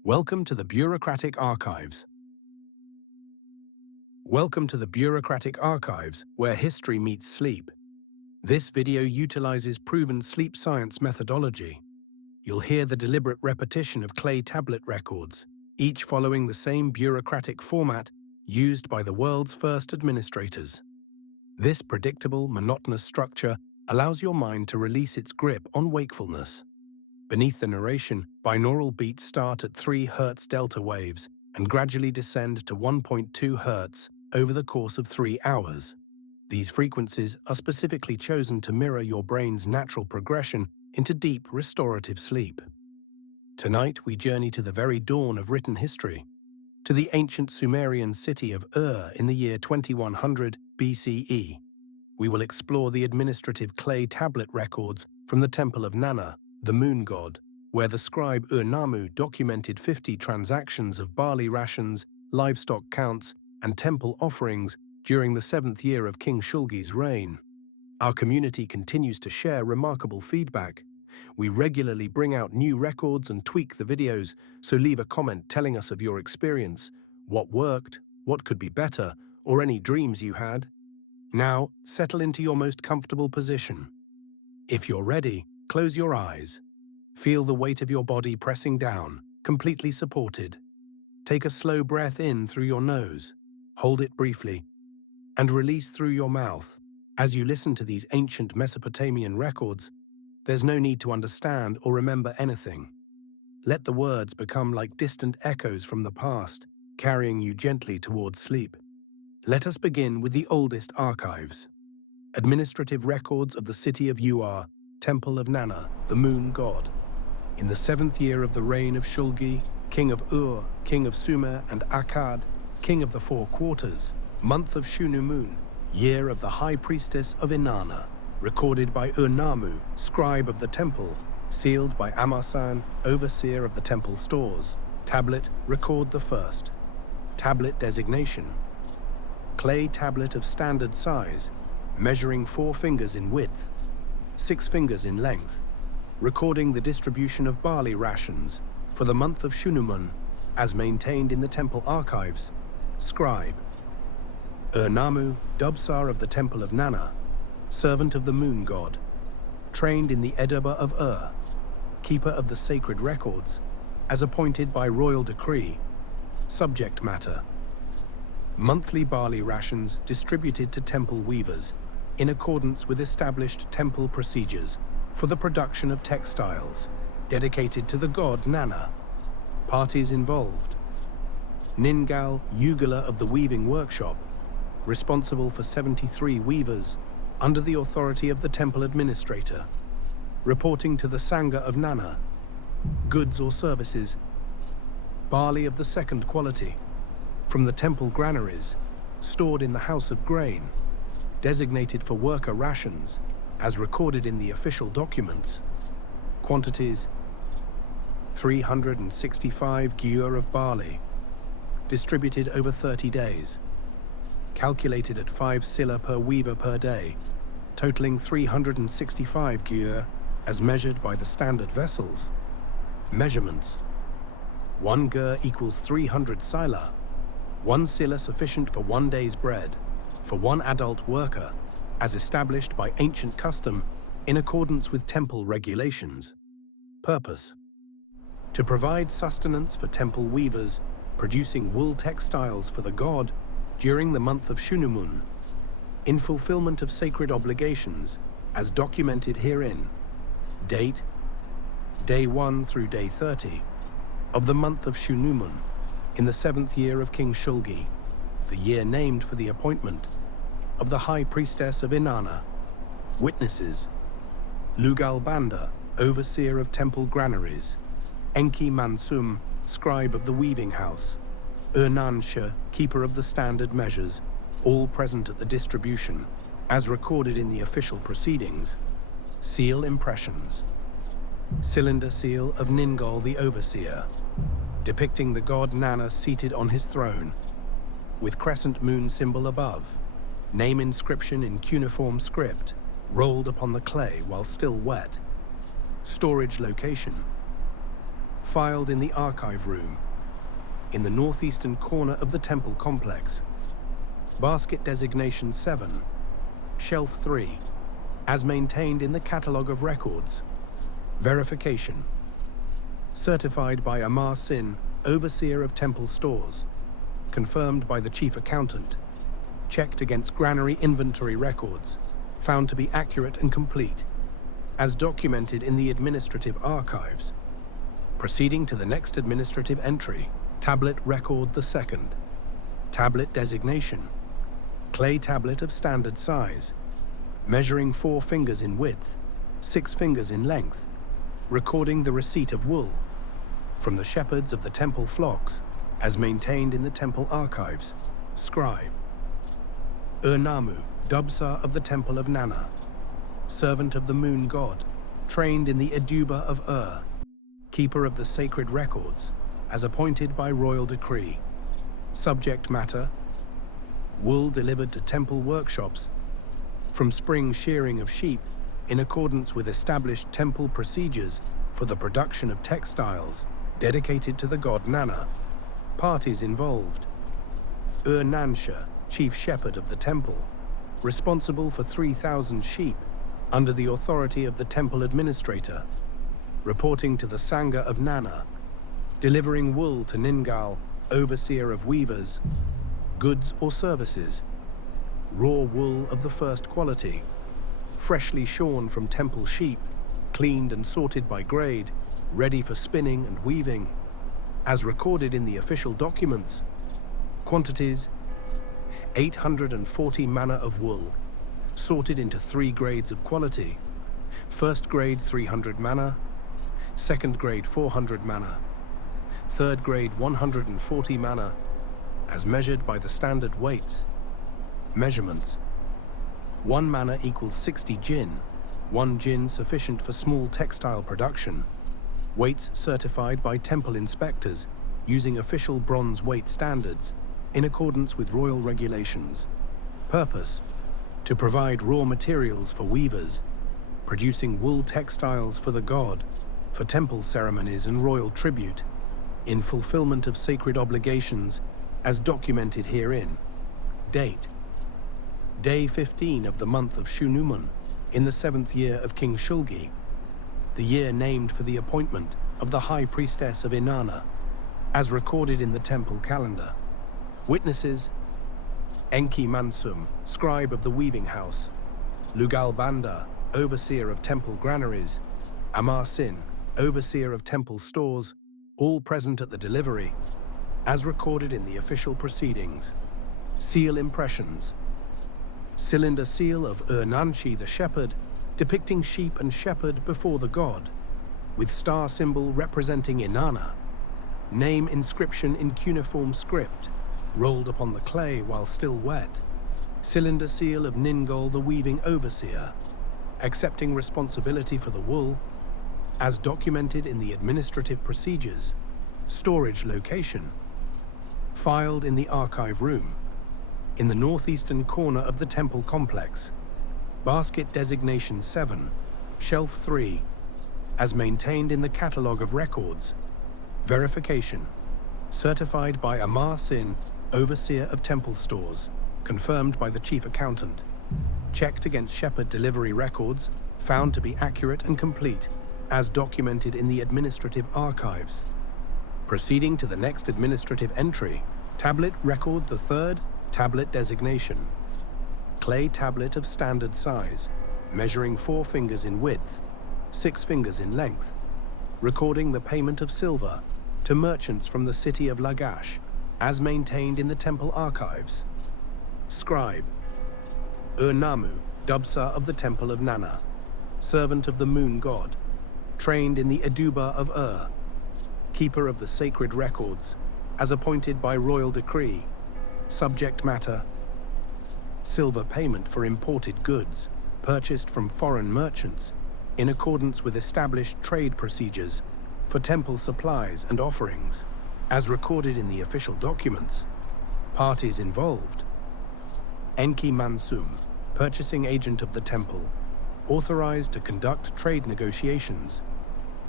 Welcome to the Bureaucratic Archives. Welcome to the Bureaucratic Archives, where history meets sleep. This video utilizes proven sleep science methodology. You'll hear the deliberate repetition of clay tablet records, each following the same bureaucratic format used by the world's first administrators. This predictable, monotonous structure allows your mind to release its grip on wakefulness. Beneath the narration, binaural beats start at 3 Hz delta waves and gradually descend to 1.2 Hz over the course of 3 hours. These frequencies are specifically chosen to mirror your brain's natural progression into deep, restorative sleep. Tonight, we journey to the very dawn of written history, to the ancient Sumerian city of Ur in the year 2100 BCE. We will explore the administrative clay tablet records from the Temple of Nanna, the moon god, where the scribe Ur-Namma documented 50 transactions of barley rations, livestock counts, and temple offerings during the 7th year of King Shulgi's reign. Our community continues to share remarkable feedback. We regularly bring out new records and tweak the videos, so leave a comment telling us of your experience, what worked, what could be better, or any dreams you had. Now, settle into your most comfortable position. If you're ready, close your eyes. Feel the weight of your body pressing down, completely supported. Take a slow breath in through your nose, hold it briefly, and release through your mouth. As you listen to these ancient Mesopotamian records, there's no need to understand or remember anything. Let the words become like distant echoes from the past, carrying you gently towards sleep. Let us begin with the oldest archives. Administrative records of the city of Ur, Temple of Nanna, the moon god. In the 7th year of the reign of Shulgi, king of Ur, king of Sumer and Akkad, king of the 4 quarters, month of Shunu moon, year of the high priestess of Inanna, recorded by Ur-Namma, scribe of the temple, sealed by Amasan, overseer of the temple stores. Tablet, record the first. Tablet designation. Clay tablet of standard size, measuring 4 fingers in width, 6 fingers in length, recording the distribution of barley rations for the month of Shunu as maintained in the temple archives. Scribe. Ur-Namma, Dubsar of the Temple of Nanna, servant of the moon god, trained in the Edaba of Ur, keeper of the sacred records, as appointed by royal decree. Subject matter. Monthly barley rations distributed to temple weavers in accordance with established temple procedures for the production of textiles dedicated to the god Nanna. Parties involved. Ningal, Ugala of the weaving workshop, responsible for 73 weavers under the authority of the temple administrator, reporting to the Sangha of Nanna. Goods or services. Barley of the 2nd quality, from the temple granaries, stored in the house of grain, designated for worker rations, as recorded in the official documents. Quantities: 365 gyur of barley, distributed over 30 days, calculated at 5 sila per weaver per day, totaling 365 gyur as measured by the standard vessels. Measurements: 1 gyur equals 300 sila, 1 sila sufficient for 1 day's bread, for 1 adult worker, as established by ancient custom in accordance with temple regulations. Purpose: to provide sustenance for temple weavers producing wool textiles for the god during the month of Shunu, in fulfillment of sacred obligations as documented herein. Date: day 1 through day 30 of the month of Shunu in the 7th year of King Shulgi, the year named for the appointment of the high priestess of Inanna. Witnesses: Lugal Banda, overseer of temple granaries, Enki Mansum, scribe of the weaving house, Ur-Namma, keeper of the standard measures, all present at the distribution, as recorded in the official proceedings. Seal impressions. Cylinder seal of Ningal the overseer, depicting the god Nanna seated on his throne, with crescent moon symbol above. Name inscription in cuneiform script, rolled upon the clay while still wet. Storage location: filed in the archive room, in the northeastern corner of the temple complex. Basket designation 7, shelf 3, as maintained in the catalogue of records. Verification. Certified by Amar Sin, overseer of temple stores. Confirmed by the chief accountant. Checked against granary inventory records. Found to be accurate and complete, as documented in the administrative archives. Proceeding to the next administrative entry, tablet record the 2nd. Tablet designation. Clay tablet of standard size, measuring 4 fingers in width, 6 fingers in length, recording the receipt of wool from the shepherds of the temple flocks, as maintained in the temple archives. Scribe. Ur-Namma, Dubsar of the Temple of Nanna, servant of the moon god, trained in the Eduba of Ur, keeper of the sacred records, as appointed by royal decree. Subject matter: wool delivered to temple workshops from spring shearing of sheep in accordance with established temple procedures for the production of textiles dedicated to the god Nanna. Parties involved: Ur-Namma, chief shepherd of the temple, responsible for 3,000 sheep under the authority of the temple administrator, reporting to the Sangha of Nanna, delivering wool to Ningal, overseer of weavers, goods or services, raw wool of the first quality, freshly shorn from temple sheep, cleaned and sorted by grade, ready for spinning and weaving, as recorded in the official documents. Quantities: 840 manna of wool, sorted into 3 grades of quality. First grade 300 manna, second grade 400 manna, third grade 140 manna, as measured by the standard weights. Measurements: 1 manna equals 60 jin, 1 jin sufficient for small textile production. Weights certified by temple inspectors using official bronze weight standards in accordance with royal regulations. Purpose: to provide raw materials for weavers, producing wool textiles for the god, for temple ceremonies and royal tribute, in fulfillment of sacred obligations as documented herein. Date: Day 15 of the month of Shunumun, in the 7th year of King Shulgi, the year named for the appointment of the High Priestess of Inanna, as recorded in the temple calendar. Witnesses: Enki Mansum, scribe of the weaving house, Lugal Banda, overseer of temple granaries, Amar Sin, overseer of temple stores, all present at the delivery, as recorded in the official proceedings. Seal impressions: cylinder seal of Ur-Namma the shepherd, depicting sheep and shepherd before the god, with star symbol representing Inanna. Name inscription in cuneiform script, rolled upon the clay while still wet. Cylinder seal of Ningol the weaving overseer, accepting responsibility for the wool, as documented in the administrative procedures. Storage location: filed in the archive room, in the northeastern corner of the temple complex. Basket designation 7, shelf 3, as maintained in the catalogue of records. Verification: certified by Amar Sin, overseer of temple stores, confirmed by the chief accountant. Checked against shepherd delivery records, found to be accurate and complete, as documented in the administrative archives. Proceeding to the next administrative entry, tablet record the 3rd, tablet designation. Clay tablet of standard size, measuring 4 fingers in width, 6 fingers in length, recording the payment of silver to merchants from the city of Lagash, as maintained in the temple archives. Scribe: Ur-Namma, Dubsar of the Temple of Nanna, servant of the moon god, trained in the Eduba of Ur, keeper of the sacred records, as appointed by royal decree. Subject matter: silver payment for imported goods purchased from foreign merchants in accordance with established trade procedures for temple supplies and offerings, as recorded in the official documents. Parties involved: Enki Mansum, purchasing agent of the temple, authorized to conduct trade negotiations.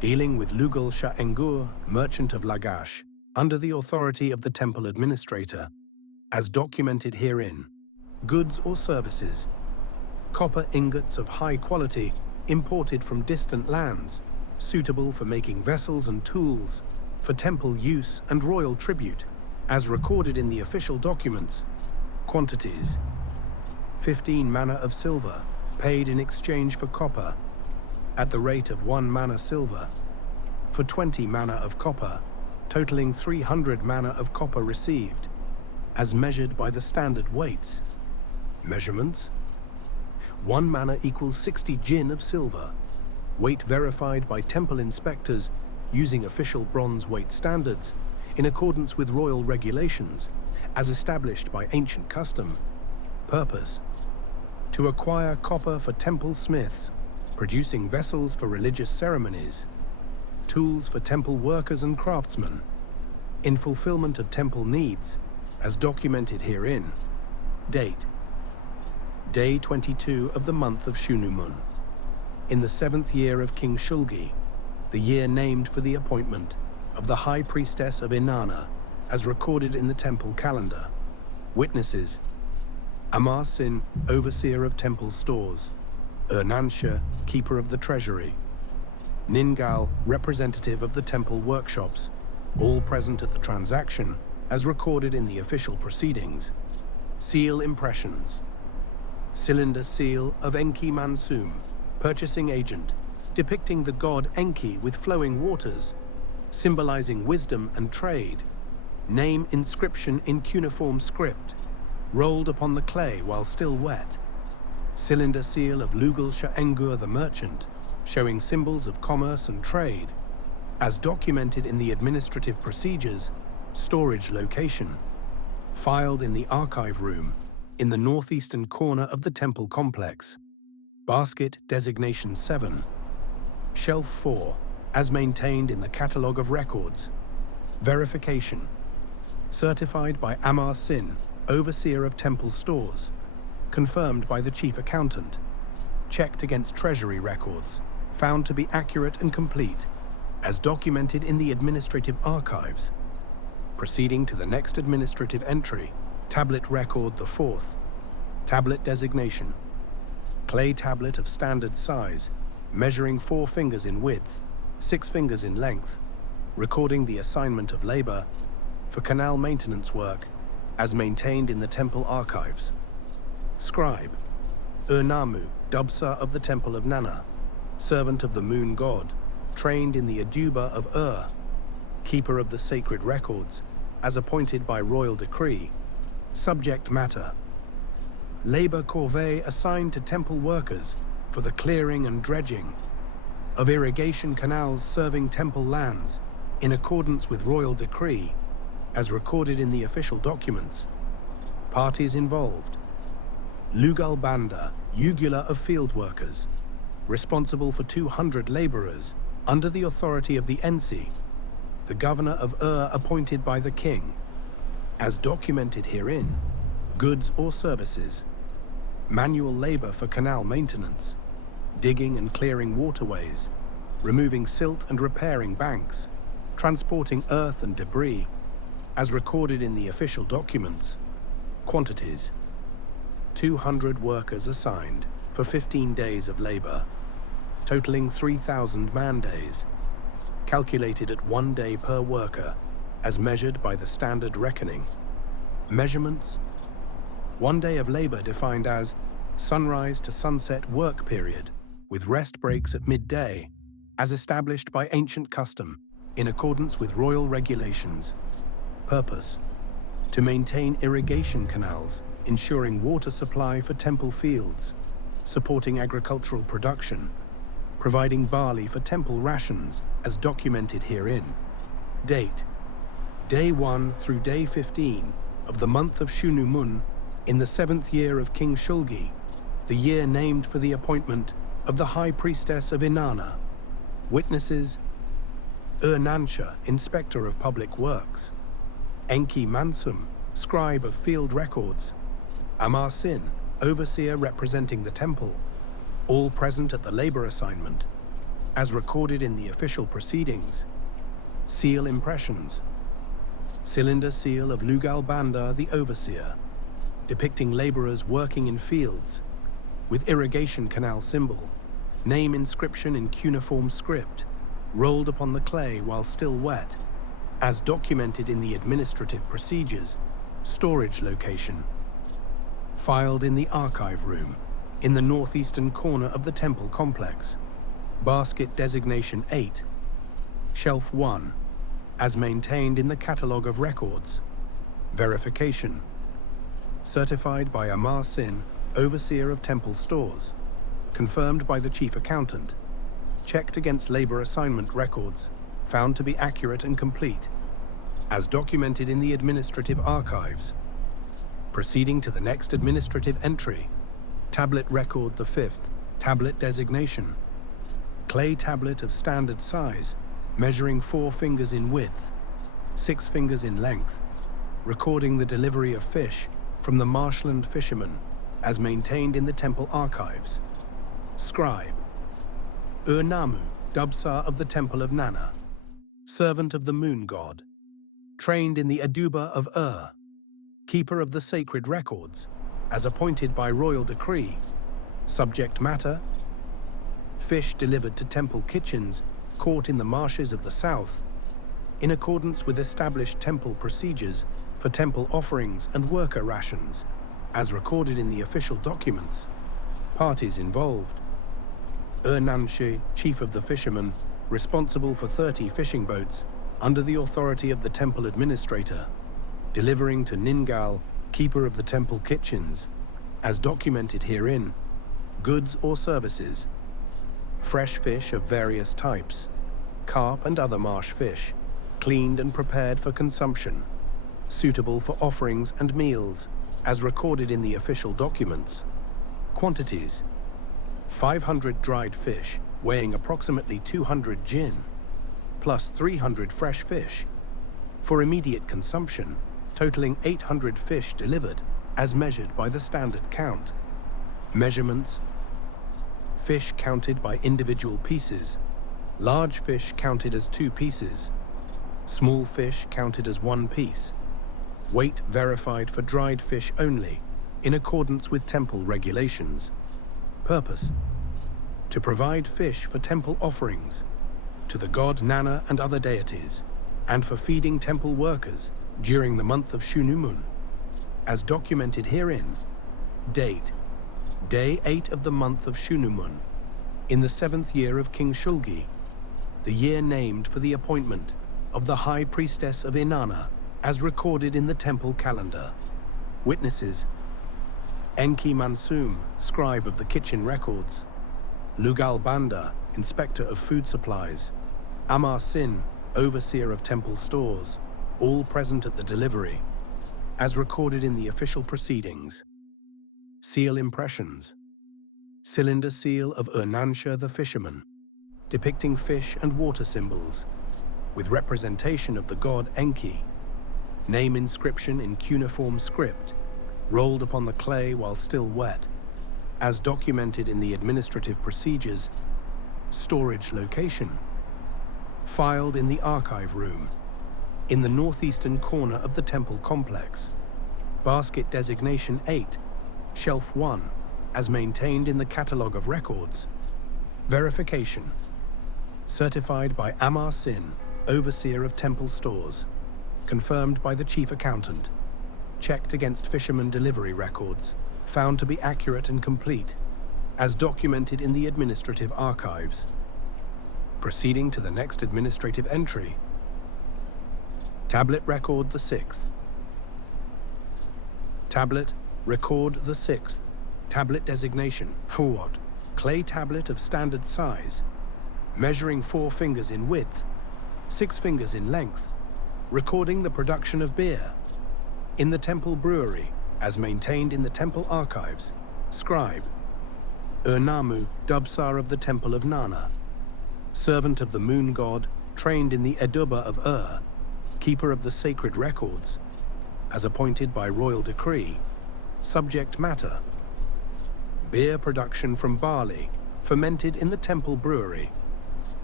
dealing with Lugal Shah Engur, merchant of Lagash, under the authority of the temple administrator, as documented herein. Goods or services. Copper ingots of high quality imported from distant lands, suitable for making vessels and tools, for temple use and royal tribute, as recorded in the official documents. Quantities. 15 manna of silver, paid in exchange for copper, at the rate of 1 manna silver, for 20 manna of copper, totaling 300 manna of copper received, as measured by the standard weights. Measurements. 1 manna equals 60 jin of silver, weight verified by temple inspectors using official bronze weight standards, in accordance with royal regulations, as established by ancient custom. Purpose: to acquire copper for temple smiths, producing vessels for religious ceremonies, tools for temple workers and craftsmen, in fulfillment of temple needs, as documented herein. Date: Day 22 of the month of Shunumun, in the 7th year of King Shulgi, the year named for the appointment of the High Priestess of Inanna, as recorded in the temple calendar. Witnesses: Amar Sin, overseer of temple stores; Ur-Namma, keeper of the treasury; Ningal, representative of the temple workshops, all present at the transaction, as recorded in the official proceedings. Seal impressions. Cylinder seal of Enki Mansum, purchasing agent, depicting the god Enki with flowing waters, symbolizing wisdom and trade. Name inscription in cuneiform script, rolled upon the clay while still wet. Cylinder seal of Lugal Shah Engur the merchant, showing symbols of commerce and trade, as documented in the administrative procedures. Storage location. Filed in the archive room, in the northeastern corner of the temple complex. Basket designation 7. Shelf 4, as maintained in the Catalogue of Records. Verification. Certified by Amar Sin, overseer of temple stores. Confirmed by the chief accountant. Checked against treasury records, found to be accurate and complete, as documented in the administrative archives. Proceeding to the next administrative entry, tablet record the 4th. Tablet designation. Clay tablet of standard size, measuring 4 fingers in width, 6 fingers in length, recording the assignment of labor for canal maintenance work, as maintained in the temple archives. Scribe. Ur-Namma, Dubsa of the Temple of Nanna, servant of the moon god, trained in the Aduba of Ur, keeper of the sacred records, as appointed by royal decree. Subject matter. Labor corvée assigned to temple workers for the clearing and dredging of irrigation canals serving temple lands, in accordance with royal decree, as recorded in the official documents. Parties involved. Lugal Banda, Ugula of field workers, responsible for 200 laborers, under the authority of the Ensi, the governor of Ur appointed by the king, as documented herein. Goods or services. Manual labor for canal maintenance, digging and clearing waterways, removing silt and repairing banks, transporting earth and debris, as recorded in the official documents. Quantities. 200 workers assigned for 15 days of labor, totaling 3,000 man-days, calculated at 1 day per worker, as measured by the standard reckoning. Measurements. 1 day of labor defined as sunrise to sunset work period, with rest breaks at midday, as established by ancient custom, in accordance with royal regulations. Purpose: to maintain irrigation canals, ensuring water supply for temple fields, supporting agricultural production, providing barley for temple rations, as documented herein. Date: Day 1 through Day 15 of the month of Shunumun, in the 7th year of King Shulgi, the year named for the appointment of the High Priestess of Inanna. Witnesses: Ur-Namma, Inspector of Public Works; Enki Mansum, Scribe of Field Records; Amar Sin, Overseer representing the temple, all present at the labor assignment. as recorded in the official proceedings. Seal impressions. Cylinder seal of Lugal Bandar the overseer, depicting laborers working in fields, with irrigation canal symbol, name inscription in cuneiform script, rolled upon the clay while still wet, as documented in the administrative procedures. Storage location. Filed in the archive room, in the northeastern corner of the temple complex. Basket designation 8. Shelf 1, as maintained in the catalogue of records. Verification. Certified by Amar Sin, overseer of temple stores. Confirmed by the chief accountant. Checked against labor assignment records, found to be accurate and complete, as documented in the administrative archives. Proceeding to the next administrative entry. Tablet record the 5th, tablet designation. Clay tablet of standard size, measuring 4 fingers in width, 6 fingers in length, recording the delivery of fish from the marshland fishermen, as maintained in the temple archives. Scribe. Ur-Namma, Dubsar of the Temple of Nanna, servant of the moon god, trained in the Aduba of Ur, keeper of the sacred records, as appointed by royal decree. Subject matter: fish delivered to temple kitchens caught in the marshes of the south, in accordance with established temple procedures for temple offerings and worker rations, as recorded in the official documents. Parties involved: Ur-Namma, chief of the fishermen, responsible for 30 fishing boats, under the authority of the temple administrator, delivering to Ningal, keeper of the temple kitchens, as documented herein, goods or services. Fresh fish of various types, carp and other marsh fish, cleaned and prepared for consumption, suitable for offerings and meals, as recorded in the official documents. Quantities: 500 dried fish, weighing approximately 200 jin, plus 300 fresh fish, for immediate consumption, totaling 800 fish delivered, as measured by the standard count. Measurements: fish counted by individual pieces, large fish counted as 2 pieces, small fish counted as 1 piece, weight verified for dried fish only, in accordance with temple regulations. Purpose: to provide fish for temple offerings, to the god Nanna and other deities, and for feeding temple workers during the month of Shunumun, as documented herein. Date: Day 8 of the month of Shunumun, in the 7th year of King Shulgi, the year named for the appointment of the High Priestess of Inanna, as recorded in the temple calendar. Witnesses: Enki Mansum, scribe of the kitchen records, Lugal Bandar, inspector of food supplies, Amar Sin, overseer of temple stores, all present at the delivery, as recorded in the official proceedings. Seal impressions: cylinder seal of Ur-Namma the fisherman, depicting fish and water symbols, with representation of the god Enki. Name inscription in cuneiform script, rolled upon the clay while still wet, as documented in the administrative procedures. Storage location: filed in the archive room, in the northeastern corner of the temple complex. Basket designation 8, Shelf 1, as maintained in the catalogue of records. Verification: certified by Amar Sin, overseer of temple stores. Confirmed by the chief accountant. Checked against fishermen delivery records, found to be accurate and complete, as documented in the administrative archives. Proceeding to the next administrative entry. Tablet record the 6th. Tablet record the 6th. Tablet designation, Huot, clay tablet of standard size, measuring 4 fingers in width, 6 fingers in length, recording the production of beer in the temple brewery, as maintained in the temple archives. Scribe: Ur-Namma, Dubsar of the Temple of Nanna, servant of the moon god, trained in the Aduba of Ur, keeper of the sacred records, as appointed by royal decree. Subject matter: beer production from barley, fermented in the temple brewery.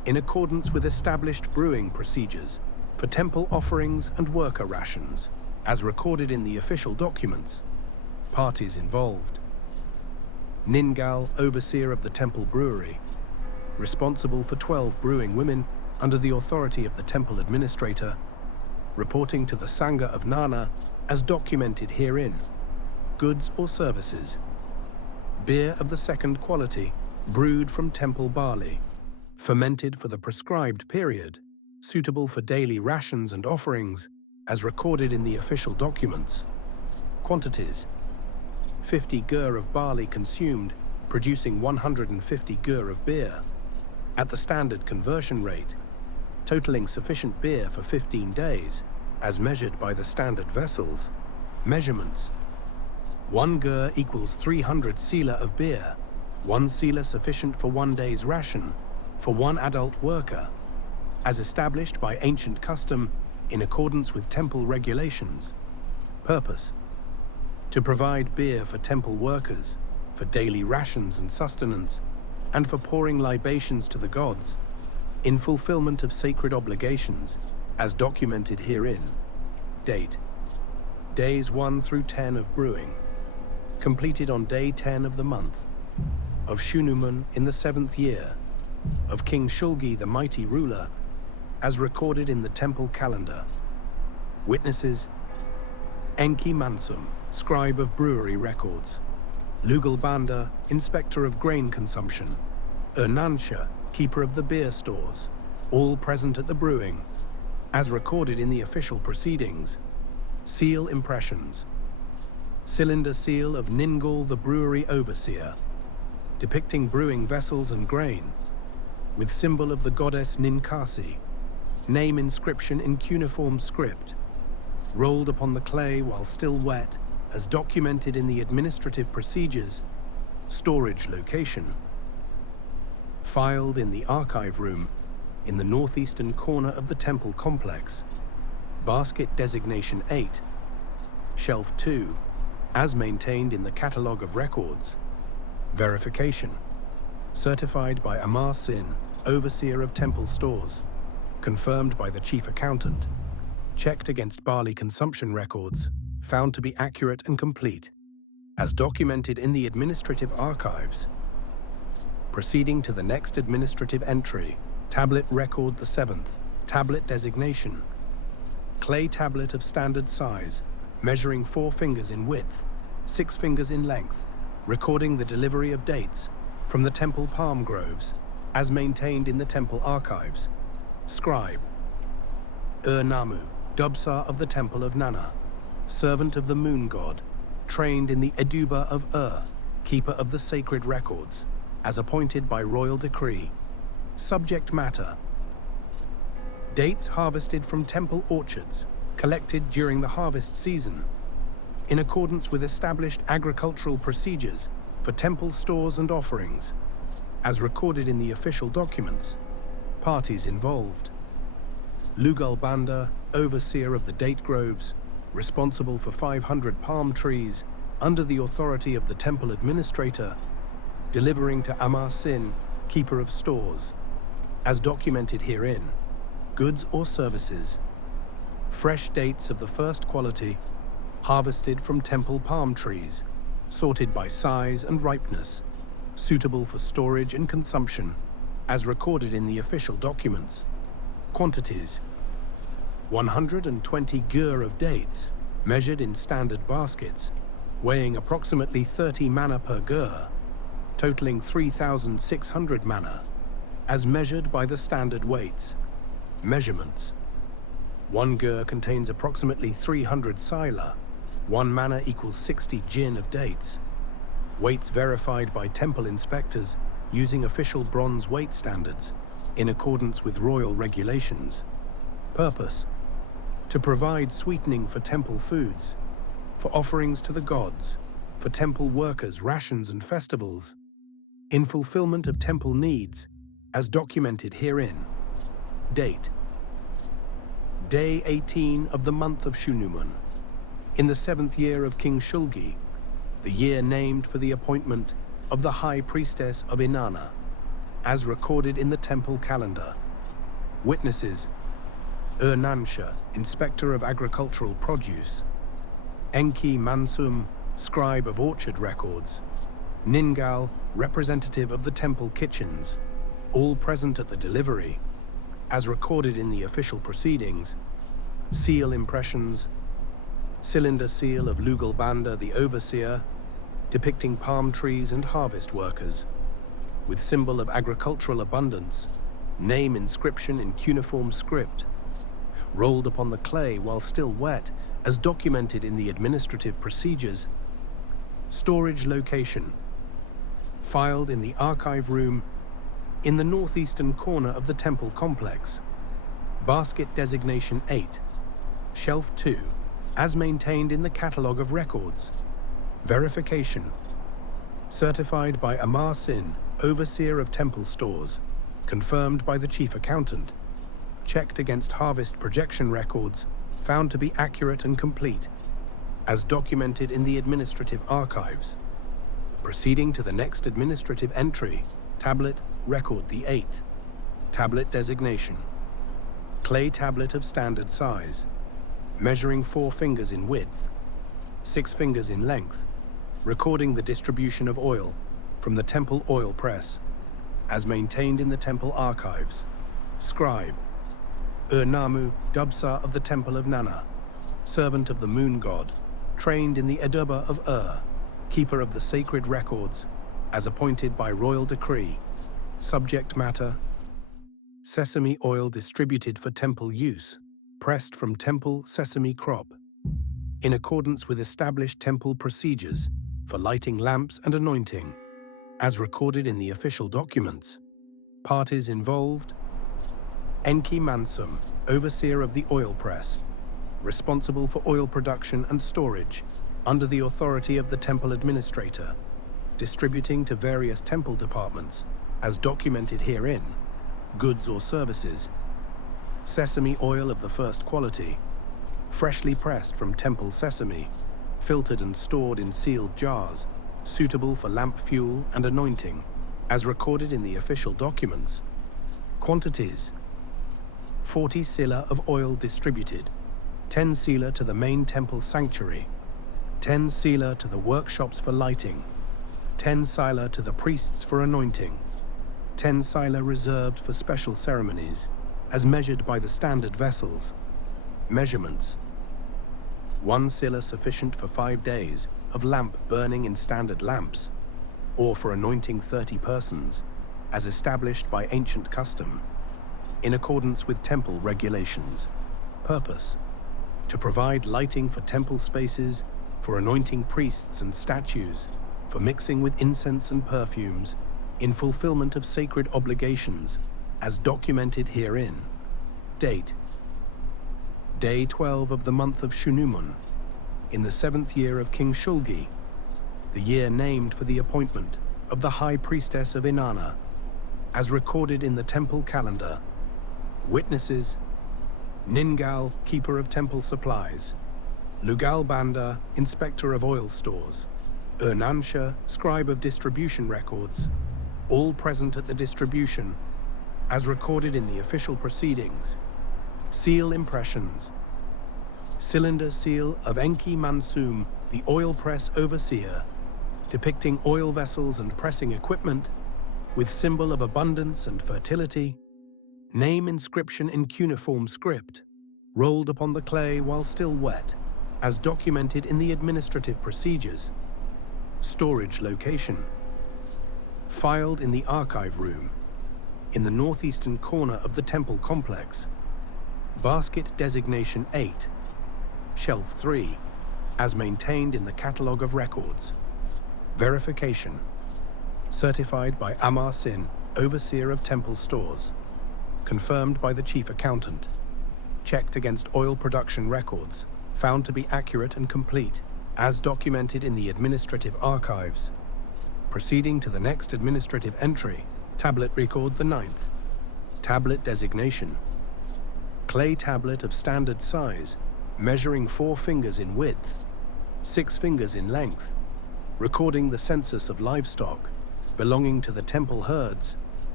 in accordance with established brewing procedures for temple offerings and worker rations, as recorded in the official documents. Parties involved: Ningal, overseer of the temple brewery, responsible for 12 brewing women under the authority of the temple administrator, reporting to the Sangha of Nanna as documented herein. Goods or services: beer of the second quality, brewed from temple barley, fermented for the prescribed period, suitable for daily rations and offerings, as recorded in the official documents. Quantities: 50 gur of barley consumed, producing 150 gur of beer, at the standard conversion rate, totaling sufficient beer for 15 days, as measured by the standard vessels. Measurements: 1 gur equals 300 sila of beer, 1 sila sufficient for 1 day's ration, for 1 adult worker, as established by ancient custom in accordance with temple regulations. Purpose: to provide beer for temple workers, for daily rations and sustenance, and for pouring libations to the gods, in fulfillment of sacred obligations, as documented herein. Date: days 1 through 10 of brewing, completed on day 10 of the month of Shunumun in the 7th year of King Shulgi the mighty ruler, as recorded in the temple calendar. Witnesses: Enki Mansum, scribe of brewery records; Lugal Banda, inspector of grain consumption; Ur-Namma, keeper of the beer stores, all present at the brewing, as recorded in the official proceedings. Seal impressions: cylinder seal of Ningal the brewery overseer, depicting brewing vessels and grain, with symbol of the goddess Ninkasi, name inscription in cuneiform script, rolled upon the clay while still wet, as documented in the administrative procedures. Storage location: filed in the archive room in the northeastern corner of the temple complex. Basket designation 8, shelf 2, as maintained in the catalogue of records. Verification: certified by Amar Sin, overseer of temple stores, confirmed by the chief accountant, checked against barley consumption records, found to be accurate and complete, as documented in the administrative archives. Proceeding to the next administrative entry, tablet record the 7th, tablet designation: clay tablet of standard size, measuring 4 fingers in width, 6 fingers in length, recording the delivery of dates from the temple palm groves, as maintained in the temple archives. Scribe: Ur-Namma, Dubsar of the Temple of Nanna, servant of the moon god, trained in the Eduba of Ur, keeper of the sacred records, as appointed by royal decree. Subject matter: dates harvested from temple orchards, collected during the harvest season, in accordance with established agricultural procedures for temple stores and offerings, as recorded in the official documents. Parties involved: Lugal Banda, overseer of the date groves, responsible for 500 palm trees under the authority of the temple administrator, delivering to Amar Sin, keeper of stores, as documented herein. Goods or services: fresh dates of the first quality, harvested from temple palm trees, sorted by size and ripeness, suitable for storage and consumption, as recorded in the official documents. Quantities: 120 gur of dates, measured in standard baskets, weighing approximately 30 manna per gur, totaling 3,600 manna, as measured by the standard weights. Measurements: 1 gur contains approximately 300 sila, 1 manna equals 60 jin of dates. Weights verified by temple inspectors using official bronze weight standards, in accordance with royal regulations. Purpose: to provide sweetening for temple foods, for offerings to the gods, for temple workers' rations and festivals, in fulfillment of temple needs, as documented herein. Date: day 18 of the month of Shunumun, in the 7th year of King Shulgi, the year named for the appointment of the high priestess of Inanna. as recorded in the temple calendar. Witnesses: Ur-Namma, inspector of agricultural produce; Enki Mansum, scribe of orchard records; Ningal, representative of the temple kitchens, all present at the delivery, as recorded in the official proceedings. Seal impressions: cylinder seal of Lugal Banda, the overseer, depicting palm trees and harvest workers, with symbol of agricultural abundance, name inscription in cuneiform script, rolled upon the clay while still wet, as documented in the administrative procedures. Storage location: filed in the archive room in the northeastern corner of the temple complex. Basket designation 8, shelf 2, as maintained in the catalogue of records. Verification: certified by Amar Sin, overseer of temple stores, confirmed by the chief accountant, checked against harvest projection records, found to be accurate and complete, as documented in the administrative archives. Proceeding to the next administrative entry, tablet record the 8th. Tablet designation: clay tablet of standard size, measuring 4 fingers in width, 6 fingers in length, recording the distribution of oil from the temple oil press, as maintained in the temple archives. Scribe: Ur-Namma, Dubsa of the Temple of Nanna, servant of the moon god, trained in the Edurba of Ur, keeper of the sacred records, as appointed by royal decree. Subject matter: sesame oil distributed for temple use, pressed from temple sesame crop, in accordance with established temple procedures for lighting lamps and anointing, as recorded in the official documents. Parties involved: Enki Mansum, overseer of the oil press, responsible for oil production and storage, under the authority of the temple administrator, distributing to various temple departments, as documented herein, goods or services. Sesame oil of the first quality, freshly pressed from temple sesame, filtered and stored in sealed jars, suitable for lamp fuel and anointing, as recorded in the official documents. Quantities: 40 sila of oil distributed, 10 sila to the main temple sanctuary, 10 sila to the workshops for lighting, 10 sila to the priests for anointing, 10 sila reserved for special ceremonies, as measured by the standard vessels. Measurements: 1 sila sufficient for 5 days of lamp burning in standard lamps, or for anointing 30 persons, as established by ancient custom, in accordance with temple regulations. Purpose: to provide lighting for temple spaces, for anointing priests and statues, for mixing with incense and perfumes, in fulfillment of sacred obligations, as documented herein. Date: Day 12 of the month of Shunumun, in the 7th year of King Shulgi, the year named for the appointment of the High Priestess of Inanna, as recorded in the temple calendar. Witnesses: Ningal, keeper of temple supplies; Lugal Banda, inspector of oil stores; Ur-Namma, scribe of distribution records, all present at the distribution, as recorded in the official proceedings. Seal impressions: cylinder seal of Enki Mansum, the oil press overseer, depicting oil vessels and pressing equipment, with symbol of abundance and fertility. Name inscription in cuneiform script, rolled upon the clay while still wet, as documented in the administrative procedures. Storage location: filed in the archive room, in the northeastern corner of the temple complex. Basket designation 8, shelf 3, as maintained in the catalogue of records. Verification: certified by Amar Sin, overseer of temple stores, confirmed by the chief accountant, checked against oil production records, found to be accurate and complete, as documented in the administrative archives. Proceeding to the next administrative entry, tablet record the 9th. Tablet designation: clay tablet of standard size, measuring 4 fingers in width, 6 fingers in length, recording the census of livestock belonging to the temple herds,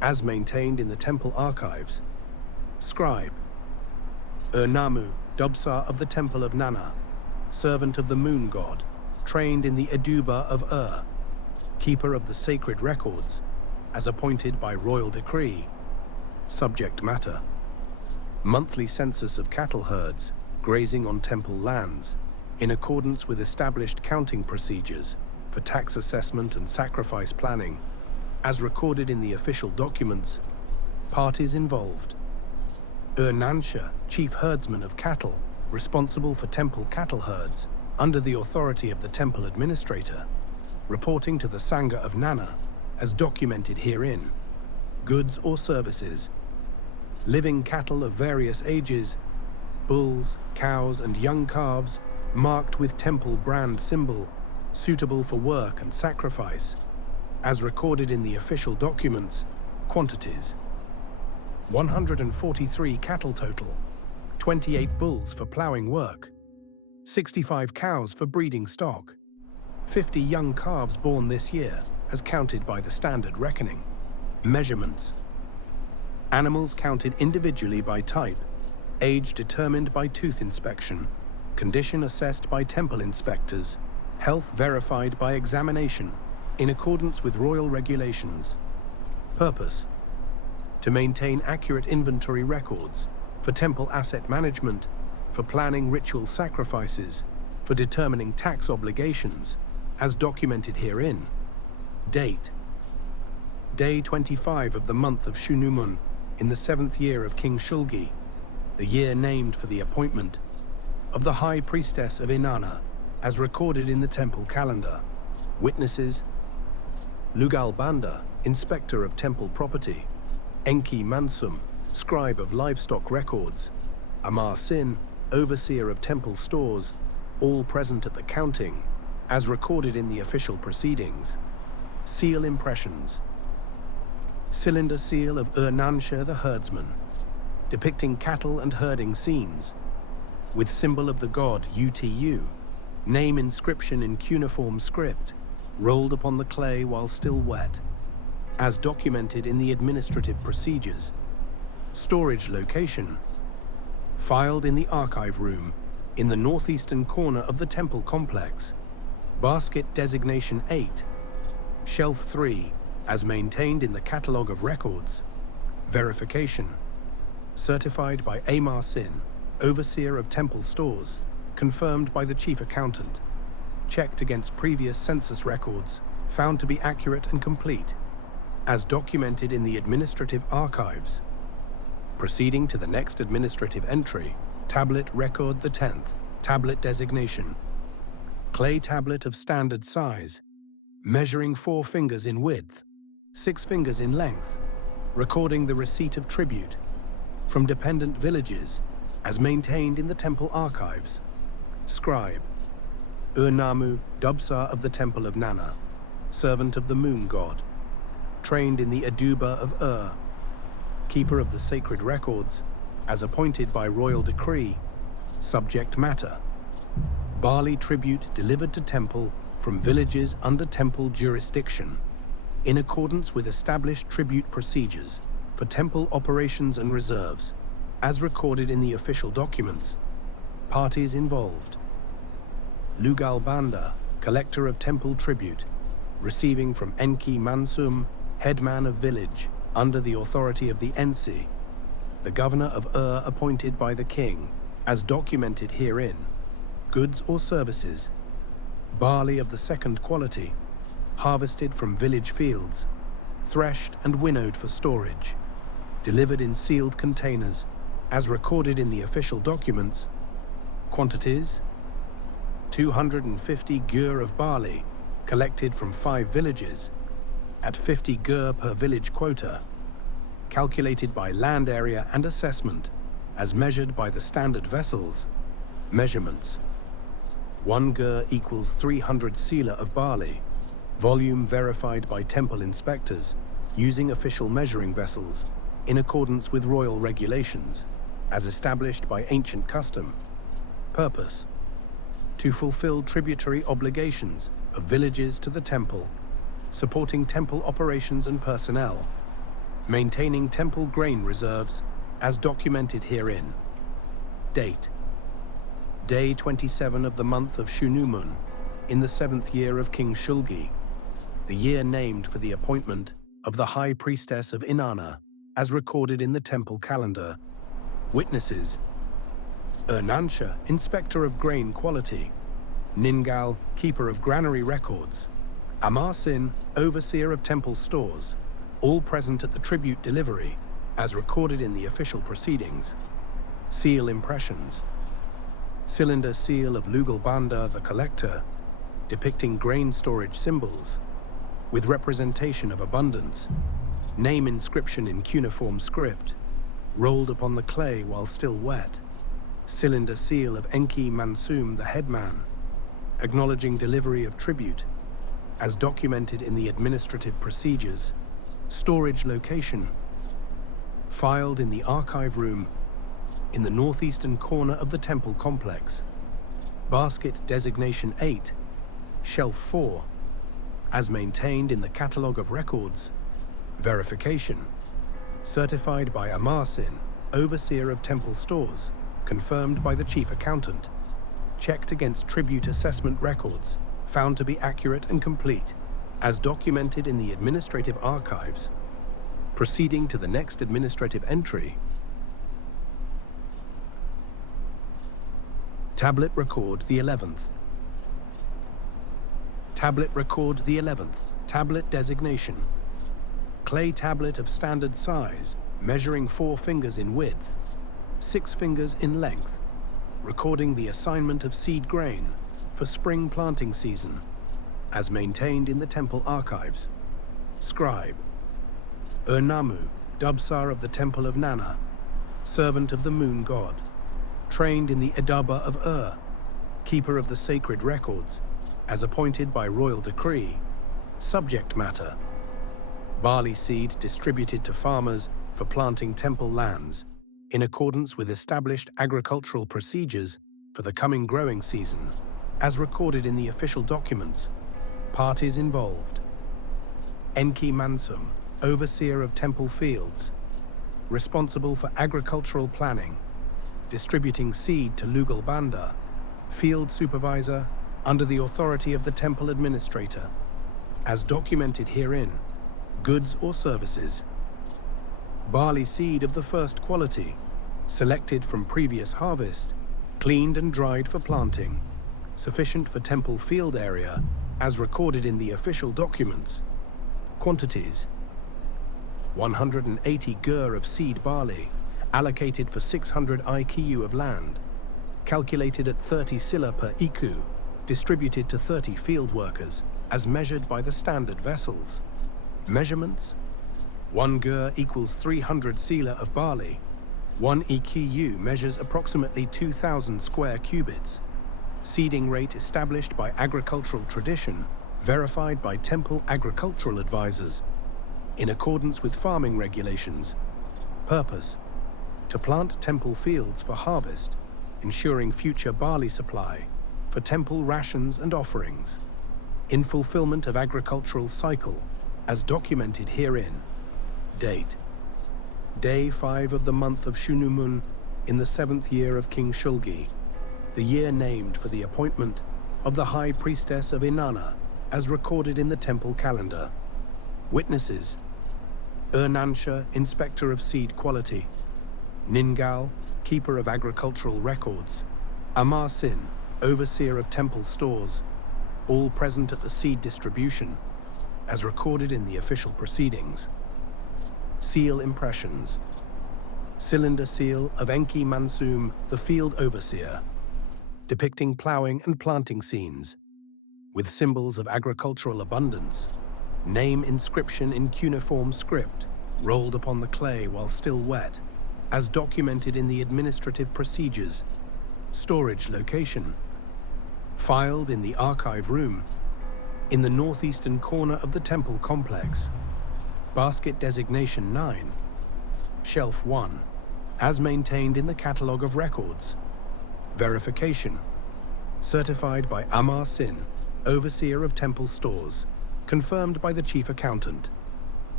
as maintained in the Temple Archives. Scribe. Ur-Namma, Dubsar of the Temple of Nanna, servant of the moon god, trained in the Eduba of Ur, keeper of the sacred records, as appointed by royal decree. Subject matter: monthly census of cattle herds grazing on temple lands, in accordance with established counting procedures for tax assessment and sacrifice planning, as recorded in the official documents. Parties involved: Ur-Namma, chief herdsman of cattle, responsible for temple cattle herds, under the authority of the temple administrator, reporting to the Sangha of Nanna, as documented herein. Goods or services: living cattle of various ages, bulls, cows, and young calves, marked with temple brand symbol, suitable for work and sacrifice, as recorded in the official documents. Quantities: 143 cattle total, 28 bulls for ploughing work, 65 cows for breeding stock, 50 young calves born this year, as counted by the standard reckoning. Measurements: animals counted individually by type, age determined by tooth inspection, condition assessed by temple inspectors, health verified by examination, in accordance with royal regulations. Purpose: to maintain accurate inventory records, for temple asset management, for planning ritual sacrifices, for determining tax obligations, as documented herein. Date: Day 25 of the month of Shunumun, in the 7th year of King Shulgi, the year named for the appointment of the High Priestess of Inanna, as recorded in the temple calendar. Witnesses: Lugal Banda, Inspector of Temple Property; Enki Mansum, Scribe of Livestock Records; Amar Sin, Overseer of Temple Stores, all present at the counting, as recorded in the official proceedings. Seal impressions: cylinder seal of Ur-Namma the herdsman, depicting cattle and herding scenes, with symbol of the god UTU, name inscription in cuneiform script, rolled upon the clay while still wet, as documented in the administrative procedures. Storage location: filed in the archive room, in the northeastern corner of the temple complex. Basket designation 8, shelf 3, as maintained in the catalogue of records. Verification: certified by Amar Sin, Overseer of Temple Stores, confirmed by the Chief Accountant. Checked against previous census records, found to be accurate and complete, as documented in the administrative archives. Proceeding to the next administrative entry, tablet record the 10th, tablet designation. Clay tablet of standard size, measuring 4 fingers in width, 6 fingers in length, recording the receipt of tribute from dependent villages, as maintained in the temple archives. Scribe: Ur-Namma, Dubsar of the Temple of Nanna, servant of the moon god, trained in the Eduba of Ur, keeper of the sacred records, as appointed by royal decree. Subject matter: barley tribute delivered to temple from villages under temple jurisdiction, in accordance with established tribute procedures for temple operations and reserves, as recorded in the official documents. Parties involved: Lugal Banda, collector of temple tribute, receiving from Enki Mansum, headman of village, under the authority of the Ensi, the governor of Ur appointed by the king, as documented herein. Goods or services: barley of the 2nd quality, harvested from village fields, threshed and winnowed for storage, delivered in sealed containers, as recorded in the official documents. Quantities: 250 gur of barley, collected from 5 villages, at 50 gur per village quota, calculated by land area and assessment, as measured by the standard vessels. Measurements: 1 gur equals 300 sila of barley, volume verified by temple inspectors, using official measuring vessels, in accordance with royal regulations, as established by ancient custom. Purpose: to fulfill tributary obligations of villages to the temple, supporting temple operations and personnel. maintaining temple grain reserves as documented herein. Date: Day 27 of the month of Shunumun, in the 7th year of King Shulgi, the year named for the appointment of the High Priestess of Inanna, as recorded in the temple calendar. Witnesses: Ur-Namma, Inspector of Grain Quality; Ningal, Keeper of Granary Records; Amar-Sin, Overseer of Temple Stores, all present at the tribute delivery, as recorded in the official proceedings. Seal impressions: cylinder seal of Lugalbanda the Collector, depicting grain storage symbols, with representation of abundance. Name inscription in cuneiform script, rolled upon the clay while still wet. Cylinder seal of Enki Mansum the headman, acknowledging delivery of tribute, as documented in the administrative procedures. Storage location: filed in the archive room in the northeastern corner of the temple complex. Basket designation 8, shelf 4, as maintained in the catalogue of records. Verification: certified by Amar-Sin, Overseer of Temple Stores, confirmed by the Chief Accountant. Checked against tribute assessment records, found to be accurate and complete, as documented in the administrative archives. Proceeding to the next administrative entry. Tablet record the 11th. Tablet record the 11th. Tablet designation: clay tablet of standard size, measuring 4 fingers in width, 6 fingers in length, recording the assignment of seed grain for spring planting season, as maintained in the temple archives. Scribe: Ur-Namma, Dubsar of the Temple of Nanna, servant of the moon god, trained in the Edaba of Ur, keeper of the sacred records, as appointed by royal decree. Subject matter: barley seed distributed to farmers for planting temple lands, in accordance with established agricultural procedures for the coming growing season, as recorded in the official documents. Parties involved: Enki Mansum, Overseer of Temple Fields, responsible for agricultural planning, distributing seed to Lugalbanda, Field Supervisor under the authority of the Temple Administrator, as documented herein. Goods or services: barley seed of the first quality, selected from previous harvest, cleaned and dried for planting, sufficient for temple field area, as recorded in the official documents. Quantities: 180 gur of seed barley, allocated for 600 IKU of land, calculated at 30 sila per IKU, distributed to 30 field workers, as measured by the standard vessels. Measurements: 1 gur equals 300 sila of barley. 1 EKU measures approximately 2,000 square cubits. Seeding rate established by agricultural tradition, verified by temple agricultural advisors, in accordance with farming regulations. Purpose: to plant temple fields for harvest, ensuring future barley supply for temple rations and offerings, in fulfillment of agricultural cycle, as documented herein. Date: Day 5 of the month of Shunumun, in the 7th year of King Shulgi, the year named for the appointment of the High Priestess of Inanna, as recorded in the temple calendar. Witnesses: Ur-Namma, Inspector of Seed Quality; Ningal, Keeper of Agricultural Records; Amar-Sin, Overseer of Temple Stores, all present at the seed distribution, as recorded in the official proceedings. Seal impressions: cylinder seal of Enki Mansum, the Field Overseer, depicting ploughing and planting scenes, with symbols of agricultural abundance. Name inscription in cuneiform script, rolled upon the clay while still wet, as documented in the administrative procedures. Storage location: filed in the archive room, in the northeastern corner of the temple complex. Basket designation 9, shelf 1, as maintained in the catalogue of records. Verification: certified by Amar-Sin, Overseer of Temple Stores, confirmed by the Chief Accountant.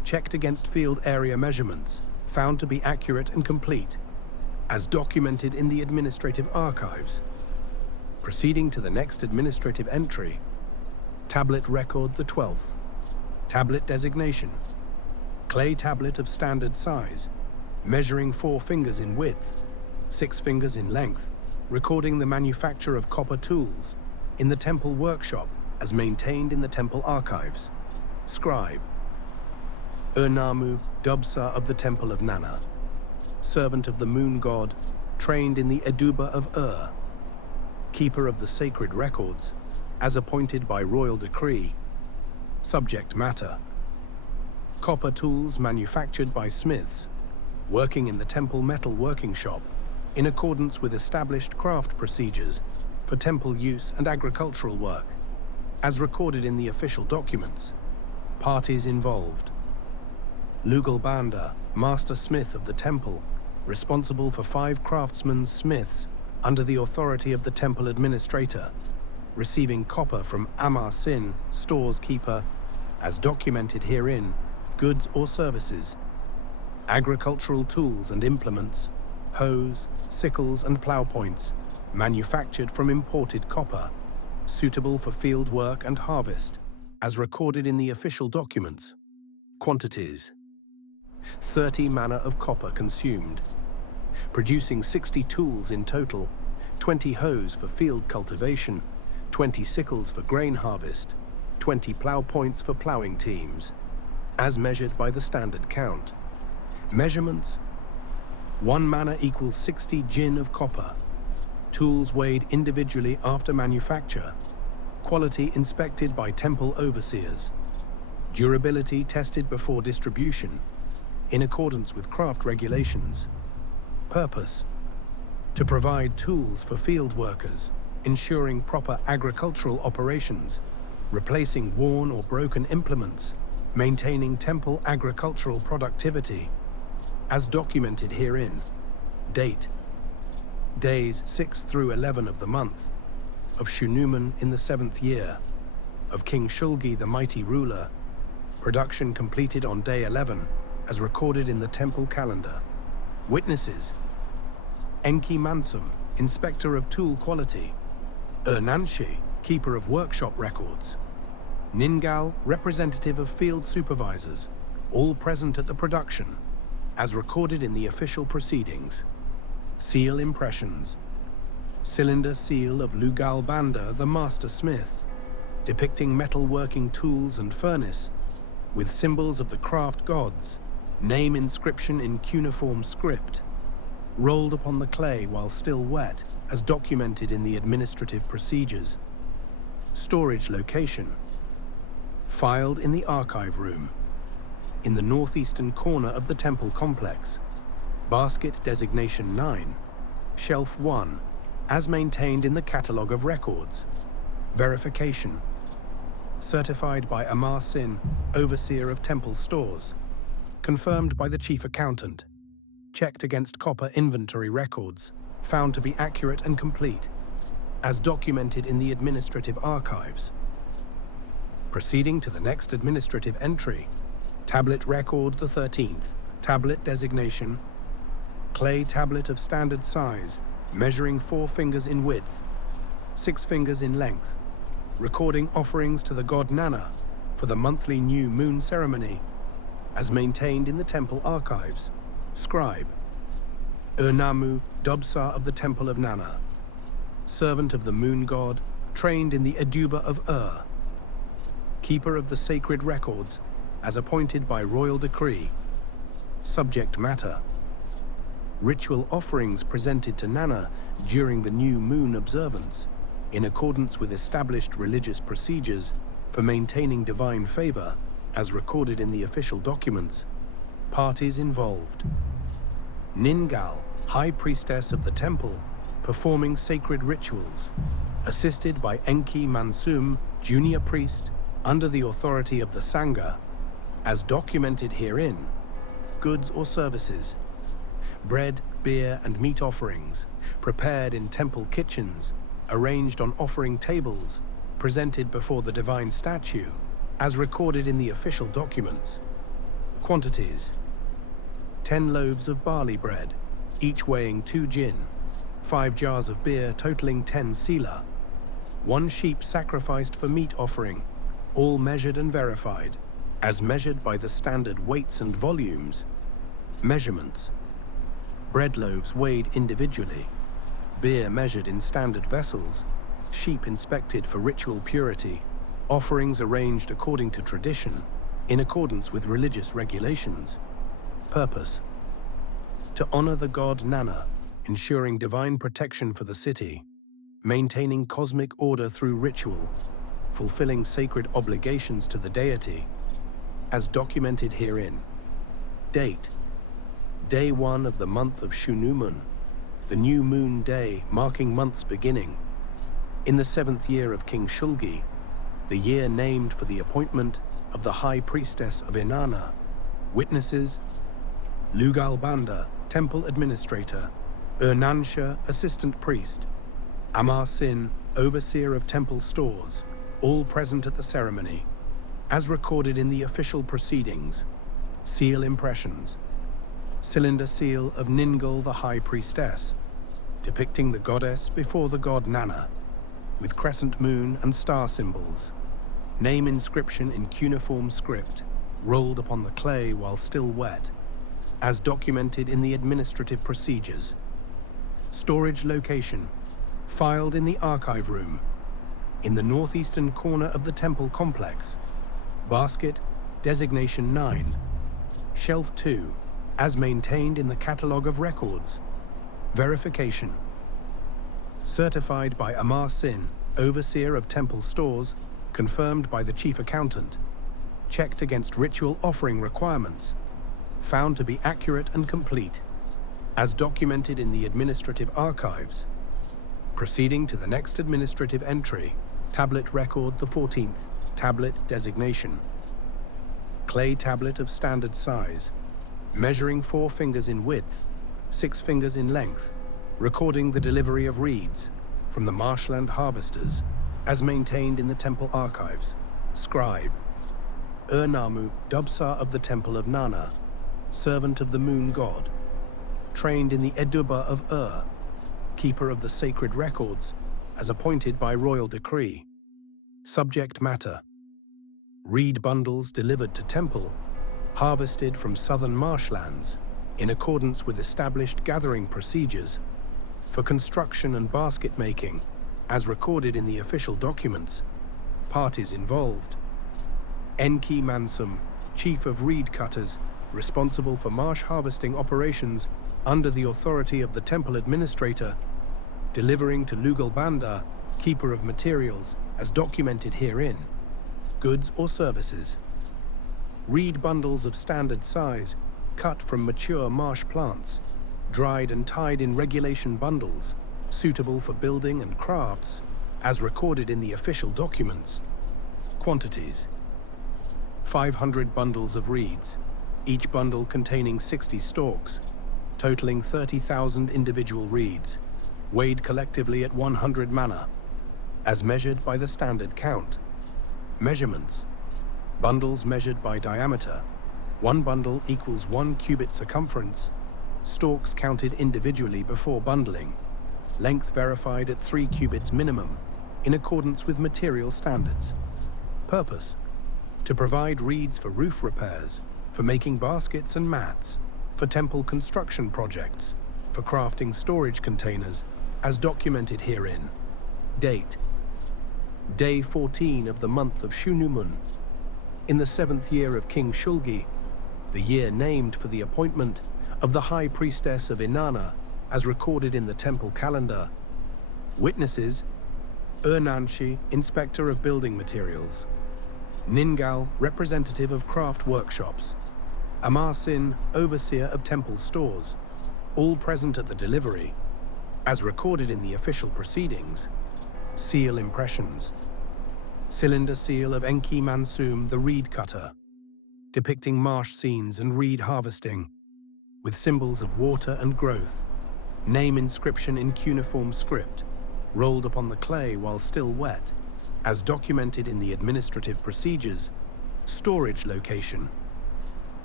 checked against field area measurements, found to be accurate and complete, as documented in the administrative archives. Proceeding to the next administrative entry, tablet record the 12th, tablet designation, clay tablet of standard size, measuring 4 fingers in width, 6 fingers in length, recording the manufacture of copper tools in the temple workshop as maintained in the temple archives. Scribe. Ur-Namma, Dubsa of the Temple of Nanna, servant of the moon god, trained in the Eduba of Ur, keeper of the sacred records, as appointed by royal decree. Subject matter: copper tools manufactured by smiths, working in the temple metal working shop, in accordance with established craft procedures for temple use and agricultural work, as recorded in the official documents. Parties involved: Lugal Banda, master smith of the temple, responsible for 5 craftsmen smiths under the authority of the temple administrator, receiving copper from Amar Sin, stores keeper, as documented herein, goods or services, agricultural tools and implements, hoes, sickles and plough points, manufactured from imported copper, suitable for field work and harvest, as recorded in the official documents. Quantities: 30 manna of copper consumed, producing 60 tools in total, 20 hoes for field cultivation, 20 sickles for grain harvest, 20 plough points for ploughing teams, as measured by the standard count. Measurements: 1 manna equals 60 gin of copper. Tools weighed individually after manufacture. Quality inspected by temple overseers. Durability tested before distribution, in accordance with craft regulations. Purpose: to provide tools for field workers, ensuring proper agricultural operations, replacing worn or broken implements, maintaining temple agricultural productivity, as documented herein. Date: days 6 through 11 of the month of Shunuman in the 7th year of King Shulgi the mighty ruler. Production completed on day 11, as recorded in the temple calendar. Witnesses: Enki Mansum, inspector of tool quality; Ur-Namma, keeper of workshop records; Ningal, representative of field supervisors, all present at the production, as recorded in the official proceedings. Seal impressions: cylinder seal of Lugal Banda, the master smith, depicting metalworking tools and furnace, with symbols of the craft gods, name inscription in cuneiform script, rolled upon the clay while still wet, as documented in the administrative procedures. Storage location: filed in the archive room, in the northeastern corner of the temple complex. Basket designation 9, shelf 1, as maintained in the catalogue of records. Verification: certified by Amar Sin, overseer of temple stores. Confirmed by the chief accountant. Checked against copper inventory records, found to be accurate and complete, as documented in the administrative archives. Proceeding to the next administrative entry, tablet record the 13th, tablet designation, clay tablet of standard size, measuring 4 fingers in width, 6 fingers in length, recording offerings to the god Nanna for the monthly new moon ceremony, as maintained in the temple archives. Scribe: Ur-Namma, Dubsa of the Temple of Nanna, servant of the moon god, trained in the Eduba of Ur, keeper of the sacred records, as appointed by royal decree. Subject matter: ritual offerings presented to Nanna during the new moon observance, in accordance with established religious procedures for maintaining divine favor, as recorded in the official documents. Parties involved: Ningal, high priestess of the temple, performing sacred rituals, assisted by Enki Mansum, junior priest, under the authority of the Sangha, as documented herein. Goods or services: bread, beer, and meat offerings, prepared in temple kitchens, arranged on offering tables, presented before the divine statue, as recorded in the official documents. Quantities: 10 loaves of barley bread, each weighing 2 jin, 5 jars of beer totaling 10 sila, 1 sheep sacrificed for meat offering, all measured and verified, as measured by the standard weights and volumes. Measurements: bread loaves weighed individually, beer measured in standard vessels, sheep inspected for ritual purity, offerings arranged according to tradition, in accordance with religious regulations. Purpose: to honor the god Nanna, ensuring divine protection for the city, maintaining cosmic order through ritual, fulfilling sacred obligations to the deity, as documented herein. Date: Day 1 of the month of Shunumun, the new moon day marking month's beginning, in the 7th year of King Shulgi, the year named for the appointment of the High Priestess of Inanna. Witnesses: Lugal Banda, Temple Administrator; Ur-Namma, Assistant Priest; Amar Sin, Overseer of Temple Stores, all present at the ceremony, as recorded in the official proceedings. Seal impressions: cylinder seal of Ningal, the High Priestess, depicting the goddess before the god Nanna, with crescent moon and star symbols. Name inscription in cuneiform script, rolled upon the clay while still wet, as documented in the administrative procedures. Storage location: filed in the archive room, in the northeastern corner of the temple complex. Basket, designation 9. Shelf 2, as maintained in the Catalogue of Records. Verification: certified by Amar Sin, Overseer of Temple Stores, confirmed by the Chief Accountant, checked against ritual offering requirements, found to be accurate and complete, as documented in the administrative archives. Proceeding to the next administrative entry, tablet record the 14th, tablet designation. Clay tablet of standard size, measuring 4 fingers in width, 6 fingers in length, recording the delivery of reeds from the marshland harvesters, as maintained in the temple archives. Scribe: Ur-Namma, Dubsar of the Temple of Nanna, servant of the moon god, trained in the Eduba of Ur, keeper of the sacred records, as appointed by royal decree. Subject matter: reed bundles delivered to temple, harvested from southern marshlands, in accordance with established gathering procedures, for construction and basket making, as recorded in the official documents. Parties involved: Enki Mansum, Chief of Reed Cutters, responsible for marsh harvesting operations under the authority of the temple administrator, delivering to Lugal Banda, Keeper of Materials, as documented herein. Goods or services: reed bundles of standard size, cut from mature marsh plants, dried and tied in regulation bundles, suitable for building and crafts, as recorded in the official documents. Quantities: 500 bundles of reeds, each bundle containing 60 stalks, totaling 30,000 individual reeds, weighed collectively at 100 manna, as measured by the standard count. Measurements: bundles measured by diameter, 1 bundle equals 1 cubit circumference, stalks counted individually before bundling, length verified at 3 cubits minimum, in accordance with material standards. Purpose: to provide reeds for roof repairs, for making baskets and mats, for temple construction projects, for crafting storage containers, as documented herein. Date: Day 14 of the month of Shunumun, in the 7th year of King Shulgi, the year named for the appointment of the High Priestess of Inanna, as recorded in the temple calendar. Witnesses: Ur-Namma, Inspector of Building Materials; Ningal, Representative of Craft Workshops; Amar Sin, Overseer of Temple Stores, all present at the delivery, as recorded in the official proceedings. Seal impressions: cylinder seal of Enki Mansum, the reed cutter, depicting marsh scenes and reed harvesting, with symbols of water and growth. Name inscription in cuneiform script, rolled upon the clay while still wet, as documented in the administrative procedures. Storage location: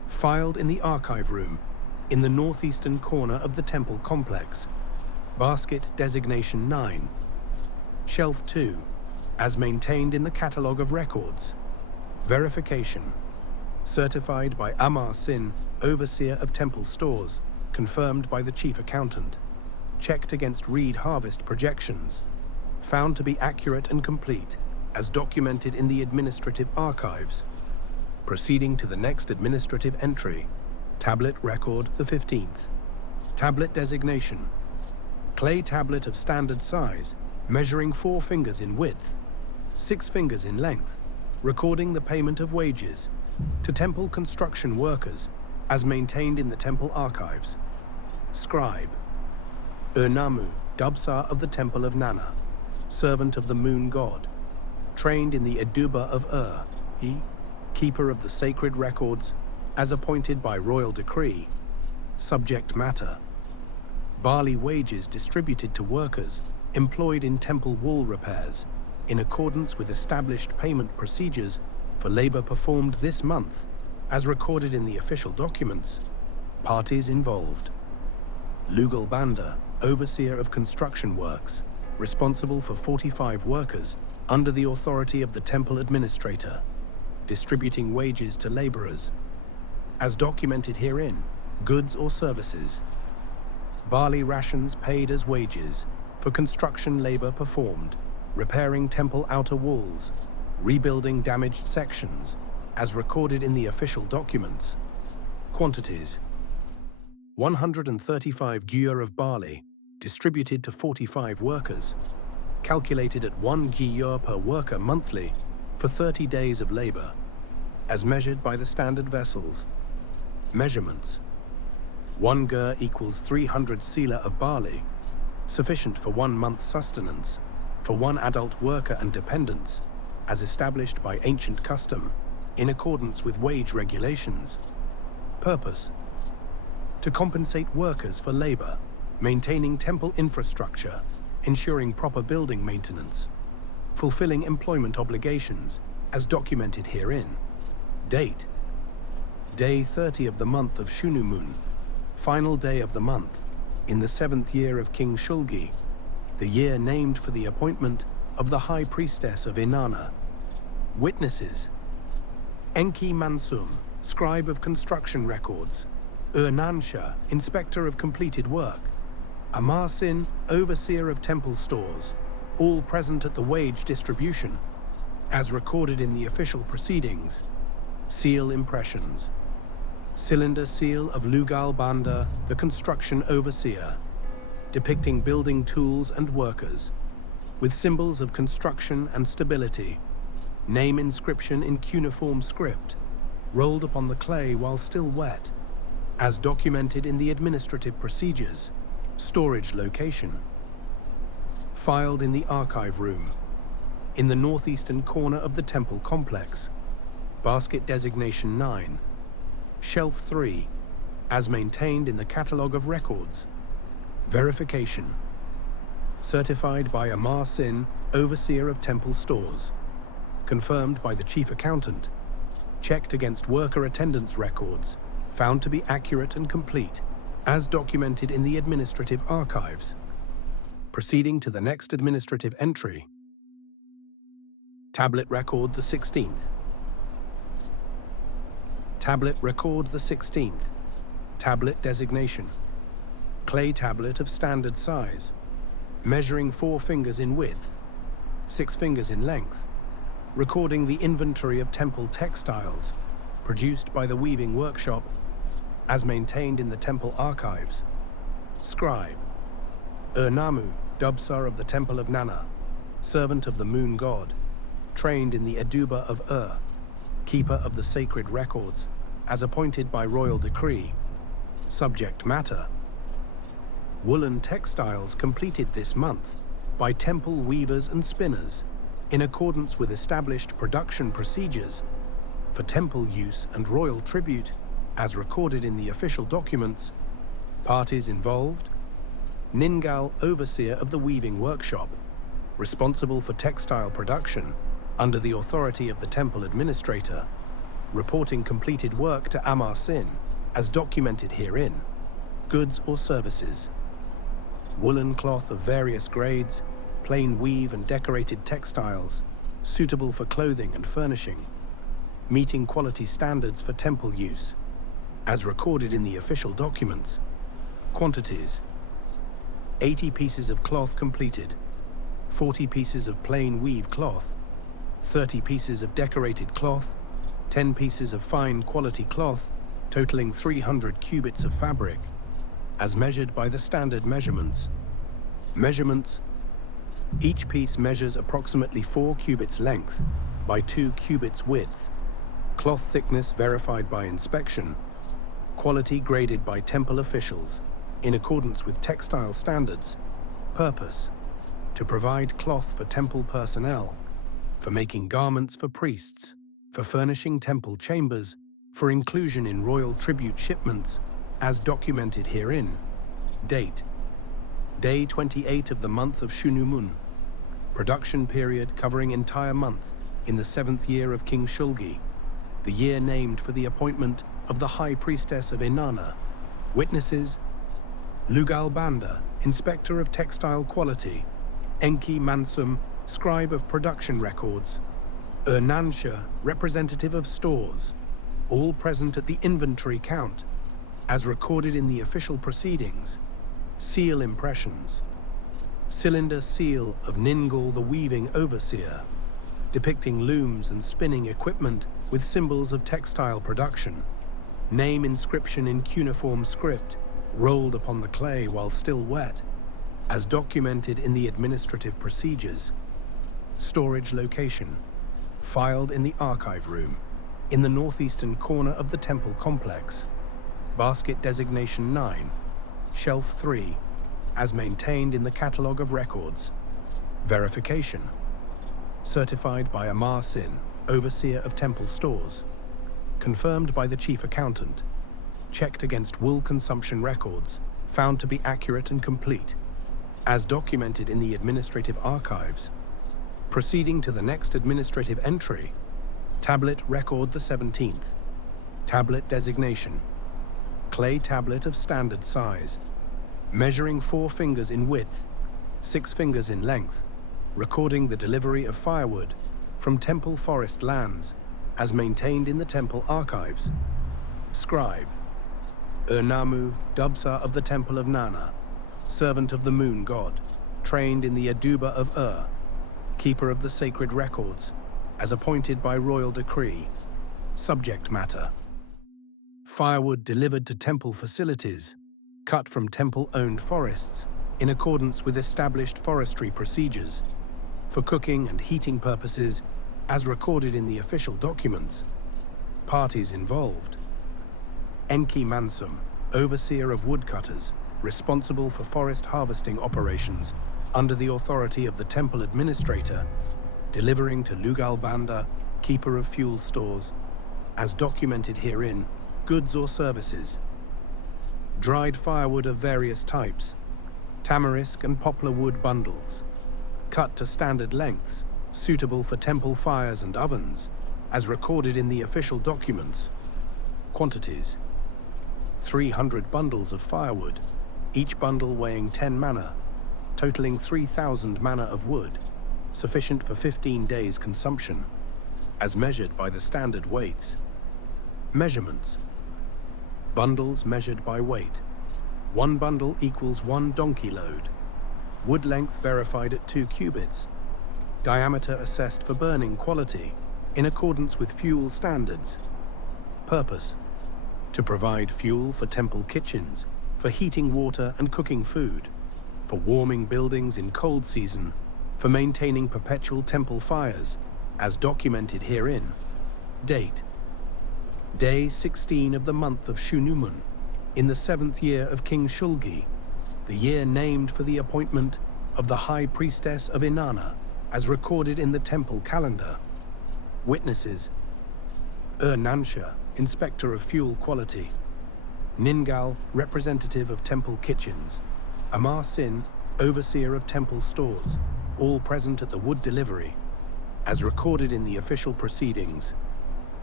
Filed in the archive room, in the northeastern corner of the temple complex. Basket designation 9. Shelf 2, as maintained in the Catalogue of Records. Verification. Certified by Amar Sin, Overseer of Temple Stores, confirmed by the Chief Accountant. Checked against reed harvest projections. Found to be accurate and complete, as documented in the Administrative Archives. Proceeding to the next administrative entry. Tablet record the 15th. Tablet designation. Clay tablet of standard size, measuring 4 fingers in width, 6 fingers in length, recording the payment of wages to temple construction workers as maintained in the temple archives. Scribe. Ur-Namma, Dubsar of the Temple of Nanna, servant of the moon god, trained in the Eduba of Ur, keeper of the sacred records, as appointed by royal decree. Subject matter. Barley wages distributed to workers employed in temple wall repairs, in accordance with established payment procedures for labor performed this month, as recorded in the official documents. Parties involved. Lugal Banda, overseer of construction works, responsible for 45 workers under the authority of the temple administrator, distributing wages to laborers, as documented herein, goods or services. Barley rations paid as wages for construction labor performed, repairing temple outer walls, rebuilding damaged sections, as recorded in the official documents. Quantities: 135 gyur of barley, distributed to 45 workers, calculated at 1 gyur per worker monthly for 30 days of labor, as measured by the standard vessels. Measurements: 1 gur equals 300 sila of barley, sufficient for 1 month's sustenance, for 1 adult worker and dependents, as established by ancient custom, in accordance with wage regulations. Purpose: to compensate workers for labor, maintaining temple infrastructure, ensuring proper building maintenance, fulfilling employment obligations, as documented herein. Date: Day 30 of the month of Shunumun, final day of the month, in the 7th year of King Shulgi, the year named for the appointment of the High Priestess of Inanna. Witnesses: Enki Mansum, scribe of construction records, Ur-Namma, inspector of completed work, Amar Sin, overseer of temple stores, all present at the wage distribution, as recorded in the official proceedings. Seal impressions. Cylinder seal of Lugal Banda, the construction overseer, depicting building tools and workers, with symbols of construction and stability. Name inscription in cuneiform script, rolled upon the clay while still wet, as documented in the administrative procedures. Storage location: filed in the archive room, in the northeastern corner of the temple complex. Basket designation 9. Shelf 3, as maintained in the Catalogue of Records. Verification. Certified by Amar Sin, overseer of temple stores. Confirmed by the Chief Accountant. Checked against worker attendance records. Found to be accurate and complete, as documented in the Administrative Archives. Proceeding to the next administrative entry. Tablet record the 16th. Tablet record the 16th. Tablet designation. Clay tablet of standard size, measuring 4 fingers in width, 6 fingers in length, recording the inventory of temple textiles produced by the weaving workshop, as maintained in the temple archives. Scribe. Ur-Namma, Dubsar of the Temple of Nanna, servant of the moon god, trained in the Eduba of Ur, keeper of the sacred records, as appointed by royal decree. Subject matter: woolen textiles completed this month by temple weavers and spinners, in accordance with established production procedures, for temple use and royal tribute, as recorded in the official documents. Parties involved: Ningal, overseer of the weaving workshop, responsible for textile production, under the authority of the temple administrator. reporting completed work to Amar Sin, as documented herein, goods or services. Woolen cloth of various grades, plain weave and decorated textiles, suitable for clothing and furnishing, meeting quality standards for temple use, as recorded in the official documents. Quantities: 80 pieces of cloth completed, 40 pieces of plain weave cloth, 30 pieces of decorated cloth, 10 pieces of fine quality cloth, totaling 300 cubits of fabric, as measured by the standard measurements. Measurements: each piece measures approximately 4 cubits length by 2 cubits width. Cloth thickness verified by inspection. Quality graded by temple officials in accordance with textile standards. Purpose: to provide cloth for temple personnel, for making garments for priests, for furnishing temple chambers, for inclusion in royal tribute shipments, as documented herein. Date: Day 28 of the month of Shunumun. Production period covering entire month in the 7th year of King Shulgi, the year named for the appointment of the High Priestess of Inanna. Witnesses: Lugal Banda, Inspector of Textile Quality; Enki Mansum, Scribe of Production Records; Ur-Namma, Representative of Stores, all present at the inventory count, as recorded in the official proceedings. Seal impressions: cylinder seal of Ningal the Weaving Overseer, depicting looms and spinning equipment with symbols of textile production. Name inscription in cuneiform script, rolled upon the clay while still wet, as documented in the administrative procedures. Storage location: filed in the archive room, in the northeastern corner of the temple complex. Basket designation 9, shelf 3, as maintained in the catalogue of records. Verification: certified by Amar Sin, overseer of temple stores. Confirmed by the chief accountant. Checked against wool consumption records, found to be accurate and complete, as documented in the administrative archives. Proceeding to the next administrative entry. Tablet record the 17th. Tablet designation: clay tablet of standard size, measuring 4 fingers in width, 6 fingers in length, recording the delivery of firewood from temple forest lands, as maintained in the temple archives. Scribe: Ur-Namma, Dubsa of the Temple of Nanna, servant of the moon god, trained in the Aduba of Ur, keeper of the sacred records, as appointed by royal decree. Subject matter: firewood delivered to temple facilities, cut from temple-owned forests, in accordance with established forestry procedures, for cooking and heating purposes, as recorded in the official documents. Parties involved: Enki Mansum, overseer of woodcutters, responsible for forest harvesting operations under the authority of the temple administrator, delivering to Lugal Banda, keeper of fuel stores, as documented herein, goods or services. Dried firewood of various types, tamarisk and poplar wood bundles, cut to standard lengths, suitable for temple fires and ovens, as recorded in the official documents. Quantities: 300 bundles of firewood, each bundle weighing 10 manna, totaling 3,000 manna of wood, sufficient for 15 days' consumption, as measured by the standard weights. Measurements: bundles measured by weight. 1 bundle equals 1 donkey load. Wood length verified at 2 cubits. Diameter assessed for burning quality, in accordance with fuel standards. Purpose: to provide fuel for temple kitchens, for heating water and cooking food, for warming buildings in cold season, for maintaining perpetual temple fires, as documented herein. Date: Day 16 of the month of Shunumun, in the 7th year of King Shulgi, the year named for the appointment of the High Priestess of Inanna, as recorded in the temple calendar. Witnesses: Ur-Namma, Inspector of Fuel Quality; Ningal, Representative of Temple Kitchens; Amar Sin, Overseer of Temple Stores, all present at the wood delivery, as recorded in the official proceedings.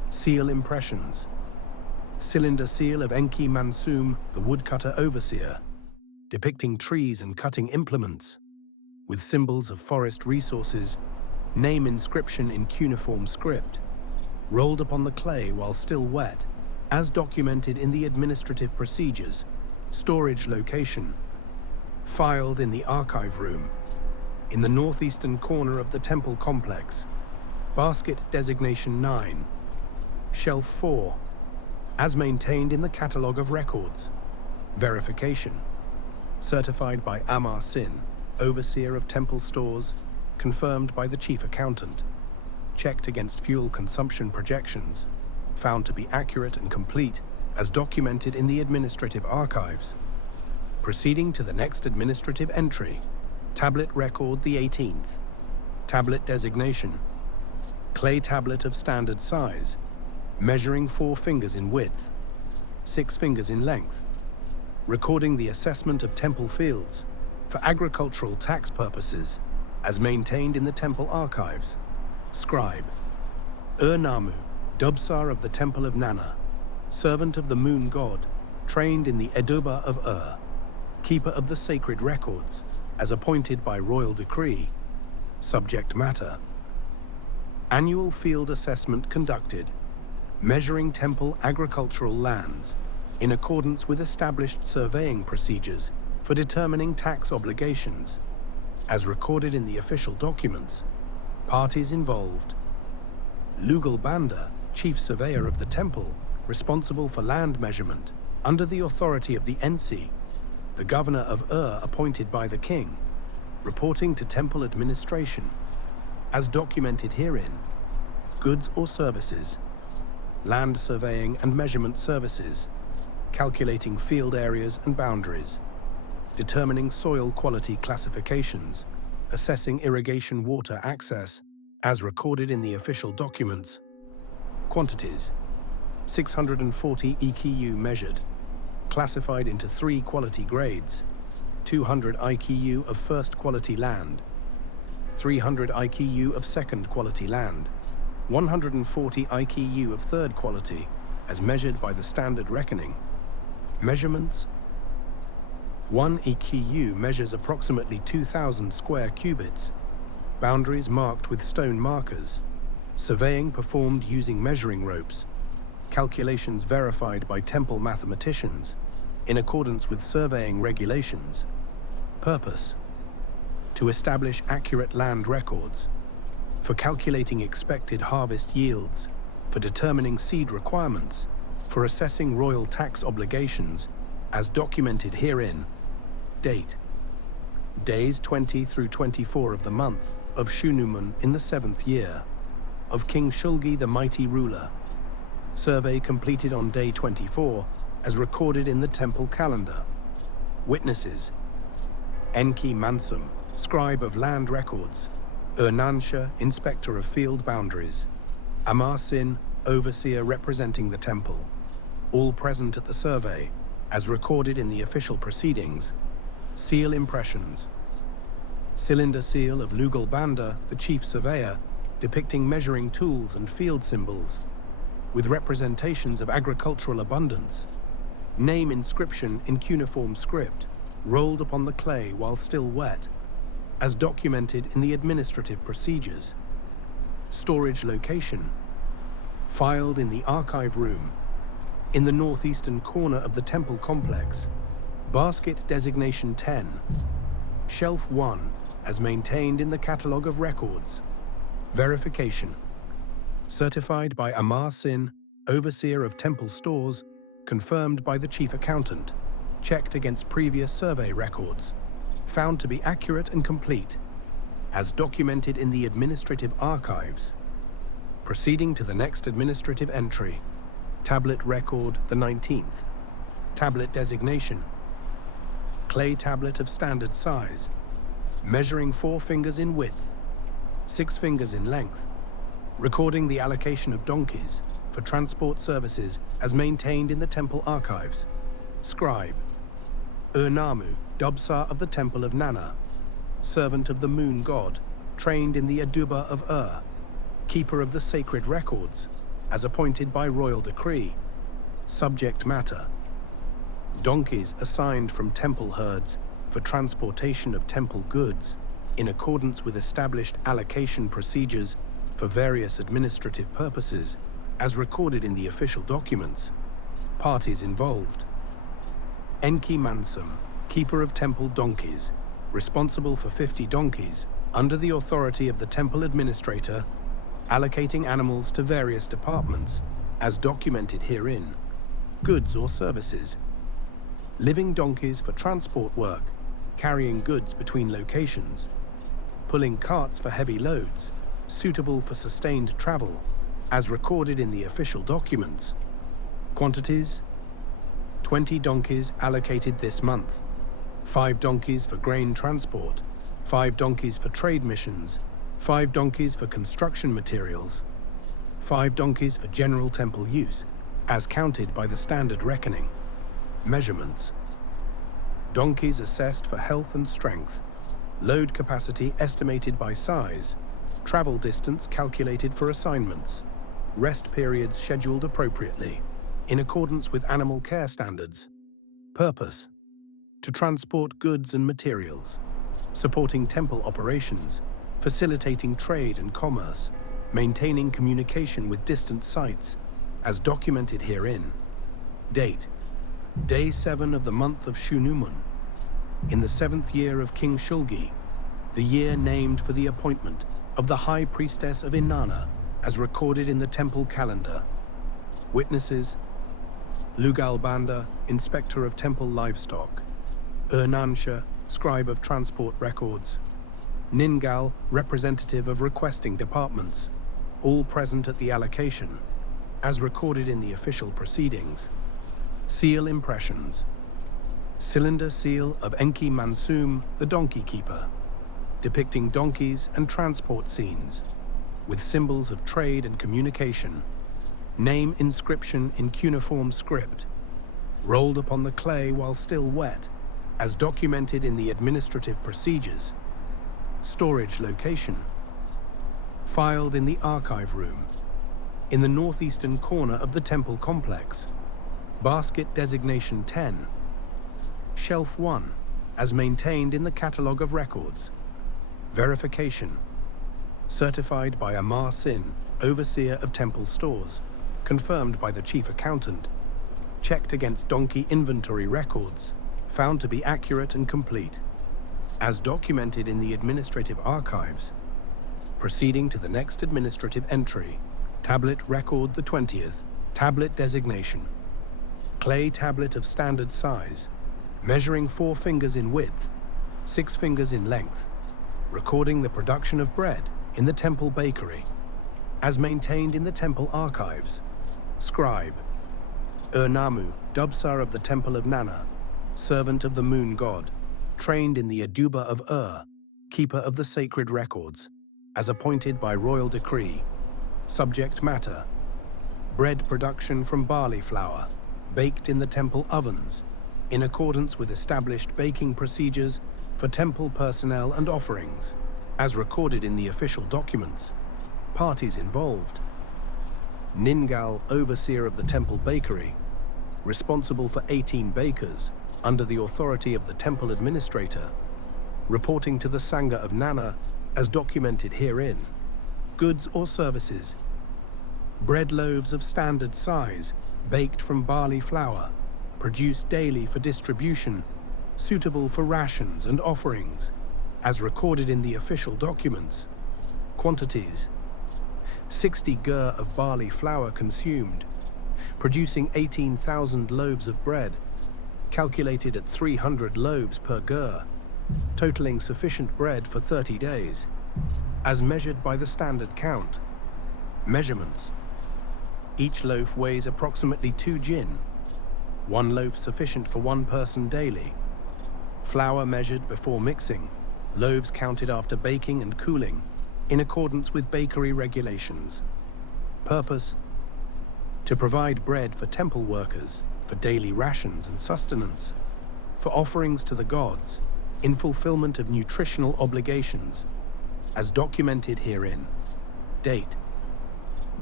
Seal impressions. Cylinder seal of Enki Mansum, the woodcutter overseer, depicting trees and cutting implements, with symbols of forest resources, name inscription in cuneiform script, rolled upon the clay while still wet, as documented in the administrative procedures. Storage location. Filed in the archive room, in the northeastern corner of the temple complex. Basket designation 9. Shelf 4. As maintained in the catalogue of records. Verification. Certified by Amar Sin, overseer of temple stores, confirmed by the chief accountant. Checked against fuel consumption projections. Found to be accurate and complete, as documented in the administrative archives. Proceeding to the next administrative entry. Tablet record the 18th. Tablet designation. Clay tablet of standard size, measuring 4 fingers in width, 6 fingers in length. Recording the assessment of temple fields for agricultural tax purposes, as maintained in the temple archives. Scribe. Ur-Namma, Dubsar of the Temple of Nanna, servant of the moon god, trained in the Eduba of Ur, keeper of the sacred records, as appointed by royal decree. Subject matter. Annual field assessment conducted, measuring temple agricultural lands, in accordance with established surveying procedures for determining tax obligations, as recorded in the official documents. Parties involved. Lugal Banda, chief surveyor of the temple, responsible for land measurement, under the authority of the Ensi, the governor of Ur appointed by the king, reporting to temple administration, as documented herein. Goods or services. Land surveying and measurement services, calculating field areas and boundaries, determining soil quality classifications, assessing irrigation water access, as recorded in the official documents. Quantities. 640 EKU measured, classified into 3 quality grades, 200 IKU of first quality land, 300 IKU of second quality land, 140 IKU of third quality, as measured by the standard reckoning. Measurements. 1 EKU measures approximately 2,000 square cubits. Boundaries marked with stone markers. Surveying performed using measuring ropes. Calculations verified by temple mathematicians, in accordance with surveying regulations. Purpose. To establish accurate land records, for calculating expected harvest yields, for determining seed requirements, for assessing royal tax obligations, as documented herein. Date. Days 20 through 24 of the month of Shunumun in the 7th year, of King Shulgi the mighty ruler. Survey completed on day 24, as recorded in the temple calendar. Witnesses. Enki Mansum, scribe of land records. Ur-Namma, inspector of field boundaries. Amar Sin, overseer representing the temple. All present at the survey, as recorded in the official proceedings. Seal impressions. Cylinder seal of Lugal Banda, the chief surveyor, depicting measuring tools and field symbols, with representations of agricultural abundance. Name inscription in cuneiform script, rolled upon the clay while still wet, as documented in the administrative procedures. Storage location. Filed in the archive room, in the northeastern corner of the temple complex. Basket designation 10. Shelf 1, as maintained in the catalogue of records. Verification. Certified by Amar Sin, overseer of temple stores, confirmed by the chief accountant. Checked against previous survey records. Found to be accurate and complete, as documented in the administrative archives. Proceeding to the next administrative entry. Tablet record the 19th. Tablet designation. Clay tablet of standard size, measuring 4 fingers in width, 6 fingers in length. Recording the allocation of donkeys for transport services as maintained in the temple archives. Scribe. Ur-Namma, Dubsar of the Temple of Nanna, servant of the moon god, trained in the Eduba of Ur, keeper of the sacred records, as appointed by royal decree. Subject matter: donkeys assigned from temple herds for transportation of temple goods in accordance with established allocation procedures for various administrative purposes, as recorded in the official documents. Parties involved: Enki Mansum, keeper of temple donkeys, responsible for 50 donkeys, under the authority of the temple administrator, allocating animals to various departments, as documented herein. Goods or services: living donkeys for transport work, carrying goods between locations, pulling carts for heavy loads, suitable for sustained travel, as recorded in the official documents. Quantities: 20 donkeys allocated this month, 5 donkeys for grain transport, 5 donkeys for trade missions, 5 donkeys for construction materials, 5 donkeys for general temple use, as counted by the standard reckoning. Measurements: donkeys assessed for health and strength, load capacity estimated by size, travel distance calculated for assignments, rest periods scheduled appropriately, in accordance with animal care standards. Purpose: to transport goods and materials, supporting temple operations, facilitating trade and commerce, maintaining communication with distant sites, as documented herein. Date: Day 7 of the month of Shunumun, in the 7th year of King Shulgi, the year named for the appointment of the High Priestess of Inanna, as recorded in the temple calendar. Witnesses: Lugal Banda, Inspector of Temple Livestock; Ur-Namma, Scribe of Transport Records; Ningal, Representative of Requesting Departments, all present at the allocation, as recorded in the official proceedings. Seal impressions: cylinder seal of Enki Mansum, the donkey keeper, depicting donkeys and transport scenes, with symbols of trade and communication. Name inscription in cuneiform script, rolled upon the clay while still wet, as documented in the administrative procedures. Storage location: filed in the archive room, in the northeastern corner of the temple complex. Basket designation 10. Shelf 1, as maintained in the catalogue of records. Verification: certified by Amar Sin, overseer of temple stores, confirmed by the chief accountant, checked against donkey inventory records, found to be accurate and complete, as documented in the administrative archives. Proceeding to the next administrative entry. Tablet record the 20th. Tablet designation: clay tablet of standard size, measuring 4 fingers in width, 6 fingers in length, recording the production of bread in the temple bakery, as maintained in the temple archives. Scribe: Ur-Namma, Dubsar of the Temple of Nanna, servant of the moon god, trained in the Aduba of Ur, keeper of the sacred records, as appointed by royal decree. Subject matter: bread production from barley flour, baked in the temple ovens, in accordance with established baking procedures for temple personnel and offerings, as recorded in the official documents. Parties involved: Ningal, overseer of the temple bakery, responsible for 18 bakers, under the authority of the temple administrator, reporting to the Sangha of Nanna, as documented herein. Goods or services: bread loaves of standard size, baked from barley flour, produced daily for distribution, suitable for rations and offerings, as recorded in the official documents. Quantities: 60 gur of barley flour consumed, producing 18,000 loaves of bread, calculated at 300 loaves per gur, totaling sufficient bread for 30 days, as measured by the standard count. Measurements: each loaf weighs approximately 2 jin, 1 loaf sufficient for 1 person daily. Flour measured before mixing, loaves counted after baking and cooling, in accordance with bakery regulations. Purpose: to provide bread for temple workers, for daily rations and sustenance, for offerings to the gods, in fulfillment of nutritional obligations, as documented herein. Date: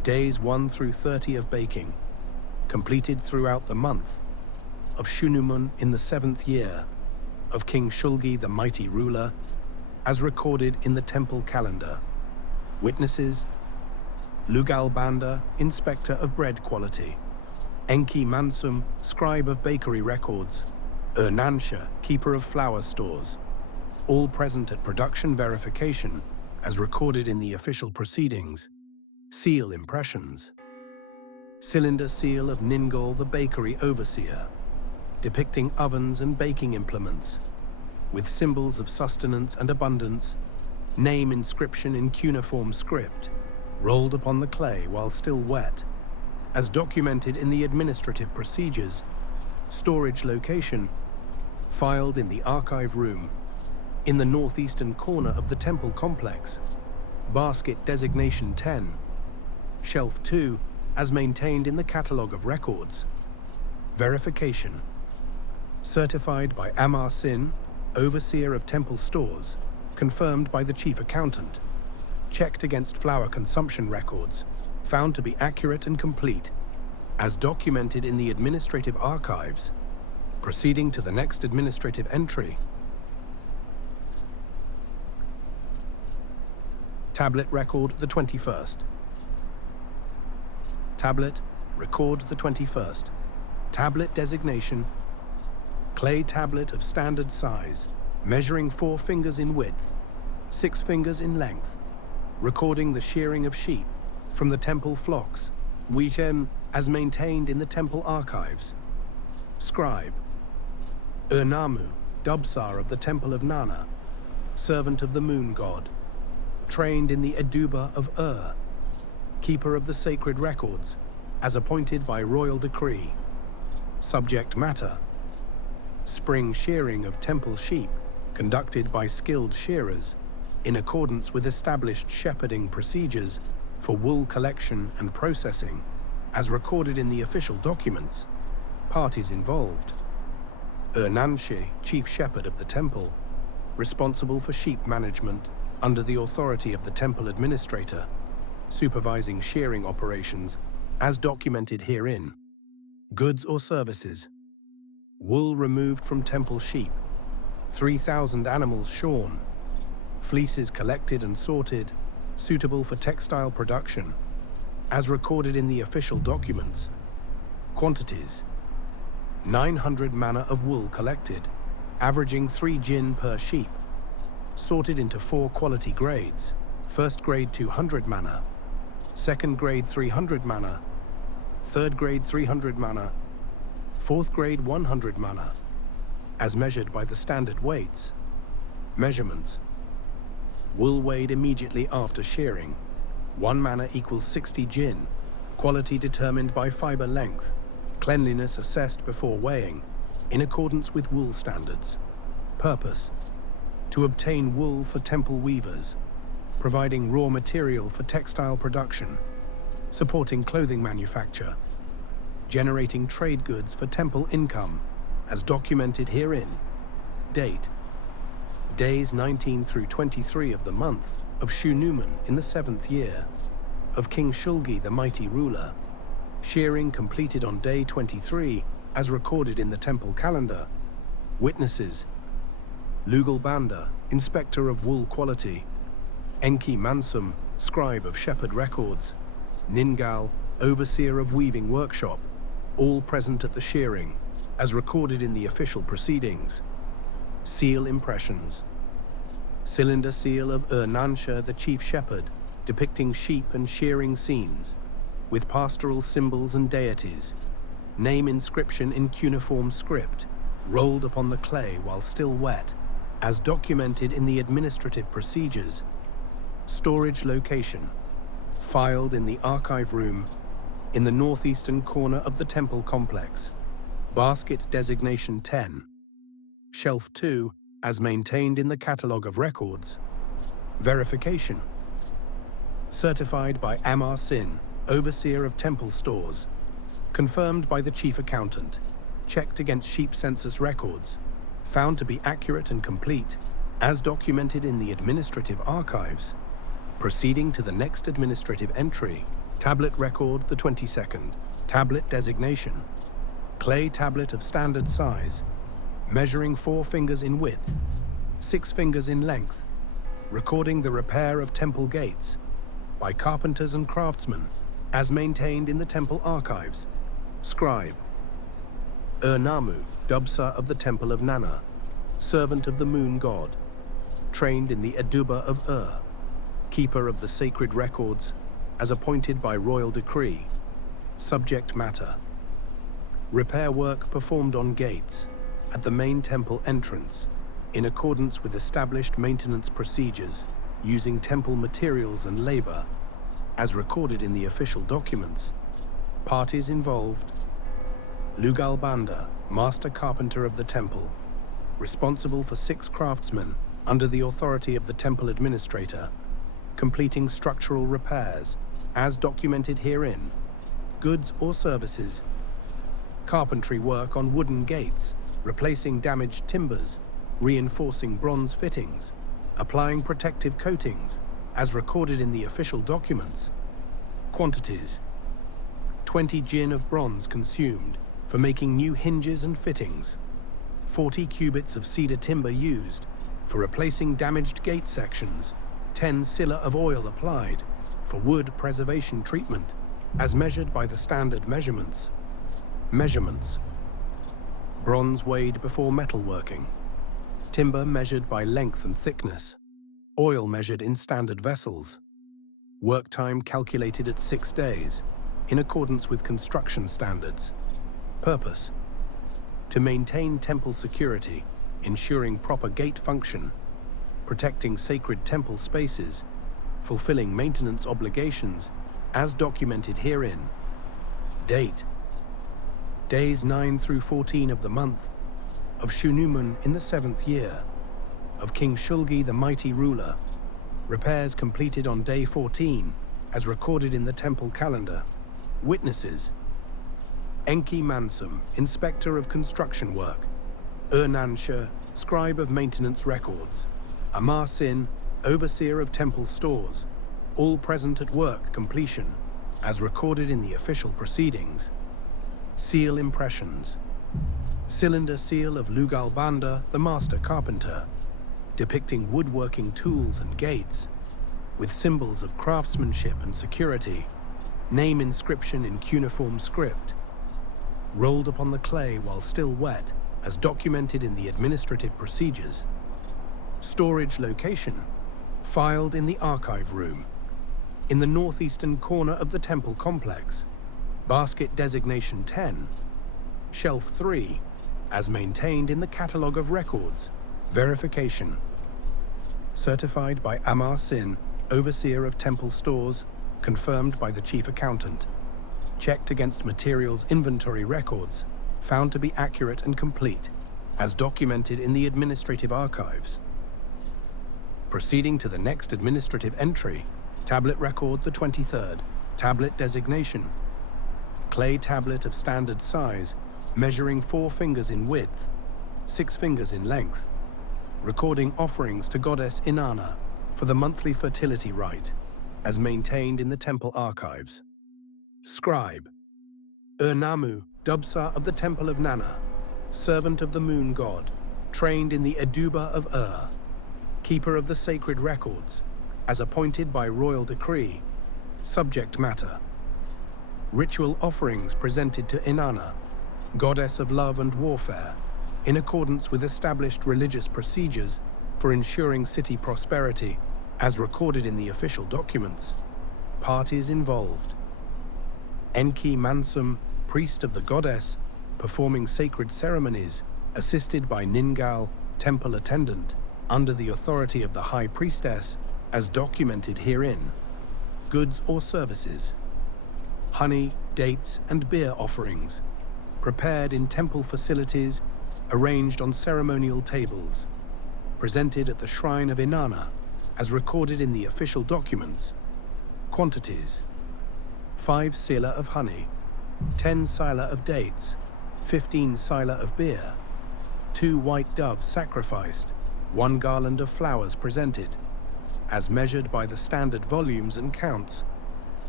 days 1 through 30 of baking, completed throughout the month of Shunumun in the 7th year of King Shulgi the mighty ruler, as recorded in the temple calendar. Witnesses: Lugal Banda, inspector of bread quality; Enki Mansum, scribe of bakery records; Ur-Namma, keeper of flour stores, all present at production verification, as recorded in the official proceedings. Seal impressions. Cylinder seal of Ningal the bakery overseer, depicting ovens and baking implements, with symbols of sustenance and abundance, name inscription in cuneiform script, rolled upon the clay while still wet, as documented in the administrative procedures. Storage location: filed in the archive room, in the northeastern corner of the temple complex. Basket designation 10. Shelf 2, as maintained in the catalogue of records. Verification: certified by Amar Sin, overseer of temple stores, confirmed by the chief accountant, checked against flour consumption records, found to be accurate and complete, as documented in the administrative archives. Proceeding to the next administrative entry. Tablet record the 21st. Tablet, record the 21st. Tablet designation: clay tablet of standard size, measuring 4 fingers in width, 6 fingers in length, recording the shearing of sheep from the temple flocks, as maintained in the temple archives. Scribe: Ur-Namma, Dubsar of the Temple of Nanna, servant of the moon god, trained in the Eduba of Ur, keeper of the sacred records, as appointed by royal decree. Subject matter: spring shearing of temple sheep, conducted by skilled shearers, in accordance with established shepherding procedures for wool collection and processing, as recorded in the official documents. Parties involved: Ur-Namma, chief shepherd of the temple, responsible for sheep management under the authority of the temple administrator, supervising shearing operations, as documented herein. Goods or services: wool removed from temple sheep, 3,000 animals shorn, fleeces collected and sorted, suitable for textile production, as recorded in the official documents. Quantities: 900 manna of wool collected, averaging 3 jin per sheep, sorted into 4 quality grades: first grade 200 manna, second grade 300 manna, third grade 300 manna, fourth grade 100 manna, as measured by the standard weights. Measurements: wool weighed immediately after shearing, 1 manna equals 60 jin, quality determined by fiber length, cleanliness assessed before weighing, in accordance with wool standards. Purpose: to obtain wool for temple weavers, providing raw material for textile production, supporting clothing manufacture, generating trade goods for temple income, as documented herein. Date: days 19 through 23 of the month of Shunumun in the 7th year of King Shulgi the mighty ruler. Shearing completed on day 23, as recorded in the temple calendar. Witnesses: Lugal Banda, inspector of wool quality; Enki Mansum, scribe of shepherd records; Ningal, overseer of weaving workshop, all present at the shearing, as recorded in the official proceedings. Seal impressions: cylinder seal of Ur-Namma the chief shepherd, depicting sheep and shearing scenes, with pastoral symbols and deities. Name inscription in cuneiform script, rolled upon the clay while still wet, as documented in the administrative procedures. Storage location: filed in the archive room, in the northeastern corner of the temple complex. Basket designation 10. Shelf 2, as maintained in the catalogue of records. Verification: certified by Amar Sin, overseer of temple stores, confirmed by the chief accountant, checked against sheep census records, found to be accurate and complete, as documented in the administrative archives. Proceeding to the next administrative entry. Tablet record the 22nd. Tablet designation. Clay tablet of standard size, measuring 4 fingers in width, 6 fingers in length, recording the repair of temple gates by carpenters and craftsmen, as maintained in the temple archives. Scribe. Ur-Namma, Dubsa of the Temple of Nanna, servant of the moon god, trained in the Eduba of Ur, keeper of the sacred records, as appointed by royal decree. Subject matter. Repair work performed on gates at the main temple entrance in accordance with established maintenance procedures using temple materials and labor, as recorded in the official documents. Parties involved: Lugal Banda, master carpenter of the temple, responsible for 6 craftsmen under the authority of the temple administrator, completing structural repairs, as documented herein. Goods or services. Carpentry work on wooden gates, replacing damaged timbers, reinforcing bronze fittings, applying protective coatings, as recorded in the official documents. Quantities: 20 jin of bronze consumed for making new hinges and fittings, 40 cubits of cedar timber used for replacing damaged gate sections, 10 sila of oil applied for wood preservation treatment, as measured by the standard measurements. Measurements: bronze weighed before metalworking, timber measured by length and thickness, oil measured in standard vessels, work time calculated at 6 days, in accordance with construction standards. Purpose: to maintain temple security, ensuring proper gate function, protecting sacred temple spaces, fulfilling maintenance obligations, as documented herein. Date: days 9 through 14 of the month of Shunumun in the 7th year of King Shulgi the mighty ruler. Repairs completed on day 14, as recorded in the temple calendar. Witnesses: Enki Mansum, inspector of construction work; Ur-Namma, scribe of maintenance records; Amar Sin, overseer of temple stores, all present at work completion, as recorded in the official proceedings. Seal impressions: cylinder seal of Lugal Banda, the master carpenter, depicting woodworking tools and gates, with symbols of craftsmanship and security, name inscription in cuneiform script, rolled upon the clay while still wet, as documented in the administrative procedures. Storage location: filed in the archive room, in the northeastern corner of the temple complex. Basket designation 10. Shelf 3, as maintained in the Catalogue of Records. Verification: certified by Amar Sin, overseer of temple stores, confirmed by the chief accountant. Checked against materials inventory records, found to be accurate and complete, as documented in the administrative archives. Proceeding to the next administrative entry. Tablet record the 23rd. Tablet designation: clay tablet of standard size, measuring 4 fingers in width, 6 fingers in length, recording offerings to goddess Inanna for the monthly fertility rite, as maintained in the temple archives. Scribe: Ur-Namma, Dubsa of the Temple of Nanna, servant of the moon god, trained in the Eduba of Ur, keeper of the sacred records, as appointed by royal decree. Subject matter: ritual offerings presented to Inanna, goddess of love and warfare, in accordance with established religious procedures for ensuring city prosperity, as recorded in the official documents. Parties involved: Enki Mansum, priest of the goddess, performing sacred ceremonies, assisted by Ningal, temple attendant, under the authority of the high priestess, as documented herein. Goods or services: honey, dates, and beer offerings, prepared in temple facilities, arranged on ceremonial tables, presented at the shrine of Inanna, as recorded in the official documents. Quantities: 5 sila of honey, 10 sila of dates, 15 sila of beer, 2 white doves sacrificed, 1 garland of flowers presented, as measured by the standard volumes and counts.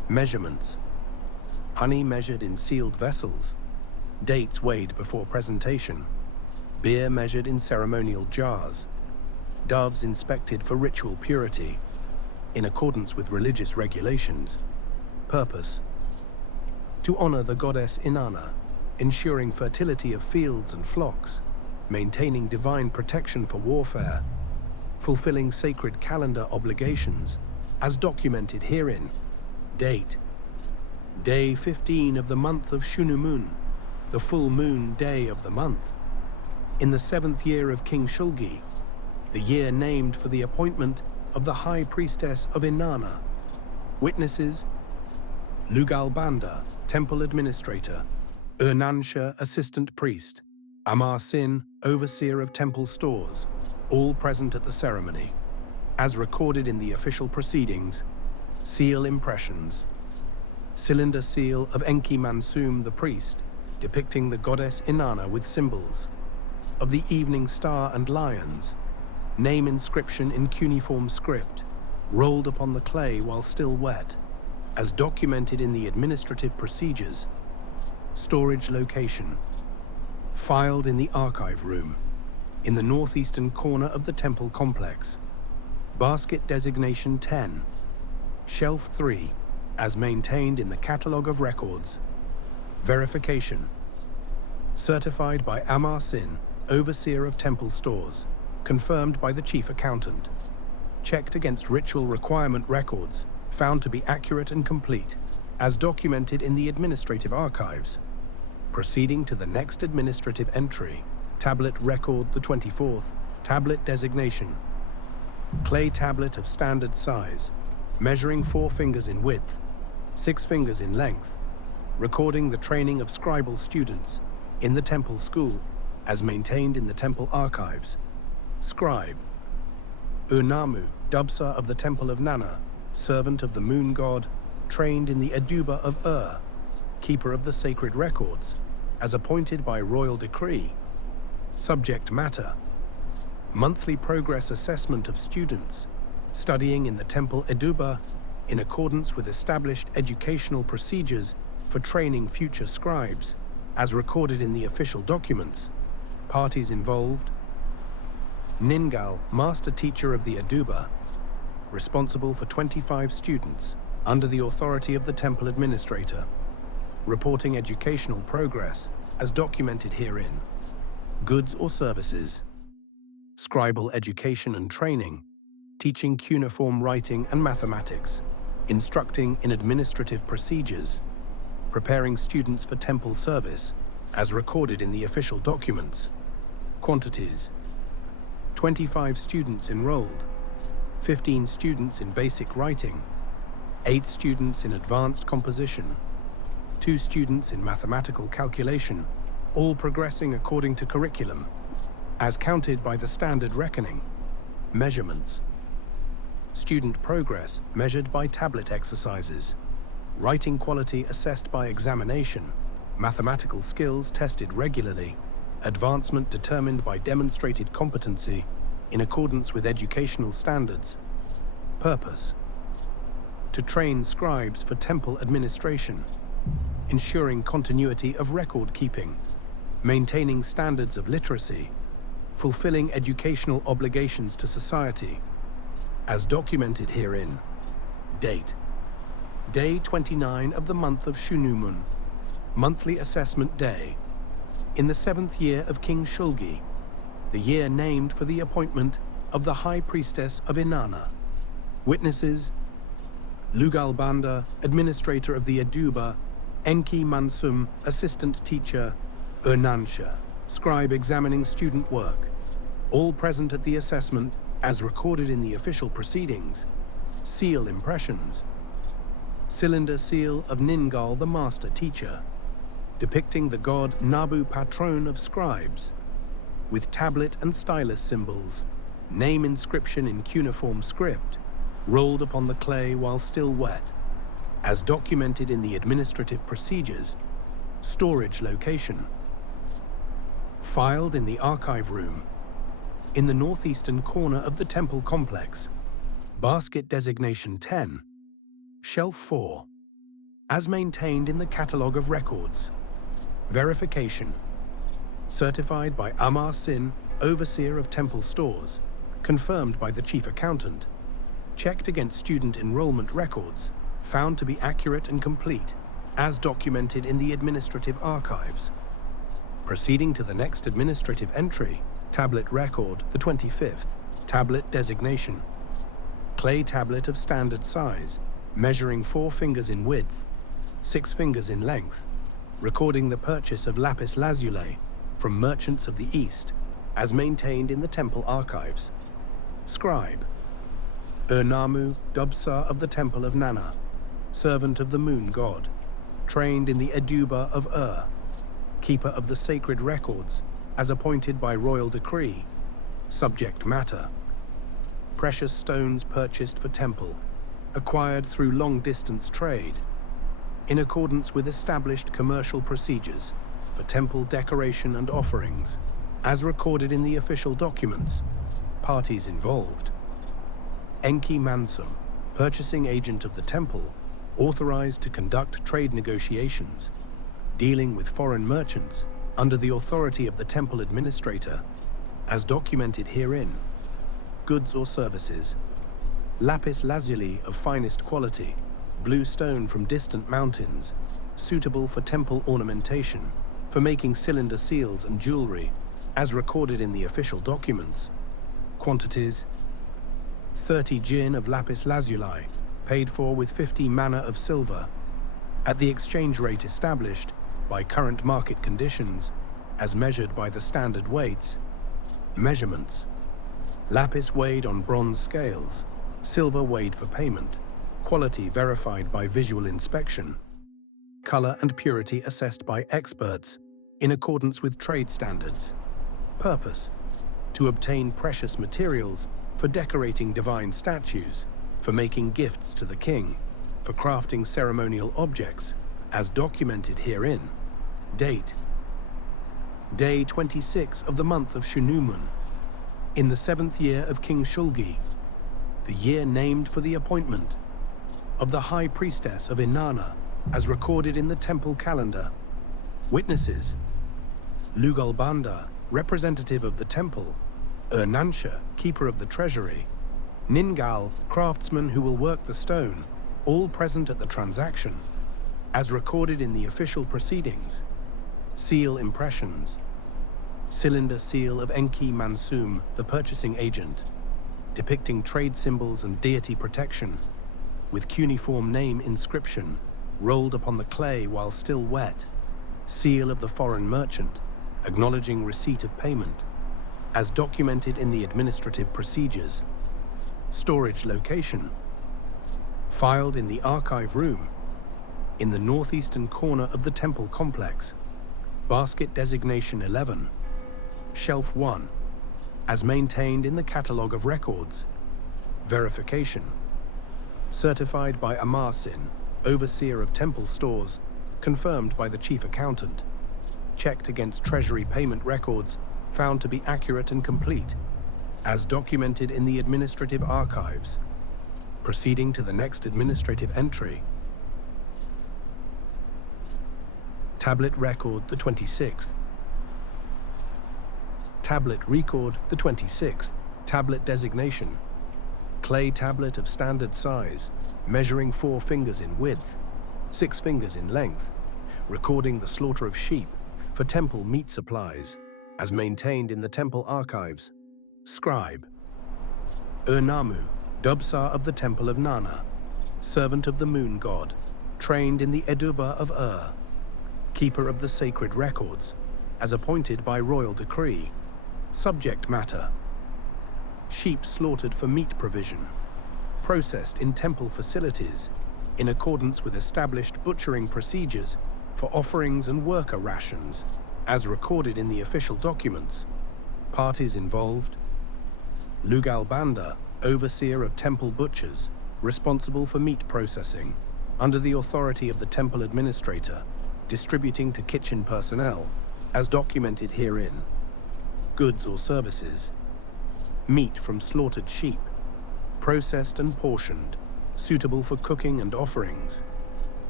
Measurements. Honey measured in sealed vessels. Dates weighed before presentation. Beer measured in ceremonial jars. Doves inspected for ritual purity, in accordance with religious regulations. Purpose: to honor the goddess Inanna, ensuring fertility of fields and flocks, maintaining divine protection for warfare, fulfilling sacred calendar obligations, as documented herein. Date: Day 15 of the month of Shunumun, the full moon day of the month, in the 7th year of King Shulgi, the year named for the appointment of the High Priestess of Inanna. Witnesses: Lugalbanda, Temple Administrator; Ur-Namma, Assistant Priest; Amar Sin, Overseer of Temple Stores, all present at the ceremony. As recorded in the official proceedings. Seal impressions. Cylinder seal of Enki Mansum the priest, depicting the goddess Inanna with symbols of the evening star and lions. Name inscription in cuneiform script, rolled upon the clay while still wet, as documented in the administrative procedures. Storage location. Filed in the archive room, in the northeastern corner of the temple complex. Basket designation 10. Shelf 3, as maintained in the Catalogue of Records. Verification. Certified by Amar Sin, Overseer of Temple Stores. Confirmed by the Chief Accountant. Checked against ritual requirement records, found to be accurate and complete, as documented in the administrative archives. Proceeding to the next administrative entry. Tablet record the 24th. Tablet designation. Clay tablet of standard size, measuring 4 fingers in width, 6 fingers in length, recording the training of scribal students in the temple school, as maintained in the temple archives. Scribe: Ur-Namma, Dubsa of the Temple of Nanna, servant of the moon god, trained in the Eduba of Ur, keeper of the sacred records, as appointed by royal decree. Subject matter: monthly progress assessment of students studying in the Temple Eduba in accordance with established educational procedures for training future scribes, as recorded in the official documents. Parties involved: Ningal, master teacher of the Eduba, responsible for 25 students, under the authority of the temple administrator, reporting educational progress, as documented herein. Goods or services: scribal education and training, teaching cuneiform writing and mathematics, instructing in administrative procedures, preparing students for temple service, as recorded in the official documents. Quantities: 25 students enrolled, 15 students in basic writing, 8 students in advanced composition, 2 students in mathematical calculation, all progressing according to curriculum, as counted by the standard reckoning. Measurements: student progress measured by tablet exercises, writing quality assessed by examination, mathematical skills tested regularly, advancement determined by demonstrated competency in accordance with educational standards. Purpose: to train scribes for temple administration, ensuring continuity of record keeping, maintaining standards of literacy, fulfilling educational obligations to society, as documented herein. Date: Day 29 of the month of Shunumun, monthly assessment day, in the 7th year of King Shulgi, the year named for the appointment of the High Priestess of Inanna. Witnesses: Lugalbanda, Administrator of the Eduba; Enki Mansum, Assistant Teacher; Ur-Namma, Scribe examining student work, all present at the assessment, as recorded in the official proceedings. Seal impressions: cylinder seal of Ningal, the master teacher, depicting the god Nabu, patron of scribes, with tablet and stylus symbols, name inscription in cuneiform script, rolled upon the clay while still wet, as documented in the administrative procedures. Storage location: filed in the archive room, in the northeastern corner of the temple complex. Basket designation 10. Shelf 4. as maintained in the Catalogue of Records. Verification. Certified by Amar Sin, overseer of temple stores, confirmed by the chief accountant, checked against student enrollment records, found to be accurate and complete, as documented in the administrative archives. Proceeding to the next administrative entry, tablet record, the 25th, tablet designation. Clay tablet of standard size, measuring 4 fingers in width, 6 fingers in length, recording the purchase of lapis lazuli from merchants of the East, as maintained in the temple archives. Scribe. Ur-Namma, Dubsar of the Temple of Nanna, servant of the moon god, trained in the Eduba of Ur, keeper of the sacred records, as appointed by royal decree. Subject matter. Precious stones purchased for temple, acquired through long-distance trade, in accordance with established commercial procedures for temple decoration and offerings, as recorded in the official documents. Parties involved. Enki Mansum, purchasing agent of the temple, authorized to conduct trade negotiations, dealing with foreign merchants under the authority of the temple administrator, as documented herein. Goods or services. Lapis lazuli of finest quality, blue stone from distant mountains, suitable for temple ornamentation, for making cylinder seals and jewelry, as recorded in the official documents. Quantities: 30 jinn of lapis lazuli, paid for with 50 manna of silver, at the exchange rate established by current market conditions, as measured by the standard weights. Measurements: lapis weighed on bronze scales, silver weighed for payment, quality verified by visual inspection, color and purity assessed by experts in accordance with trade standards. Purpose: to obtain precious materials for decorating divine statues, for making gifts to the king, for crafting ceremonial objects, as documented herein. Date: Day 26 of the month of Shunumun, in the 7th year of King Shulgi, the year named for the appointment of the high priestess of Inanna, as recorded in the temple calendar. Witnesses: Lugalbanda, representative of the temple; Ur-Namma, keeper of the treasury; Ningal, craftsman who will work the stone, all present at the transaction, as recorded in the official proceedings. Seal impressions. Cylinder seal of Enki Mansum, the purchasing agent, depicting trade symbols and deity protection, with cuneiform name inscription, rolled upon the clay while still wet. Seal of the foreign merchant, acknowledging receipt of payment, as documented in the administrative procedures. Storage location: filed in the archive room, in the northeastern corner of the temple complex. Basket designation 11. Shelf 1, as maintained in the Catalogue of Records. Verification: certified by Amar Sin, overseer of temple stores, confirmed by the chief accountant, checked against treasury payment records, found to be accurate and complete, as documented in the administrative archives. Proceeding to the next administrative entry. Tablet record, the 26th. Tablet record, the 26th. Tablet designation: clay tablet of standard size, measuring 4 fingers in width, 6 fingers in length, recording the slaughter of sheep for temple meat supplies, as maintained in the temple archives. Scribe. Ur-Namma, Dubsar of the Temple of Nanna, servant of the moon god, trained in the Eduba of Ur, keeper of the sacred records, as appointed by royal decree. Subject matter: sheep slaughtered for meat provision, processed in temple facilities, in accordance with established butchering procedures for offerings and worker rations, as recorded in the official documents. Parties involved: Lugalbanda, overseer of temple butchers, responsible for meat processing, under the authority of the temple administrator, distributing to kitchen personnel, as documented herein. Goods or services: meat from slaughtered sheep, processed and portioned, suitable for cooking and offerings.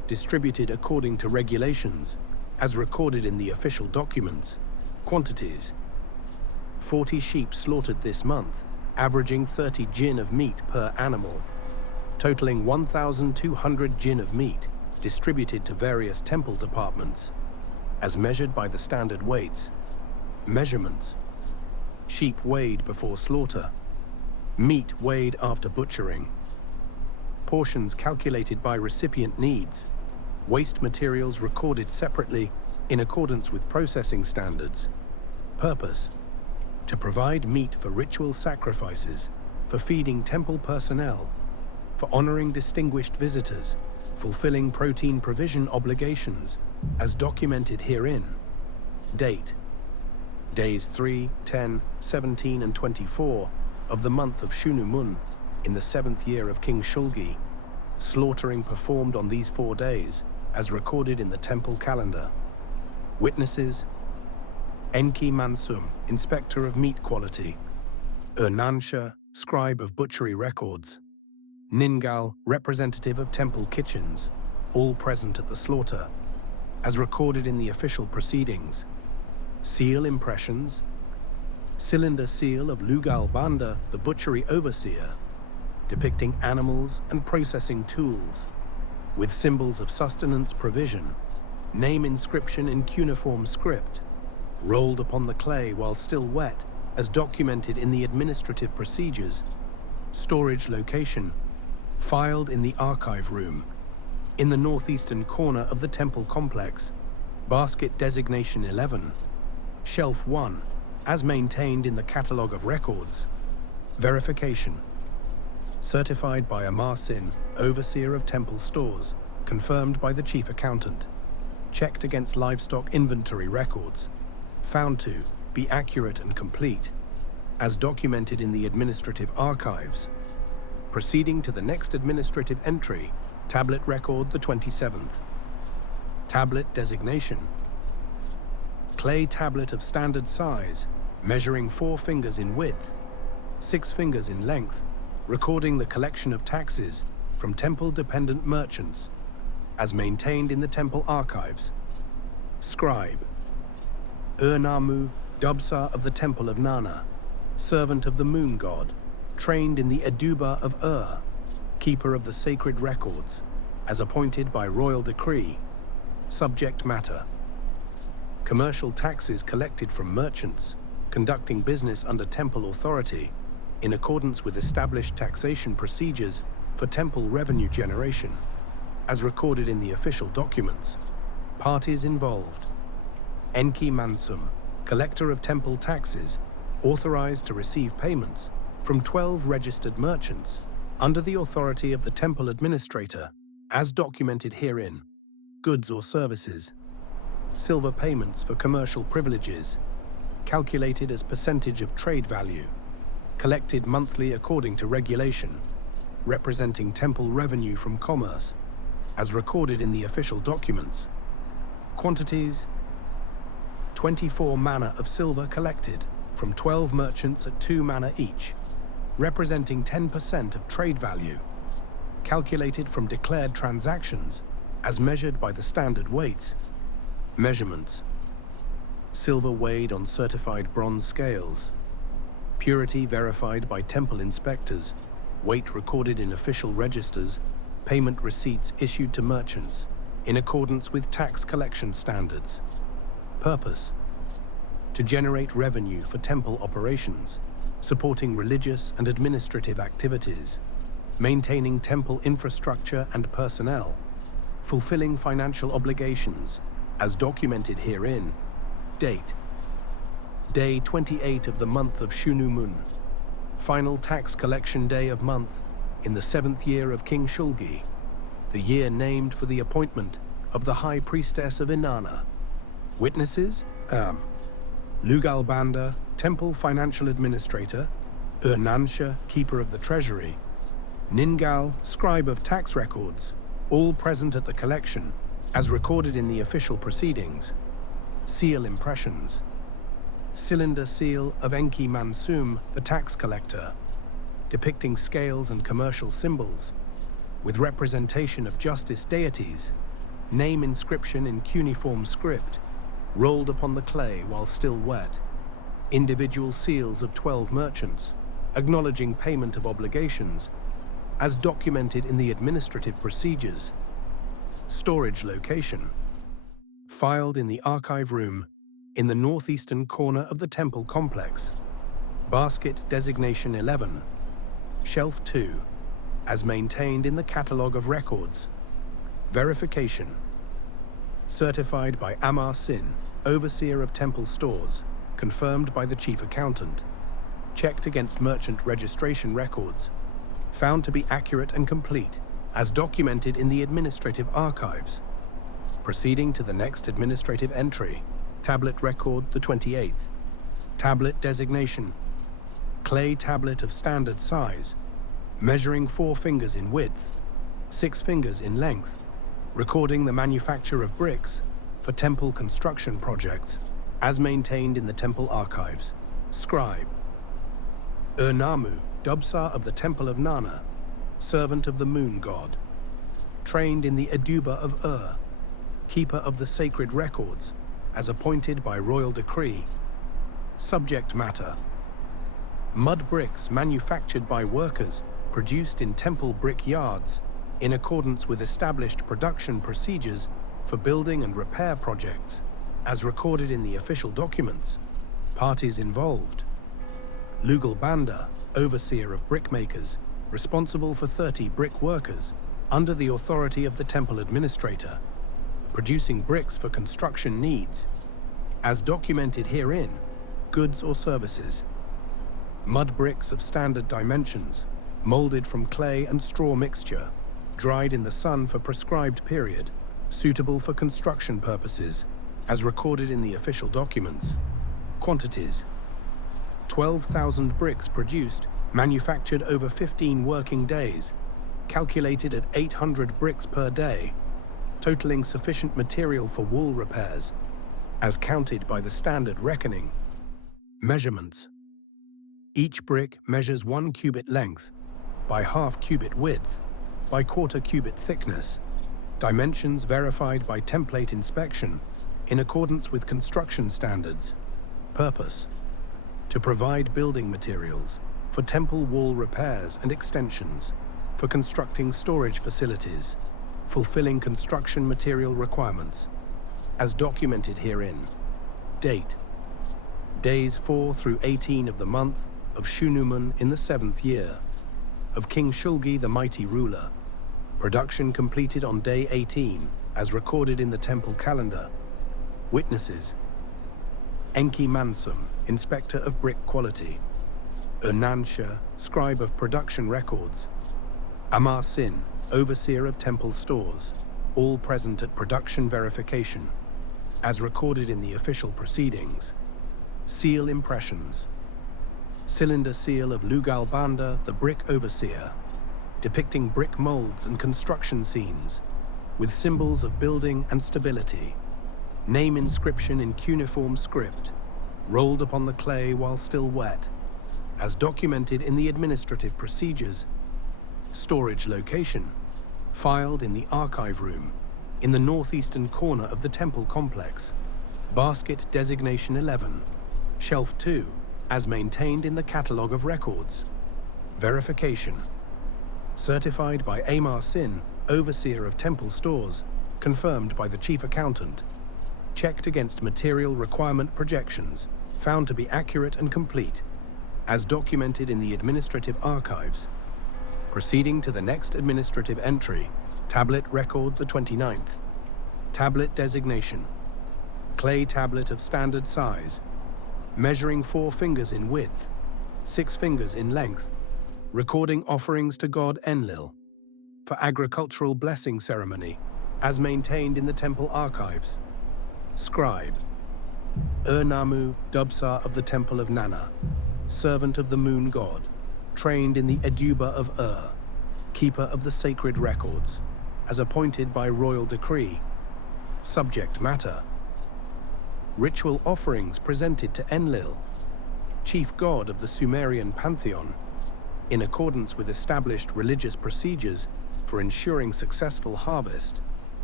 distributed according to regulations, as recorded in the official documents. Quantities: 40 sheep slaughtered this month, averaging 30 jin of meat per animal, totaling 1,200 jin of meat, distributed to various temple departments, as measured by the standard weights. Measurements: sheep weighed before slaughter, meat weighed after butchering, portions calculated by recipient needs, waste materials recorded separately in accordance with processing standards. Purpose: to provide meat for ritual sacrifices, for feeding temple personnel, for honoring distinguished visitors, fulfilling protein provision obligations, as documented herein. Date: days 3, 10, 17, and 24 of the month of Shunumun in the 7th year of King Shulgi. Slaughtering performed on these 4 days, as recorded in the temple calendar. Witnesses: Enki Mansum, Inspector of Meat Quality; Ur-Namma, Scribe of Butchery Records; Ningal, Representative of Temple Kitchens, all present at the slaughter, as recorded in the official proceedings. Seal impressions: cylinder seal of Lugal Banda, the butchery overseer, depicting animals and processing tools, with symbols of sustenance provision, name inscription in cuneiform script, rolled upon the clay while still wet, as documented in the administrative procedures. Storage location: filed in the archive room, in the northeastern corner of the temple complex. Basket designation 11. Shelf 1, as maintained in the Catalogue of Records. Verification: certified by Amar Sin, Overseer of Temple Stores, confirmed by the Chief Accountant. Checked against livestock inventory records. Found to be accurate and complete, as documented in the administrative archives. Proceeding to the next administrative entry, tablet record the 27th. Tablet designation: clay tablet of standard size, measuring 4 fingers in width, 6 fingers in length, recording the collection of taxes from temple-dependent merchants, as maintained in the temple archives. Scribe: Ur-Namma, Dubsa of the Temple of Nanna, servant of the moon god, trained in the Eduba of Ur, keeper of the sacred records, as appointed by royal decree. Subject matter: commercial taxes collected from merchants conducting business under temple authority in accordance with established taxation procedures for temple revenue generation, as recorded in the official documents. Parties involved: Enki Mansum, collector of temple taxes, authorized to receive payments from 12 registered merchants under the authority of the temple administrator, as documented herein. Goods or services: silver payments for commercial privileges, calculated as percentage of trade value, collected monthly according to regulation, representing temple revenue from commerce, as recorded in the official documents. Quantities: 24 manna of silver collected from 12 merchants at 2 manna each, representing 10% of trade value, calculated from declared transactions as measured by the standard weights. Measurements: silver weighed on certified bronze scales, purity verified by temple inspectors, weight recorded in official registers, payment receipts issued to merchants in accordance with tax collection standards. Purpose: to generate revenue for temple operations, supporting religious and administrative activities, maintaining temple infrastructure and personnel, fulfilling financial obligations, as documented herein. Date: day 28 of the month of Shunumun, final tax collection day of month in the 7th year of King Shulgi, the year named for the appointment of the High Priestess of Inanna. Witnesses: Lugal Banda, Temple Financial Administrator; Ur-Namma, Keeper of the Treasury; Ningal, Scribe of Tax Records, all present at the collection, as recorded in the official proceedings. Seal impressions: cylinder seal of Enki Mansum, the tax collector, depicting scales and commercial symbols, with representation of justice deities, Name inscription in cuneiform script, rolled upon the clay while still wet. Individual seals of 12 merchants, acknowledging payment of obligations, as documented in the administrative procedures. Storage location. Filed in the archive room in the northeastern corner of the temple complex. Basket designation 11. Shelf 2, as maintained in the Catalogue of Records. Verification. Certified by Amar Sin, Overseer of Temple Stores, confirmed by the Chief Accountant. Checked against merchant registration records. Found to be accurate and complete, as documented in the administrative archives. Proceeding to the next administrative entry. Tablet record the 28th. Tablet designation. Clay tablet of standard size, measuring 4 fingers in width, 6 fingers in length, recording the manufacture of bricks for temple construction projects, as maintained in the temple archives. Scribe. Ur-Namma, Dubsar of the Temple of Nanna, servant of the moon god. Trained in the Eduba of Ur, keeper of the sacred records, as appointed by royal decree. Subject matter. Mud bricks manufactured by workers produced in temple brick yards in accordance with established production procedures for building and repair projects, as recorded in the official documents. Parties involved. Lugal Banda, overseer of brickmakers, responsible for 30 brick workers, under the authority of the temple administrator, producing bricks for construction needs, as documented herein, goods or services. Mud bricks of standard dimensions, molded from clay and straw mixture, dried in the sun for prescribed period, suitable for construction purposes, as recorded in the official documents. Quantities. 12,000 bricks produced, manufactured over 15 working days, calculated at 800 bricks per day, totaling sufficient material for wall repairs, as counted by the standard reckoning. Measurements. Each brick measures 1 cubit length, by half cubit width, by quarter cubit thickness. Dimensions verified by template inspection, in accordance with construction standards. Purpose: to provide building materials for temple wall repairs and extensions, for constructing storage facilities, fulfilling construction material requirements, as documented herein. Date: days 4 through 18 of the month of Shunumun in the 7th year of King Shulgi the mighty ruler. Production completed on day 18, as recorded in the temple calendar. Witnesses: Enki Mansum, inspector of brick quality. Ur-Namma, scribe of production records. Amar Sin, overseer of temple stores, all present at production verification, as recorded in the official proceedings. Seal impressions. Cylinder seal of Lugal Banda, the brick overseer, depicting brick molds and construction scenes, with symbols of building and stability. Name inscription in cuneiform script, rolled upon the clay while still wet, as documented in the administrative procedures. Storage location, filed in the archive room, in the northeastern corner of the temple complex. Basket designation 11, shelf 2, as maintained in the Catalogue of Records. Verification. Certified by Amar Sin, overseer of temple stores, confirmed by the chief accountant. Checked against material requirement projections, found to be accurate and complete, as documented in the administrative archives. Proceeding to the next administrative entry. Tablet record the 29th. Tablet designation. Clay tablet of standard size, measuring 4 fingers in width, 6 fingers in length, recording offerings to god Enlil for agricultural blessing ceremony, as maintained in the temple archives. Scribe. Ur-Namma, Dubsar of the Temple of Nanna, servant of the moon god, trained in the Eduba of Ur, keeper of the sacred records, as appointed by royal decree. Subject matter: ritual offerings presented to Enlil, chief god of the Sumerian pantheon, in accordance with established religious procedures for ensuring successful harvest.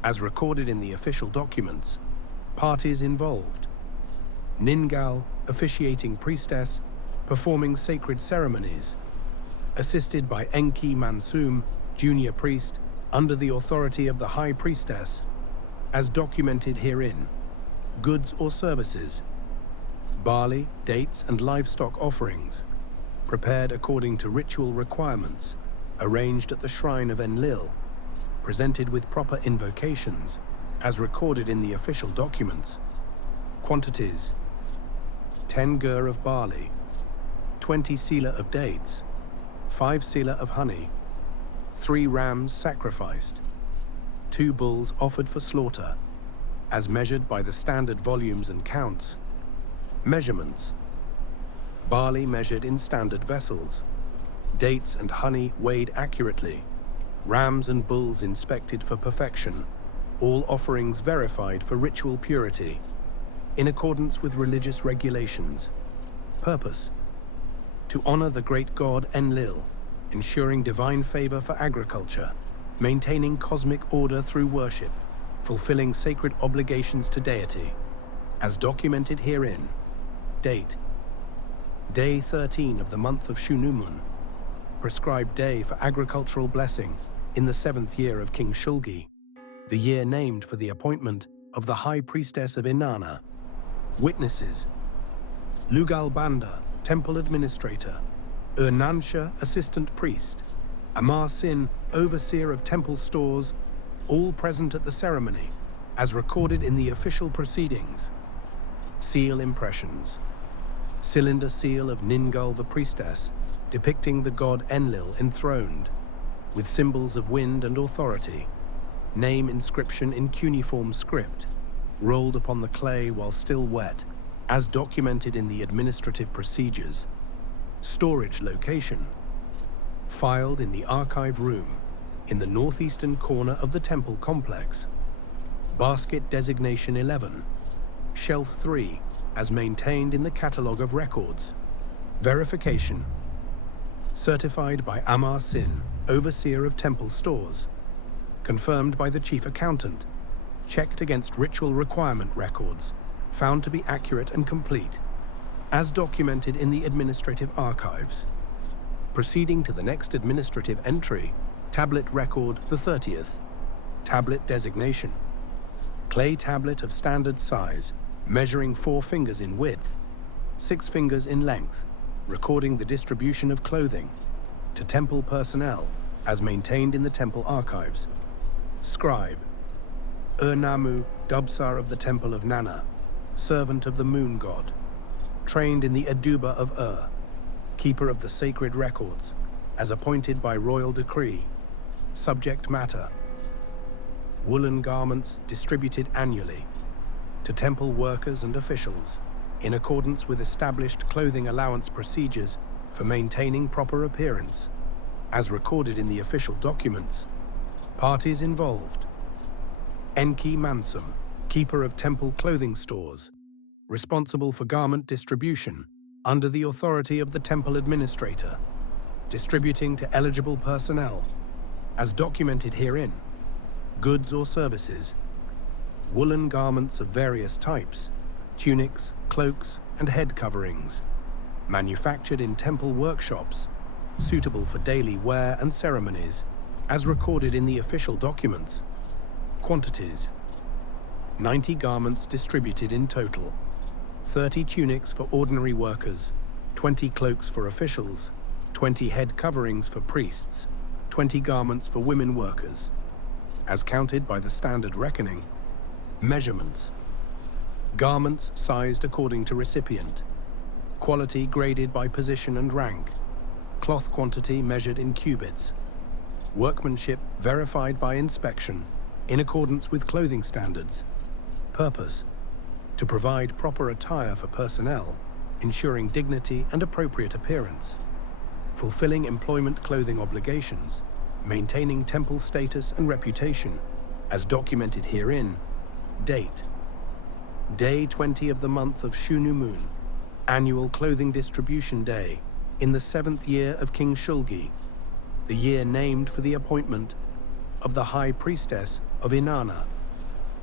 As recorded in the official documents, parties involved: Ningal, officiating priestess, performing sacred ceremonies, assisted by Enki Mansum, junior priest, under the authority of the high priestess, as documented herein. Goods or services: barley, dates, and livestock offerings, prepared according to ritual requirements, arranged at the shrine of Enlil, presented with proper invocations, as recorded in the official documents. Quantities: 10 gur of barley, 20 sila of dates, 5 sila of honey, 3 rams sacrificed, 2 bulls offered for slaughter, as measured by the standard volumes and counts. Measurements: barley measured in standard vessels, dates and honey weighed accurately, rams and bulls inspected for perfection, all offerings verified for ritual purity, in accordance with religious regulations. Purpose: to honor the great god Enlil, ensuring divine favor for agriculture, maintaining cosmic order through worship, fulfilling sacred obligations to deity, as documented herein. Date: Day 13 of the month of Shunumun, prescribed day for agricultural blessing in the 7th year of King Shulgi, the year named for the appointment of the high priestess of Inanna. Witnesses: Lugal Banda, temple administrator; Ur-Namma, assistant priest; Amar Sin, overseer of temple stores, all present at the ceremony, as recorded in the official proceedings. Seal impressions: cylinder seal of Ningal the priestess, depicting the god Enlil enthroned, with symbols of wind and authority. Name inscription in cuneiform script, rolled upon the clay while still wet, as documented in the administrative procedures. Storage location: filed in the archive room, in the northeastern corner of the temple complex. Basket designation 11, shelf 3, as maintained in the catalogue of records. Verification: certified by Amar Sin, overseer of temple stores. Confirmed by the chief accountant. Checked against ritual requirement records, found to be accurate and complete, as documented in the administrative archives. Proceeding to the next administrative entry, tablet record the 30th. Tablet designation: clay tablet of standard size, measuring 4 fingers in width, 6 fingers in length, recording the distribution of clothing to temple personnel, as maintained in the temple archives. Scribe: Ur-Namma, Dubsar of the Temple of Nanna, servant of the moon god, trained in the Aduba of Ur, keeper of the sacred records, as appointed by royal decree. Subject matter: woolen garments distributed annually to temple workers and officials, in accordance with established clothing allowance procedures for maintaining proper appearance, as recorded in the official documents. Parties involved: Enki Mansum, keeper of temple clothing stores, responsible for garment distribution under the authority of the temple administrator, distributing to eligible personnel, as documented herein. Goods or services: woolen garments of various types, tunics, cloaks, and head coverings, manufactured in temple workshops, suitable for daily wear and ceremonies, as recorded in the official documents. Quantities: 90 garments distributed in total, 30 tunics for ordinary workers, 20 cloaks for officials, 20 head coverings for priests, 20 garments for women workers, as counted by the standard reckoning. Measurements: garments sized according to recipient, quality graded by position and rank, cloth quantity measured in cubits, workmanship verified by inspection, in accordance with clothing standards. Purpose: to provide proper attire for personnel, ensuring dignity and appropriate appearance, fulfilling employment clothing obligations, maintaining temple status and reputation, as documented herein. Date: Day 20 of the month of Shunumun, annual clothing distribution day, in the 7th year of King Shulgi, the year named for the appointment of the high priestess of Inanna.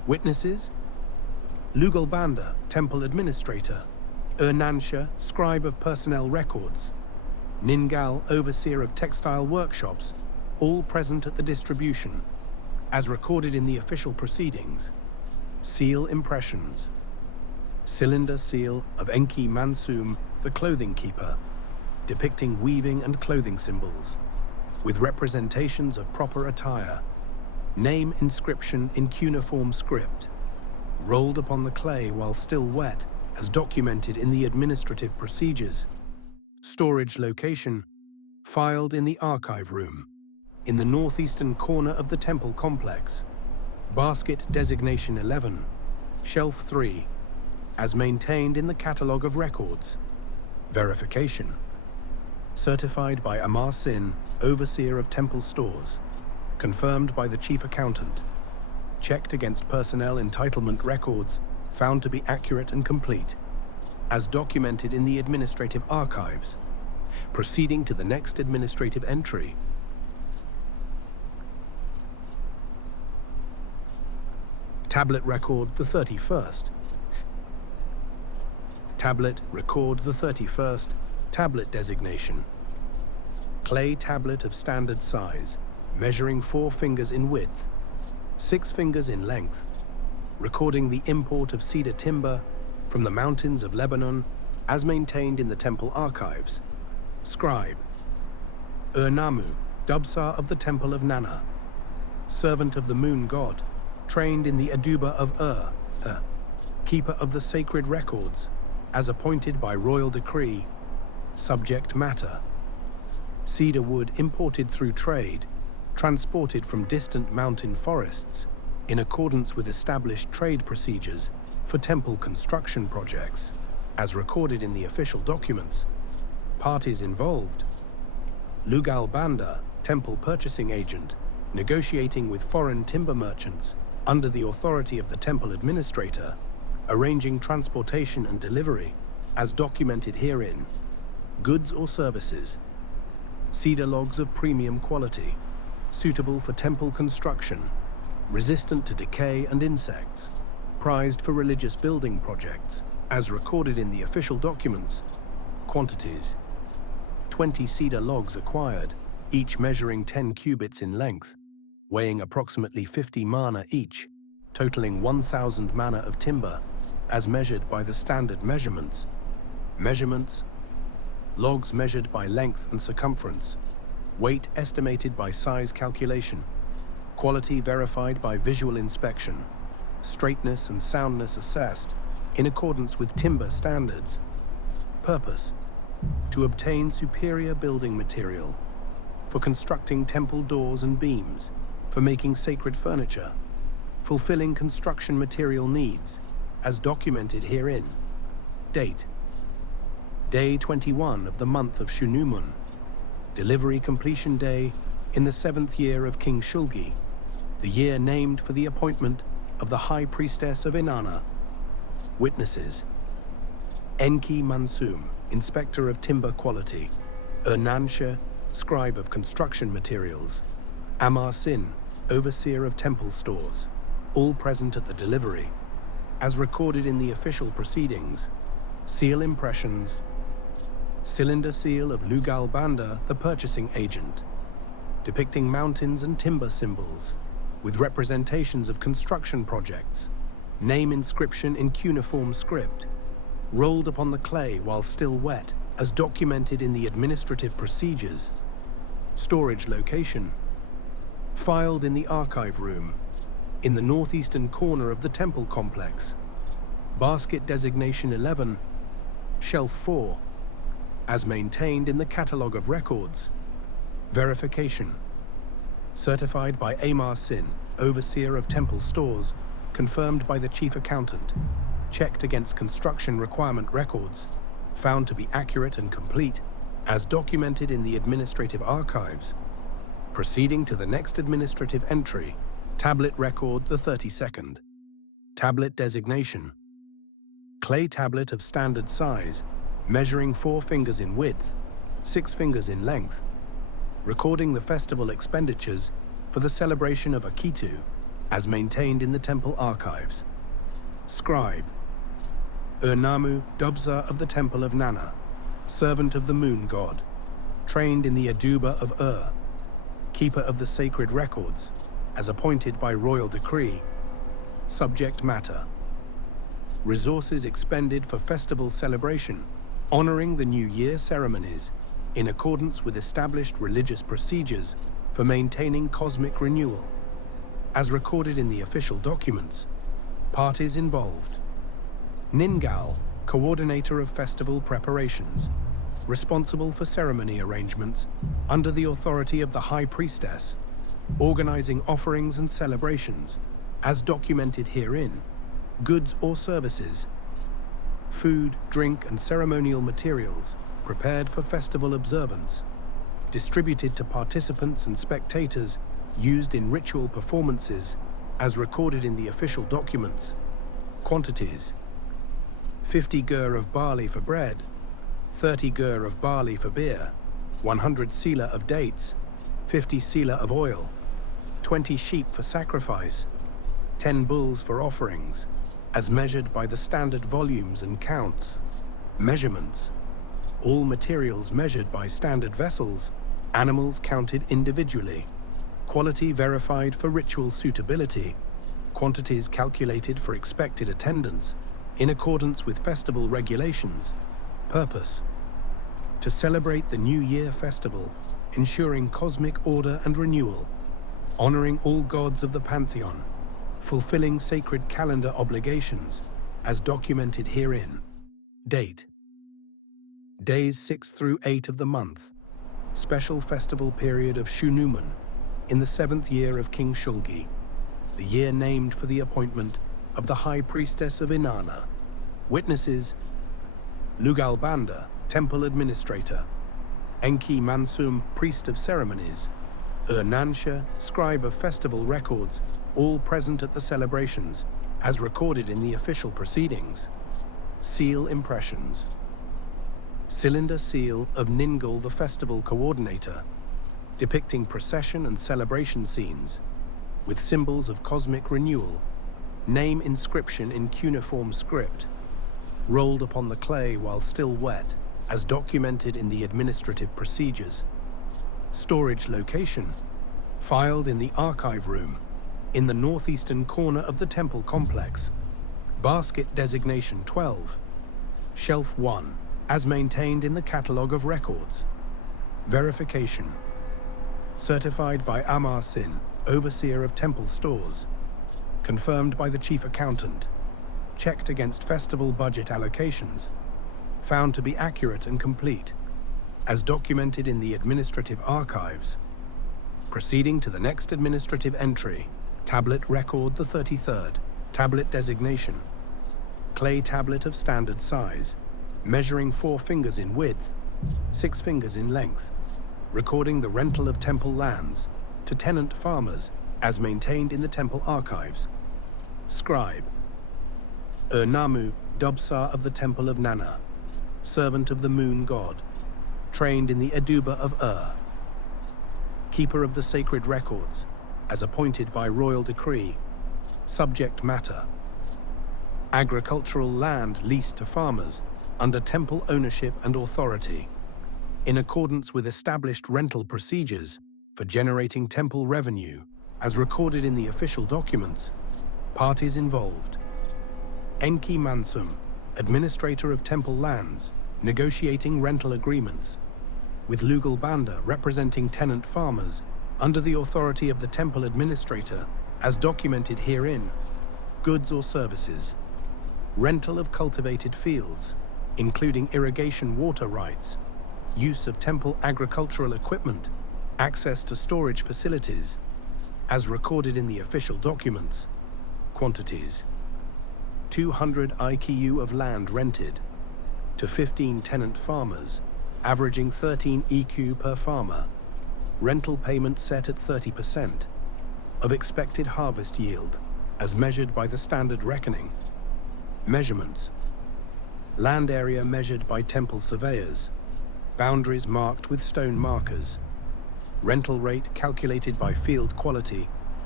Witnesses: Lugalbanda, temple administrator; Ur-Namma, scribe of personnel records; Ningal, overseer of textile workshops, all present at the distribution, as recorded in the official proceedings. Seal impressions: cylinder seal of Enki Mansum, the clothing keeper, depicting weaving and clothing symbols, with representations of proper attire. Name inscription in cuneiform script, rolled upon the clay while still wet, as documented in the administrative procedures. Storage location: filed in the archive room, in the northeastern corner of the temple complex. Basket designation 11, shelf 3, as maintained in the catalogue of records. Verification: certified by Amar Sin, overseer of temple stores, confirmed by the chief accountant, checked against personnel entitlement records, found to be accurate and complete, as documented in the administrative archives. Proceeding to the next administrative entry. Tablet record the 31st. Tablet record the 31st. Tablet designation: clay tablet of standard size, measuring 4 fingers in width, 6 fingers in length, recording the import of cedar timber from the mountains of Lebanon, as maintained in the temple archives. Scribe: Ur-Namma, Dubsar of the Temple of Nanna, servant of the moon god, trained in the Aduba of Ur, keeper of the sacred records, as appointed by royal decree. Subject matter: cedar wood imported through trade, transported from distant mountain forests, in accordance with established trade procedures for temple construction projects, as recorded in the official documents. Parties involved: Lugalbanda, temple purchasing agent, negotiating with foreign timber merchants under the authority of the temple administrator, arranging transportation and delivery, as documented herein. Goods or services: cedar logs of premium quality, suitable for temple construction, resistant to decay and insects, prized for religious building projects, as recorded in the official documents. Quantities: 20 cedar logs acquired, each measuring 10 cubits in length, weighing approximately 50 mana each, totaling 1,000 mana of timber, as measured by the standard measurements. Measurements: logs measured by length and circumference, weight estimated by size calculation, quality verified by visual inspection, straightness and soundness assessed in accordance with timber standards. Purpose: to obtain superior building material, for constructing temple doors and beams, for making sacred furniture, fulfilling construction material needs, as documented herein. Date: Day 21 of the month of Shunumun. Delivery completion day in the 7th year of King Shulgi, the year named for the appointment of the High Priestess of Inanna. Witnesses: Enki Mansum, Inspector of Timber Quality; Ur-Namma, Scribe of Construction Materials; Amar Sin, Overseer of Temple Stores, all present at the delivery, as recorded in the official proceedings. Seal impressions: cylinder seal of Lugalbanda, the purchasing agent, depicting mountains and timber symbols, with representations of construction projects. Name inscription in cuneiform script, rolled upon the clay while still wet, as documented in the administrative procedures. Storage location: filed in the archive room, in the northeastern corner of the temple complex. Basket designation 11, shelf 4, as maintained in the catalogue of records. Verification: certified by Amar Sin, Overseer of Temple Stores, confirmed by the Chief Accountant, checked against construction requirement records, found to be accurate and complete, as documented in the administrative archives. Proceeding to the next administrative entry. Tablet record the 32nd. Tablet designation: clay tablet of standard size, measuring 4 fingers in width, 6 fingers in length, recording the festival expenditures for the celebration of Akitu, as maintained in the Temple Archives. Scribe. Ur-Namma, Dubza of the Temple of Nanna, servant of the moon god, trained in the Aduba of Ur, keeper of the sacred records, as appointed by royal decree. Subject matter. Resources expended for festival celebration, honoring the New Year ceremonies, in accordance with established religious procedures for maintaining cosmic renewal. As recorded in the official documents, parties involved. Ningal, coordinator of festival preparations, responsible for ceremony arrangements under the authority of the High Priestess, organizing offerings and celebrations, as documented herein, goods or services, food, drink, and ceremonial materials prepared for festival observance, distributed to participants and spectators, used in ritual performances, as recorded in the official documents. Quantities: 50 gur of barley for bread, 30 gur of barley for beer, 100 sila of dates, 50 sila of oil, 20 sheep for sacrifice, 10 bulls for offerings, as measured by the standard volumes and counts. Measurements: all materials measured by standard vessels, animals counted individually, quality verified for ritual suitability, quantities calculated for expected attendance, in accordance with festival regulations. Purpose: to celebrate the New Year festival, ensuring cosmic order and renewal, honoring all gods of the pantheon, fulfilling sacred calendar obligations, as documented herein. Date: days 6 through 8 of the month, special festival period of Shunumun, in the 7th year of King Shulgi, the year named for the appointment of the High Priestess of Inanna. Witnesses: Lugal Banda, Temple Administrator; Enki Mansum, Priest of Ceremonies; Ur-Namma, Scribe of Festival Records, all present at the celebrations, as recorded in the official proceedings. Seal impressions. Cylinder seal of Ningal, the Festival Coordinator, depicting procession and celebration scenes, with symbols of cosmic renewal, name inscription in cuneiform script, rolled upon the clay while still wet, as documented in the administrative procedures. Storage location: filed in the archive room, in the northeastern corner of the temple complex. Basket designation 12. Shelf 1, as maintained in the catalogue of records. Verification: certified by Amar Sin, overseer of temple stores. Confirmed by the chief accountant. Checked against festival budget allocations. Found to be accurate and complete, as documented in the administrative archives. Proceeding to the next administrative entry. Tablet record the 33rd. Tablet designation: clay tablet of standard size, measuring 4 fingers in width, 6 fingers in length, recording the rental of temple lands to tenant farmers, as maintained in the temple archives. Scribe: Ur-Namma, Dubza of the Temple of Nanna, servant of the moon god, trained in the Aduba of Ur, keeper of the sacred records, as appointed by royal decree. Subject matter: agricultural land leased to farmers under temple ownership and authority, in accordance with established rental procedures for generating temple revenue, as recorded in the official documents. Parties involved: Enki Mansum, administrator of temple lands, negotiating rental agreements, with Lugal Banda representing tenant farmers under the authority of the temple administrator, as documented herein. Goods or services: rental of cultivated fields, including irrigation water rights, use of temple agricultural equipment, access to storage facilities, as recorded in the official documents. Quantities: 200 IKU of land rented to 15 tenant farmers, averaging 13 EQ per farmer. Rental payment set at 30% of expected harvest yield, as measured by the standard reckoning. Measurements: land area measured by temple surveyors, boundaries marked with stone markers, rental rate calculated by field quality,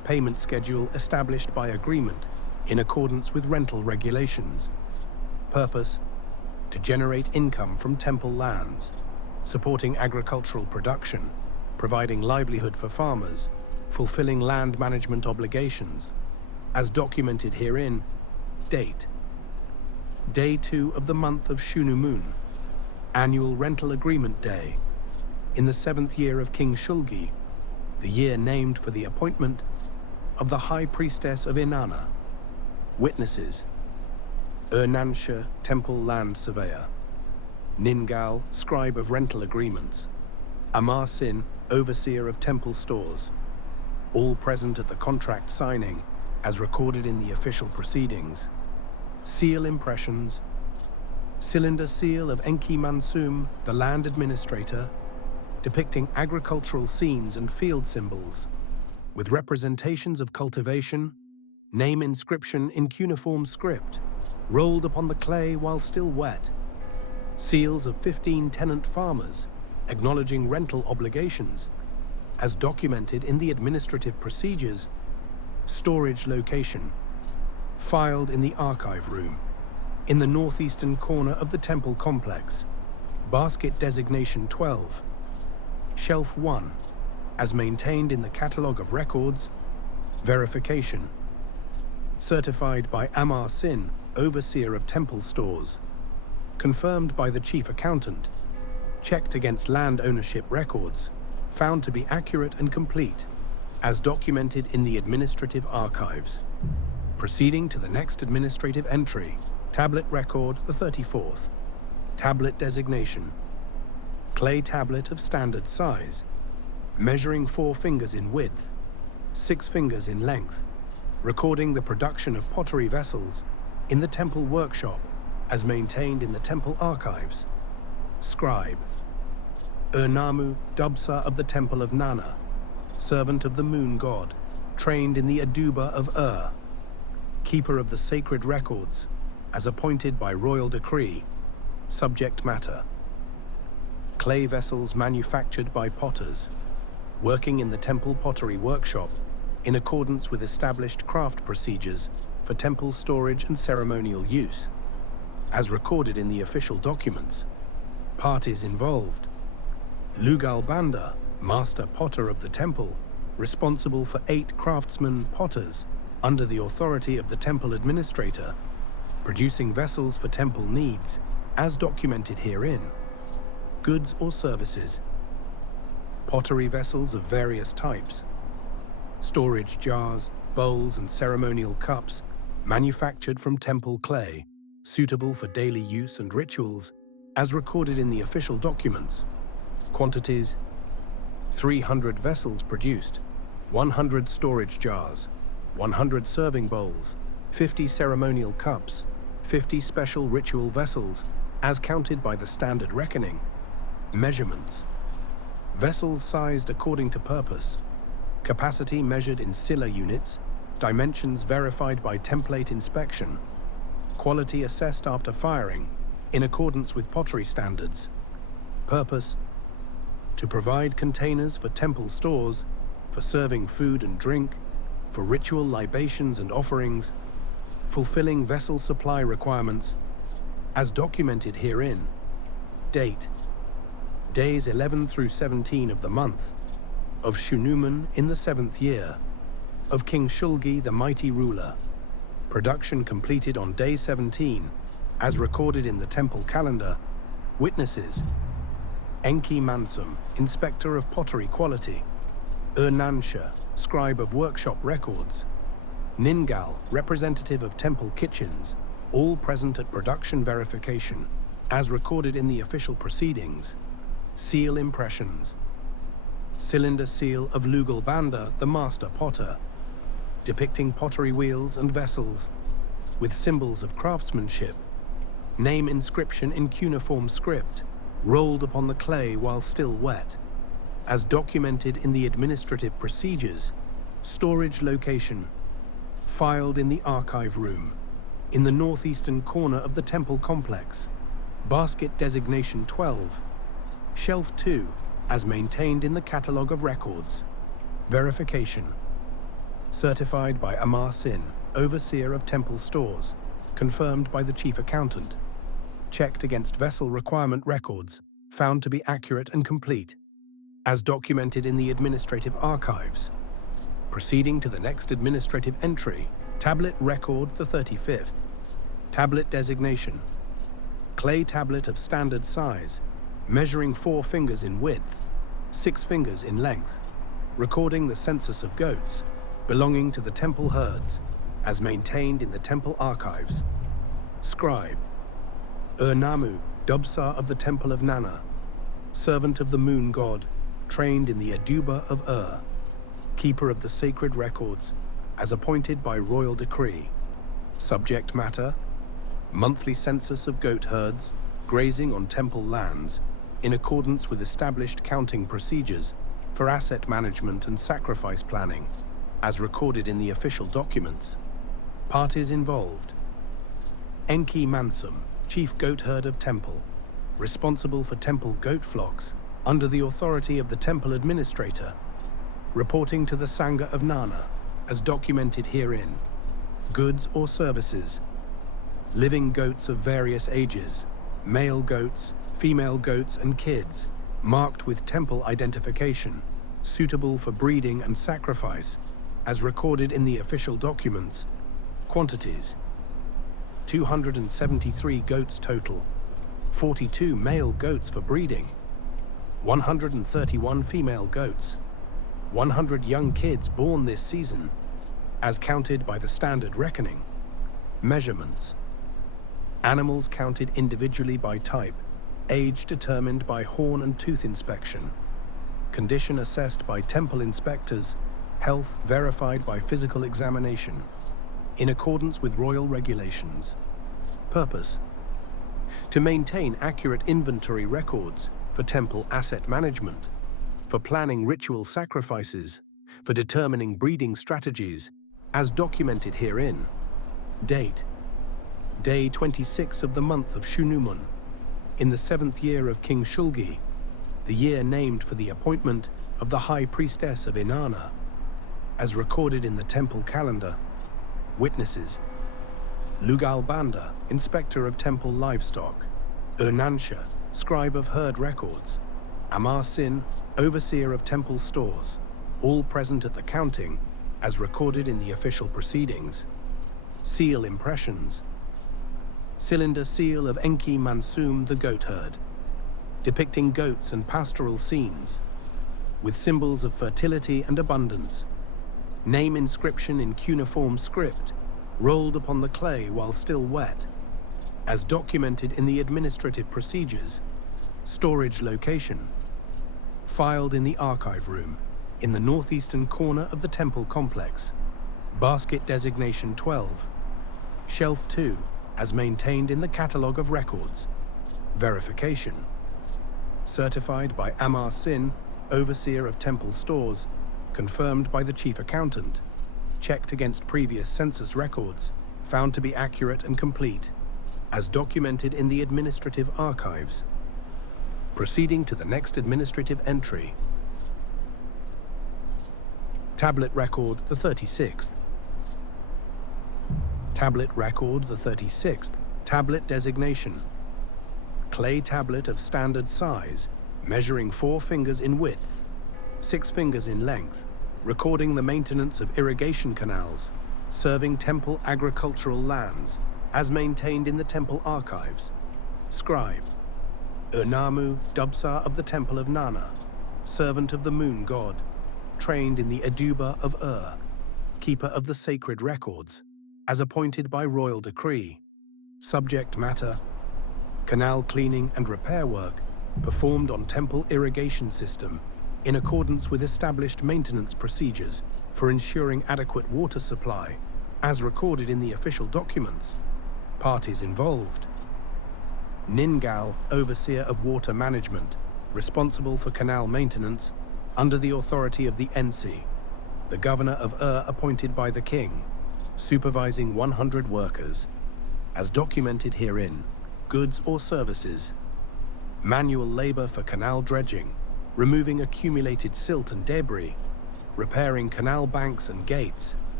payment schedule established by agreement in accordance with rental regulations. Purpose: to generate income from temple lands, supporting agricultural production, providing livelihood for farmers, fulfilling land management obligations, as documented herein. Date: Day 2 of the month of Shunumun, annual rental agreement day, in the 7th year of King Shulgi, the year named for the appointment of the High Priestess of Inanna. Witnesses: Ur-Namma, Temple Land Surveyor; Ningal, Scribe of Rental Agreements; Amar Sin, Overseer of Temple Stores. All present at the contract signing, as recorded in the official proceedings. Seal impressions: cylinder seal of Enki Mansum, the land administrator, depicting agricultural scenes and field symbols, with representations of cultivation, name inscription in cuneiform script, rolled upon the clay while still wet. Seals of 15 tenant farmers, acknowledging rental obligations, as documented in the administrative procedures. Storage location: filed in the archive room, in the northeastern corner of the temple complex. Basket designation 12. Shelf 1, as maintained in the Catalogue of Records. Verification: certified by Amar Sin, Overseer of Temple Stores. Confirmed by the Chief Accountant. Checked against land ownership records. Found to be accurate and complete, as documented in the administrative archives. Proceeding to the next administrative entry. Tablet record, the 34th. Tablet designation: clay tablet of standard size, measuring 4 fingers in width, 6 fingers in length, recording the production of pottery vessels in the temple workshop, as maintained in the temple archives. Scribe: Ur-Namma, Dubsa of the Temple of Nanna, servant of the moon god, trained in the Aduba of Ur, keeper of the sacred records, as appointed by royal decree. Subject matter: clay vessels manufactured by potters, working in the temple pottery workshop, in accordance with established craft procedures for temple storage and ceremonial use, as recorded in the official documents. Parties involved: Lugal Banda, master potter of the temple, responsible for 8 craftsmen potters under the authority of the temple administrator, producing vessels for temple needs, as documented herein. Goods or services: pottery vessels of various types, storage jars, bowls and ceremonial cups manufactured from temple clay, suitable for daily use and rituals, as recorded in the official documents. Quantities: 300 vessels produced, 100 storage jars, 100 serving bowls, 50 ceremonial cups, 50 special ritual vessels, as counted by the standard reckoning. Measurements: vessels sized according to purpose, capacity measured in sila units, dimensions verified by template inspection, quality assessed after firing, in accordance with pottery standards. Purpose: to provide containers for temple stores, for serving food and drink, for ritual libations and offerings, fulfilling vessel supply requirements, as documented herein. Date: days 11 through 17 of the month of Shunumun in the 7th year of King Shulgi, the mighty ruler. Production completed on day 17, as recorded in the temple calendar. Witnesses: Enki Mansum, Inspector of Pottery Quality; Ur-Namma, Scribe of Workshop Records; Ningal, Representative of Temple Kitchens, all present at production verification, as recorded in the official proceedings. Seal impressions: cylinder seal of Lugal Banda, the master potter, depicting pottery wheels and vessels, with symbols of craftsmanship. Name inscription in cuneiform script, rolled upon the clay while still wet, as documented in the administrative procedures. Storage location: filed in the archive room, in the northeastern corner of the temple complex. Basket designation 12. Shelf 2, as maintained in the Catalogue of Records. Verification: certified by Amar Sin, overseer of temple stores, confirmed by the chief accountant, checked against vessel requirement records, found to be accurate and complete, as documented in the administrative archives. Proceeding to the next administrative entry, tablet record the 35th. Tablet designation. Clay tablet of standard size, measuring 4 fingers in width, 6 fingers in length, recording the census of goats, belonging to the temple herds, as maintained in the temple archives. Scribe. Ur-Namma, Dubsar of the Temple of Nanna, servant of the moon god, trained in the Aduba of Ur, keeper of the sacred records, as appointed by royal decree. Subject matter: monthly census of goat herds, grazing on temple lands, in accordance with established counting procedures for asset management and sacrifice planning, as recorded in the official documents. Parties involved: Enki Mansum, chief goat herd of temple, responsible for temple goat flocks, under the authority of the temple administrator, reporting to the Sangha of Nanna, as documented herein. Goods or services: living goats of various ages, male goats, female goats and kids, marked with temple identification, suitable for breeding and sacrifice, as recorded in the official documents. Quantities: 273 goats total, 42 male goats for breeding, 131 female goats, 100 young kids born this season, as counted by the standard reckoning. Measurements: animals counted individually by type, age determined by horn and tooth inspection, condition assessed by temple inspectors, health verified by physical examination, in accordance with royal regulations. Purpose: to maintain accurate inventory records for temple asset management, for planning ritual sacrifices, for determining breeding strategies, as documented herein. Date: Day 26 of the month of Shunumun, in the 7th year of King Shulgi, the year named for the appointment of the High Priestess of Inanna, as recorded in the temple calendar. Witnesses: Lugal Banda, inspector of temple livestock; Ur-Namma, scribe of herd records; Amar Sin, overseer of temple stores, all present at the counting, as recorded in the official proceedings. Seal impressions: cylinder seal of Enki Mansum the goat herd, depicting goats and pastoral scenes, with symbols of fertility and abundance. Name inscription in cuneiform script, rolled upon the clay while still wet, as documented in the administrative procedures. Storage location: filed in the archive room, in the northeastern corner of the temple complex. Basket designation 12. Shelf 2, as maintained in the catalogue of records. Verification: certified by Amar Sin, overseer of temple stores, confirmed by the chief accountant, checked against previous census records, found to be accurate and complete, as documented in the administrative archives. Proceeding to the next administrative entry. Tablet record the 36th. Tablet record the 36th. Tablet designation: clay tablet of standard size, measuring 4 fingers in width, 6 fingers in length, recording the maintenance of irrigation canals, serving temple agricultural lands, as maintained in the temple archives. Scribe: Ur-Namma, Dubsar of the Temple of Nanna, servant of the moon god, trained in the Aduba of Ur, keeper of the sacred records, as appointed by royal decree. Subject matter: canal cleaning and repair work performed on temple irrigation system, in accordance with established maintenance procedures for ensuring adequate water supply, as recorded in the official documents. Parties involved: Ningal, overseer of water management, responsible for canal maintenance, under the authority of the NC, the governor of Ur appointed by the king, supervising 100 workers, as documented herein. Goods or services: manual labor for canal dredging, removing accumulated silt and debris, repairing canal banks and gates,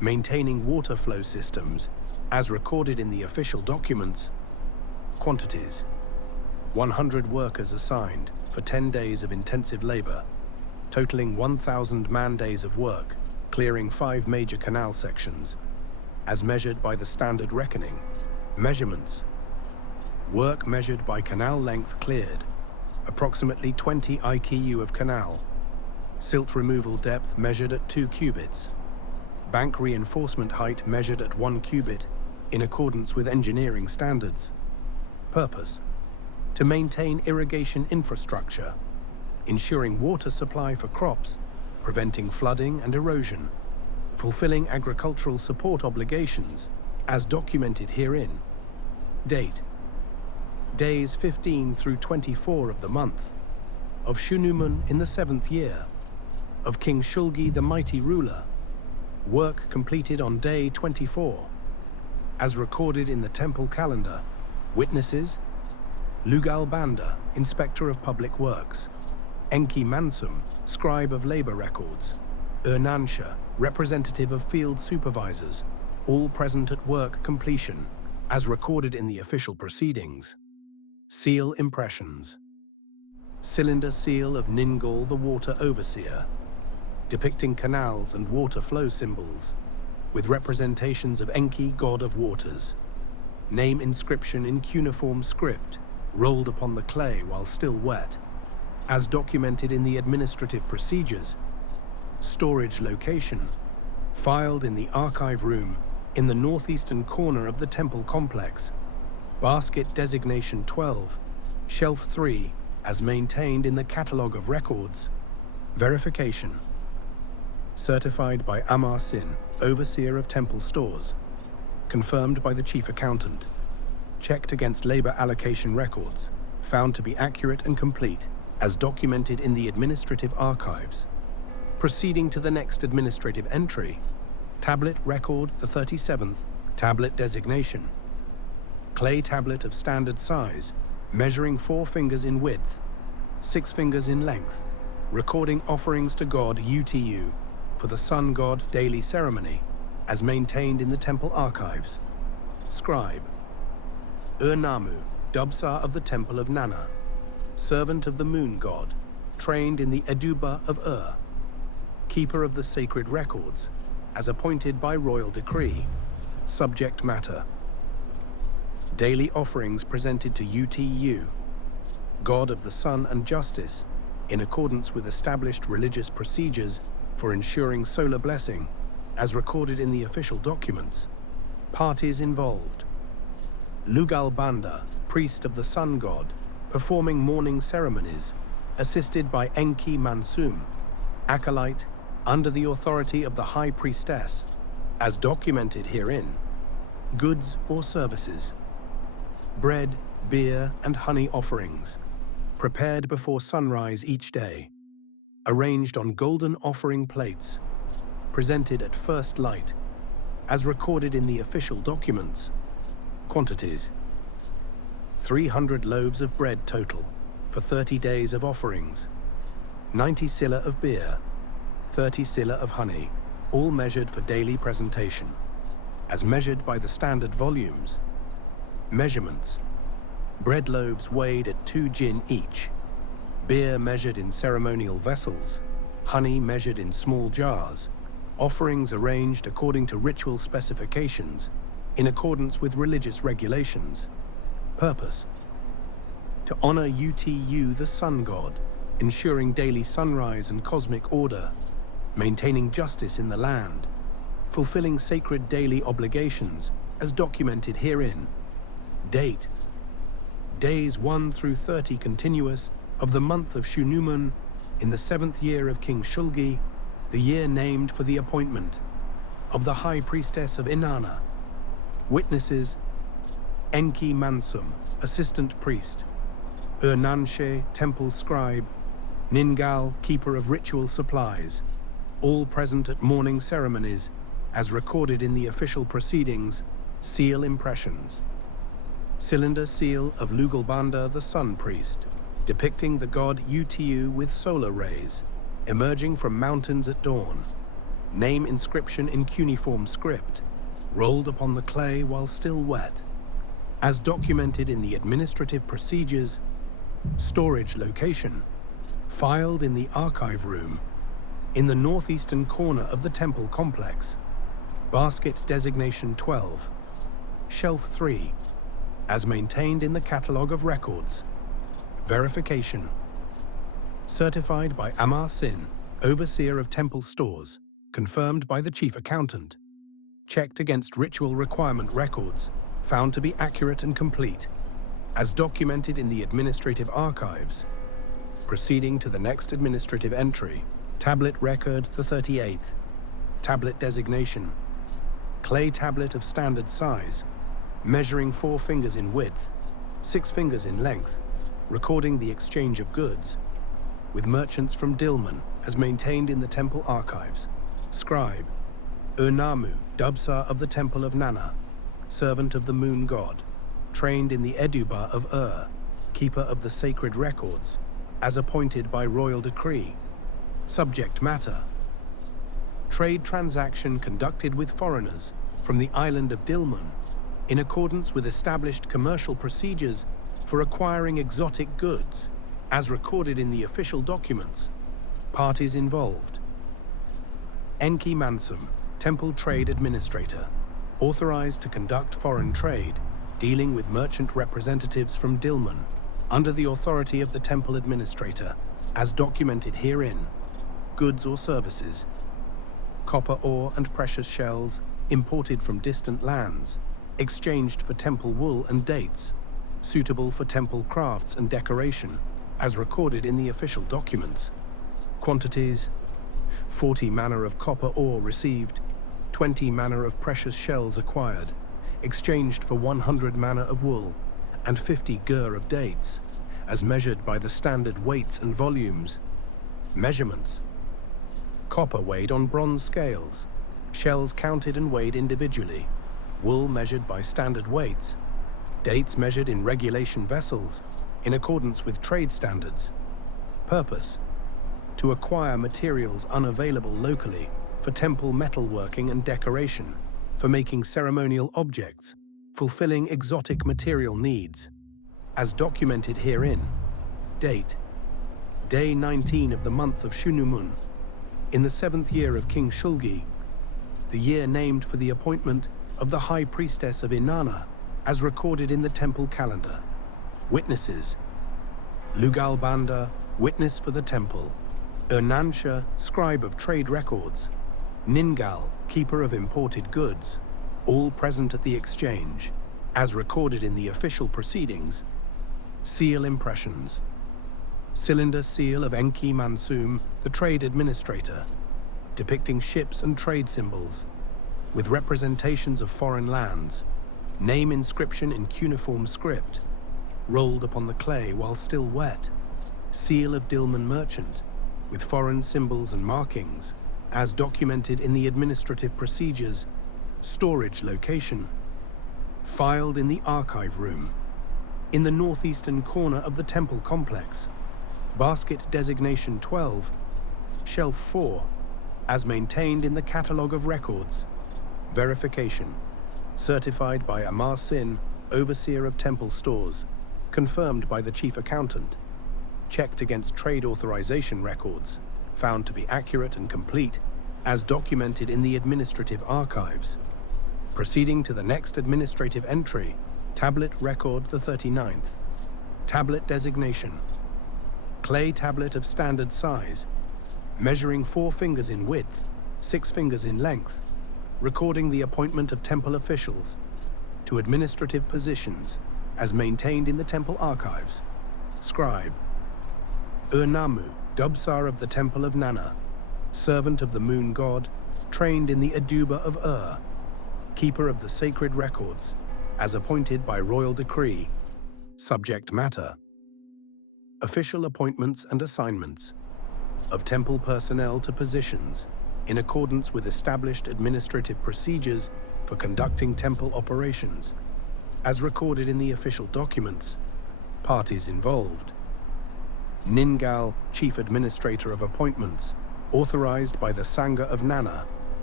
maintaining water flow systems, as recorded in the official documents. Quantities: 100 workers assigned for 10 days of intensive labor, totaling 1,000 man-days of work, clearing 5 major canal sections, as measured by the standard reckoning. Measurements: work measured by canal length cleared, approximately 20 IKU of canal. Silt removal depth measured at 2 cubits. Bank reinforcement height measured at 1 cubit, in accordance with engineering standards. Purpose: to maintain irrigation infrastructure, ensuring water supply for crops, preventing flooding and erosion, fulfilling agricultural support obligations, as documented herein. Date: days 15 through 24 of the month of Shunumun in the 7th year of King Shulgi the mighty ruler. Work completed on day 24, as recorded in the temple calendar. Witnesses: Lugal Banda, Inspector of Public Works; Enki Mansum, Scribe of Labor Records; Ur-Namma, Representative of Field Supervisors, all present at work completion, as recorded in the official proceedings. Seal impressions: cylinder seal of Ningal the Water Overseer, depicting canals and water flow symbols, with representations of Enki, god of waters. Name inscription in cuneiform script, rolled upon the clay while still wet, as documented in the administrative procedures. Storage location: filed in the archive room in the northeastern corner of the temple complex. Basket designation 12, shelf 3, as maintained in the catalogue of records. Verification: certified by Amar Sin, overseer of temple stores. Confirmed by the chief accountant. Checked against labor allocation records, found to be accurate and complete, as documented in the administrative archives. Proceeding to the next administrative entry. Tablet record the 37th, tablet designation. Clay tablet of standard size, measuring 4 fingers in width, 6 fingers in length, recording offerings to God UTU for the sun god daily ceremony, as maintained in the temple archives. Scribe: Ur-Namma, Dubsar of the Temple of Nanna, servant of the moon god, trained in the Eduba of Ur, keeper of the sacred records, as appointed by royal decree. Subject matter: daily offerings presented to UTU, god of the sun and justice, in accordance with established religious procedures for ensuring solar blessing, as recorded in the official documents. Parties involved: Lugal Banda, priest of the sun god, performing morning ceremonies, assisted by Enki Mansum, acolyte, under the authority of the high priestess, as documented herein. Goods or services: bread, beer, and honey offerings, prepared before sunrise each day, arranged on golden offering plates, presented at first light, as recorded in the official documents. Quantities: 300 loaves of bread total, for 30 days of offerings, 90 sila of beer, 30 sila of honey, all measured for daily presentation, as measured by the standard volumes. Measurements: bread loaves weighed at 2 jin each, beer measured in ceremonial vessels, honey measured in small jars, offerings arranged according to ritual specifications, in accordance with religious regulations. Purpose: to honor UTU the sun god, ensuring daily sunrise and cosmic order, maintaining justice in the land, fulfilling sacred daily obligations, as documented herein. Date: days 1 through 30 continuous of the month of Shunumun in the 7th year of King Shulgi, the year named for the appointment of the high priestess of Inanna. Witnesses: Enki Mansum, assistant priest; Ur-Namma, temple scribe; Ningal, keeper of ritual supplies, all present at morning ceremonies, as recorded in the official proceedings. Seal impressions: cylinder seal of Lugalbanda the sun priest, depicting the god UTU with solar rays, emerging from mountains at dawn. Name inscription in cuneiform script, rolled upon the clay while still wet, as documented in the administrative procedures. Storage location, filed in the archive room, in the northeastern corner of the temple complex. Basket designation 12, shelf 3, as maintained in the catalogue of records. Verification. Certified by Amar Sin, overseer of temple stores, confirmed by the chief accountant. Checked against ritual requirement records, found to be accurate and complete, as documented in the administrative archives. Proceeding to the next administrative entry, tablet record the 38th, tablet designation, clay tablet of standard size, measuring 4 fingers in width, 6 fingers in length, recording the exchange of goods, with merchants from Dilmun, as maintained in the temple archives. Scribe, Ur-Namma, Dubsar of the Temple of Nanna, servant of the moon god, trained in the Eduba of Ur, keeper of the sacred records, as appointed by royal decree. Subject matter: trade transaction conducted with foreigners from the island of Dilmun, in accordance with established commercial procedures for acquiring exotic goods, as recorded in the official documents. Parties involved: Enki Mansum, Temple Trade Administrator, authorized to conduct foreign trade, dealing with merchant representatives from Dilmun, under the authority of the Temple Administrator, as documented herein. Goods or services: copper ore and precious shells, imported from distant lands, exchanged for temple wool and dates, suitable for temple crafts and decoration, as recorded in the official documents. Quantities: 40 manna of copper ore received, 20 manna of precious shells acquired, exchanged for 100 manna of wool, and 50 gur of dates, as measured by the standard weights and volumes. Measurements: copper weighed on bronze scales, shells counted and weighed individually, wool measured by standard weights, dates measured in regulation vessels, in accordance with trade standards. Purpose: to acquire materials unavailable locally for temple metalworking and decoration, for making ceremonial objects, fulfilling exotic material needs, as documented herein. Date: Day 19 of the month of Shunumun, in the 7th year of King Shulgi, the year named for the appointment of the High Priestess of Inanna, as recorded in the temple calendar. Witnesses: Lugal Banda, witness for the temple; Ur-Namma, scribe of trade records; Ningal, keeper of imported goods, all present at the exchange, as recorded in the official proceedings. Seal impressions: cylinder seal of Enki Mansum, the trade administrator, depicting ships and trade symbols, with representations of foreign lands. Name inscription in cuneiform script, rolled upon the clay while still wet. Seal of Dilmun merchant, with foreign symbols and markings, as documented in the administrative procedures. Storage location: filed in the archive room, in the northeastern corner of the temple complex. Basket designation 12, shelf 4, as maintained in the catalogue of records. Verification: certified by Amar Sin, overseer of temple stores, confirmed by the chief accountant. Checked against trade authorization records, found to be accurate and complete, as documented in the administrative archives. Proceeding to the next administrative entry, tablet record the 39th. Tablet designation: clay tablet of standard size, measuring 4 fingers in width, 6 fingers in length, recording the appointment of temple officials to administrative positions, as maintained in the temple archives. Scribe: Ur-Namma, Dubsar of the Temple of Nanna, servant of the moon god, trained in the Eduba of Ur, keeper of the sacred records, as appointed by royal decree. Subject matter: official appointments and assignments of temple personnel to positions, in accordance with established administrative procedures for conducting temple operations, as recorded in the official documents. Parties involved: Ningal, chief administrator of appointments, authorized by the Sangha of Nanna,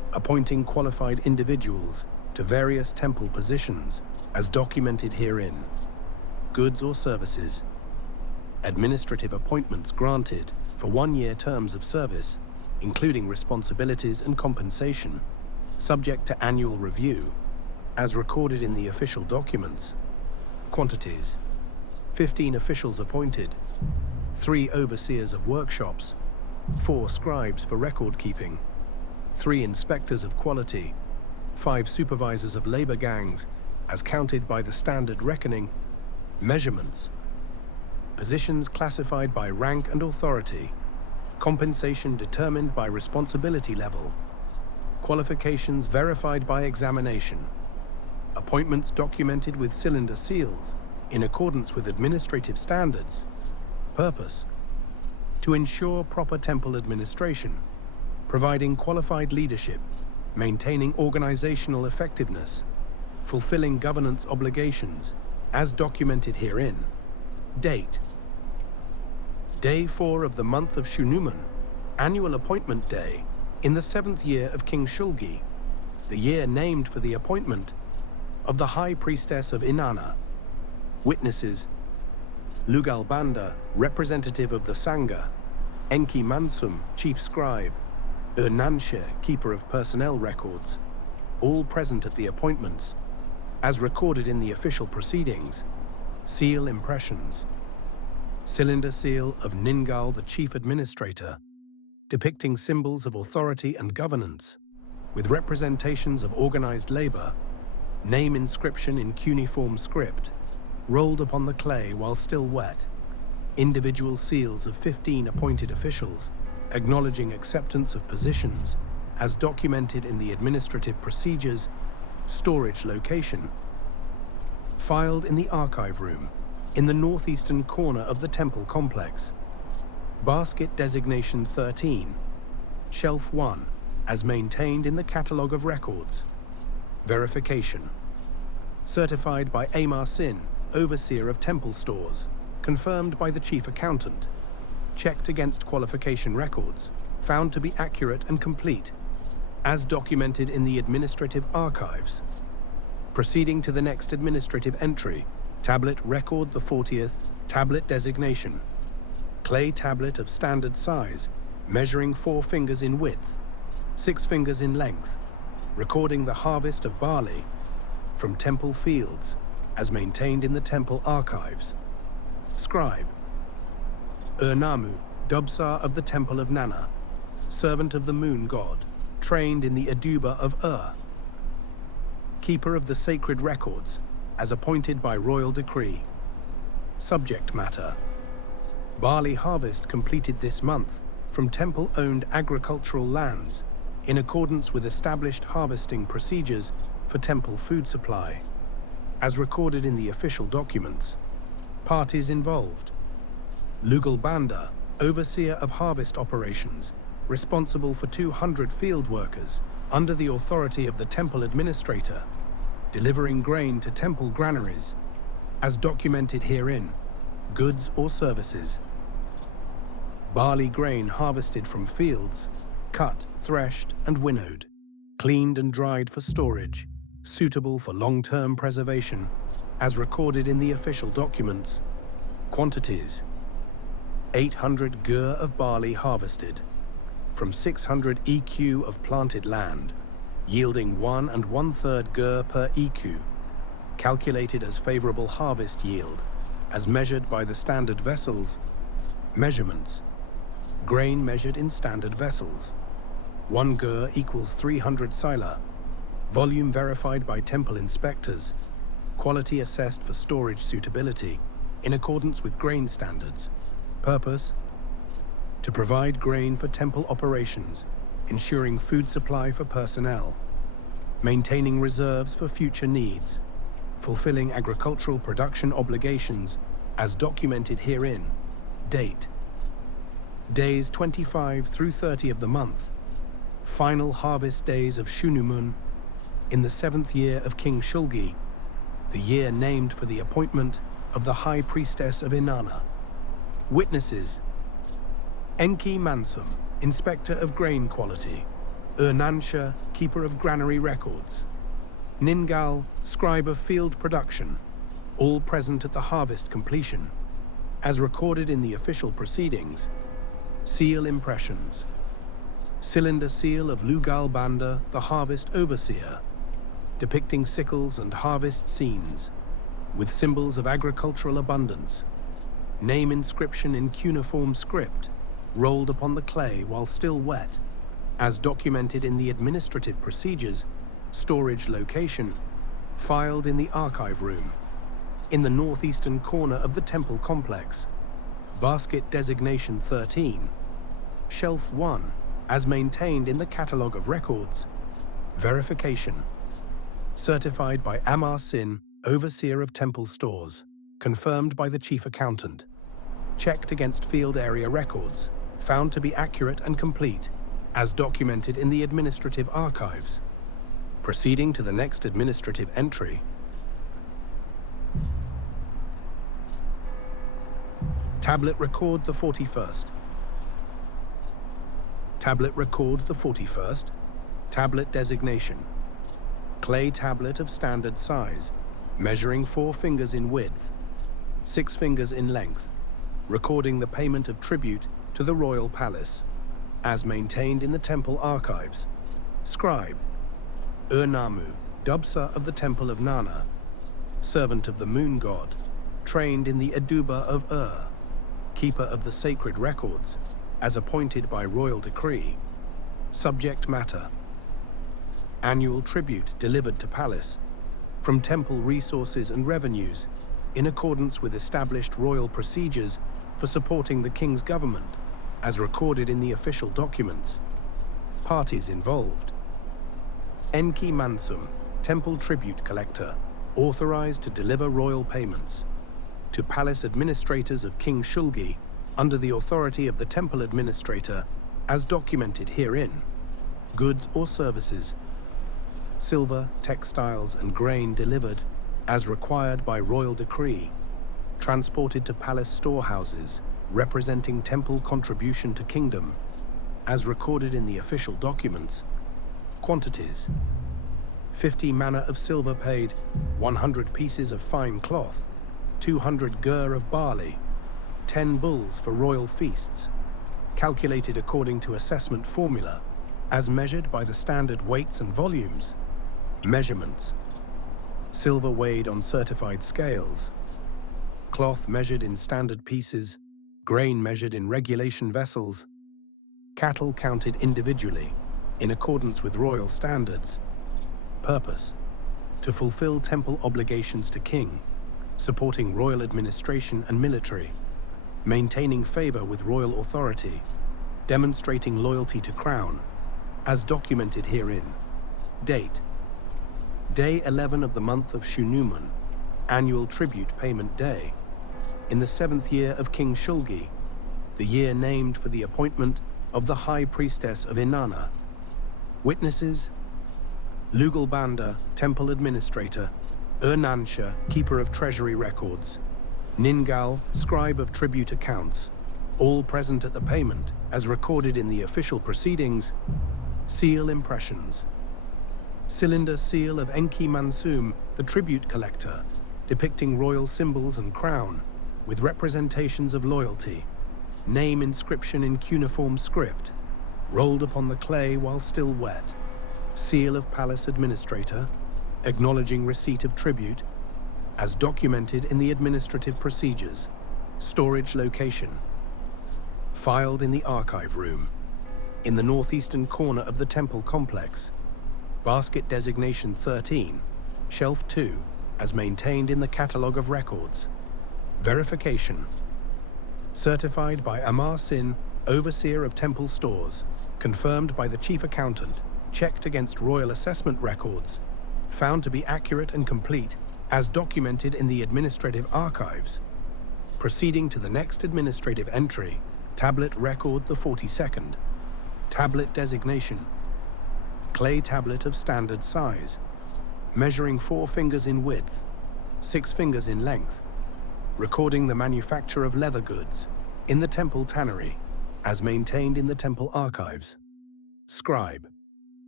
appointing qualified individuals to various temple positions as documented herein. Goods or services. Administrative appointments granted for one-year terms of service, including responsibilities and compensation, subject to annual review, as recorded in the official documents. Quantities: 15 officials appointed, 3 overseers of workshops, 4 scribes for record-keeping, 3 inspectors of quality, 5 supervisors of labor gangs, as counted by the standard reckoning. Measurements: positions classified by rank and authority, compensation determined by responsibility level, qualifications verified by examination, appointments documented with cylinder seals in accordance with administrative standards. Purpose: to ensure proper temple administration, providing qualified leadership, maintaining organizational effectiveness, fulfilling governance obligations, as documented herein. Date: Day 4 of the month of Shunuman, annual appointment day, in the 7th year of King Shulgi, the year named for the appointment of the High Priestess of Inanna. Witnesses: Lugal Banda, representative of the Sangha; Enki Mansum, chief scribe; Ur-Namma, keeper of personnel records, all present at the appointments, as recorded in the official proceedings. Seal impressions: cylinder seal of Ningal, the chief administrator, depicting symbols of authority and governance, with representations of organized labor. Name inscription in cuneiform script, rolled upon the clay while still wet. Individual seals of 15 appointed officials, acknowledging acceptance of positions, as documented in the administrative procedures. Storage location: filed in the archive room, in the northeastern corner of the temple complex. Basket designation 13, shelf 1, as maintained in the catalogue of records. Verification: certified by Amar Sin, overseer of temple stores, confirmed by the chief accountant, checked against qualification records, found to be accurate and complete, as documented in the administrative archives. Proceeding to the next administrative entry, tablet record the 40th, tablet designation. Clay tablet of standard size, measuring 4 fingers in width, 6 fingers in length, recording the harvest of barley from temple fields, as maintained in the temple archives. Scribe: Ur-Namma, Dubsar of the Temple of Nanna, servant of the moon god, trained in the Aduba of Ur. Keeper of the sacred records, as appointed by royal decree. Subject matter: barley harvest completed this month from temple-owned agricultural lands, in accordance with established harvesting procedures for temple food supply, as recorded in the official documents. Parties involved: Lugal Banda, overseer of harvest operations, responsible for 200 field workers under the authority of the temple administrator, delivering grain to temple granaries, as documented herein. Goods or services: barley grain harvested from fields, cut, threshed, and winnowed, cleaned and dried for storage, suitable for long-term preservation, as recorded in the official documents. Quantities: 800 gur of barley harvested, from 600 EQ of planted land, yielding 1 1/3 gur per EQ, calculated as favorable harvest yield, as measured by the standard vessels. Measurements: grain measured in standard vessels. 1 gur equals 300 sila. Volume verified by temple inspectors. Quality assessed for storage suitability, in accordance with grain standards. Purpose: to provide grain for temple operations, ensuring food supply for personnel, maintaining reserves for future needs, fulfilling agricultural production obligations, as documented herein. Date: days 25 through 30 of the month. Final harvest days of Shunumun, in the 7th year of King Shulgi, the year named for the appointment of the High Priestess of Inanna. Witnesses: Enki Mansum, Inspector of Grain Quality; Ur-Namma, keeper of granary records. Ningal, scribe of field production, all present at the harvest completion. As recorded in the official proceedings, seal impressions. Cylinder seal of Lugal Banda, the harvest overseer, depicting sickles and harvest scenes, with symbols of agricultural abundance. Name inscription in cuneiform script, rolled upon the clay while still wet, as documented in the administrative procedures. Storage location, filed in the archive room, in the northeastern corner of the temple complex. Basket designation 13, shelf 1, as maintained in the catalogue of records. Verification. Certified by Amar Sin, overseer of temple stores. Confirmed by the chief accountant. Checked against field area records. Found to be accurate and complete, as documented in the administrative archives. Proceeding to the next administrative entry. Tablet record the 41st. Tablet record the 41st. Tablet designation. Clay tablet of standard size, measuring 4 fingers in width, 6 fingers in length, recording the payment of tribute to the royal palace, as maintained in the temple archives. Scribe. Ur-Namma, Dubsa of the Temple of Nanna, servant of the moon god, trained in the Eduba of Ur, keeper of the sacred records, as appointed by royal decree. Subject matter. Annual tribute delivered to palace, from temple resources and revenues, in accordance with established royal procedures for supporting the king's government, as recorded in the official documents. Parties involved. Enki Mansum, temple tribute collector, authorized to deliver royal payments to palace administrators of King Shulgi under the authority of the temple administrator, as documented herein. Goods or services. Silver, textiles, and grain delivered, as required by royal decree, transported to palace storehouses, representing temple contribution to kingdom, as recorded in the official documents. Quantities. 50 manna of silver paid, 100 pieces of fine cloth, 200 gur of barley, 10 bulls for royal feasts, calculated according to assessment formula, as measured by the standard weights and volumes. Measurements. Silver weighed on certified scales, cloth measured in standard pieces, grain measured in regulation vessels, cattle counted individually, in accordance with royal standards. Purpose: to fulfill temple obligations to king, supporting royal administration and military, maintaining favor with royal authority, demonstrating loyalty to crown, as documented herein. Date: Day 11 of the month of Shunumun, annual tribute payment day, in the 7th year of King Shulgi, the year named for the appointment of the High Priestess of Inanna. Witnesses: Lugal Banda, Temple Administrator, Ur-Namma, Keeper of Treasury Records, Ningal, Scribe of Tribute Accounts, all present at the payment, as recorded in the official proceedings. Seal impressions. Cylinder seal of Enki Mansum, the tribute collector, depicting royal symbols and crown, with representations of loyalty. Name inscription in cuneiform script, rolled upon the clay while still wet. Seal of palace administrator, acknowledging receipt of tribute, as documented in the administrative procedures. Storage location. Filed in the archive room, in the northeastern corner of the temple complex. Basket designation 13, shelf 2, as maintained in the catalogue of records. Verification. Certified by Amar Sin, overseer of temple stores. Confirmed by the chief accountant. Checked against royal assessment records. Found to be accurate and complete, as documented in the administrative archives. Proceeding to the next administrative entry. Tablet record the 42nd. Tablet designation. Clay tablet of standard size, measuring 4 fingers in width, 6 fingers in length, recording the manufacture of leather goods in the temple tannery, as maintained in the temple archives. Scribe.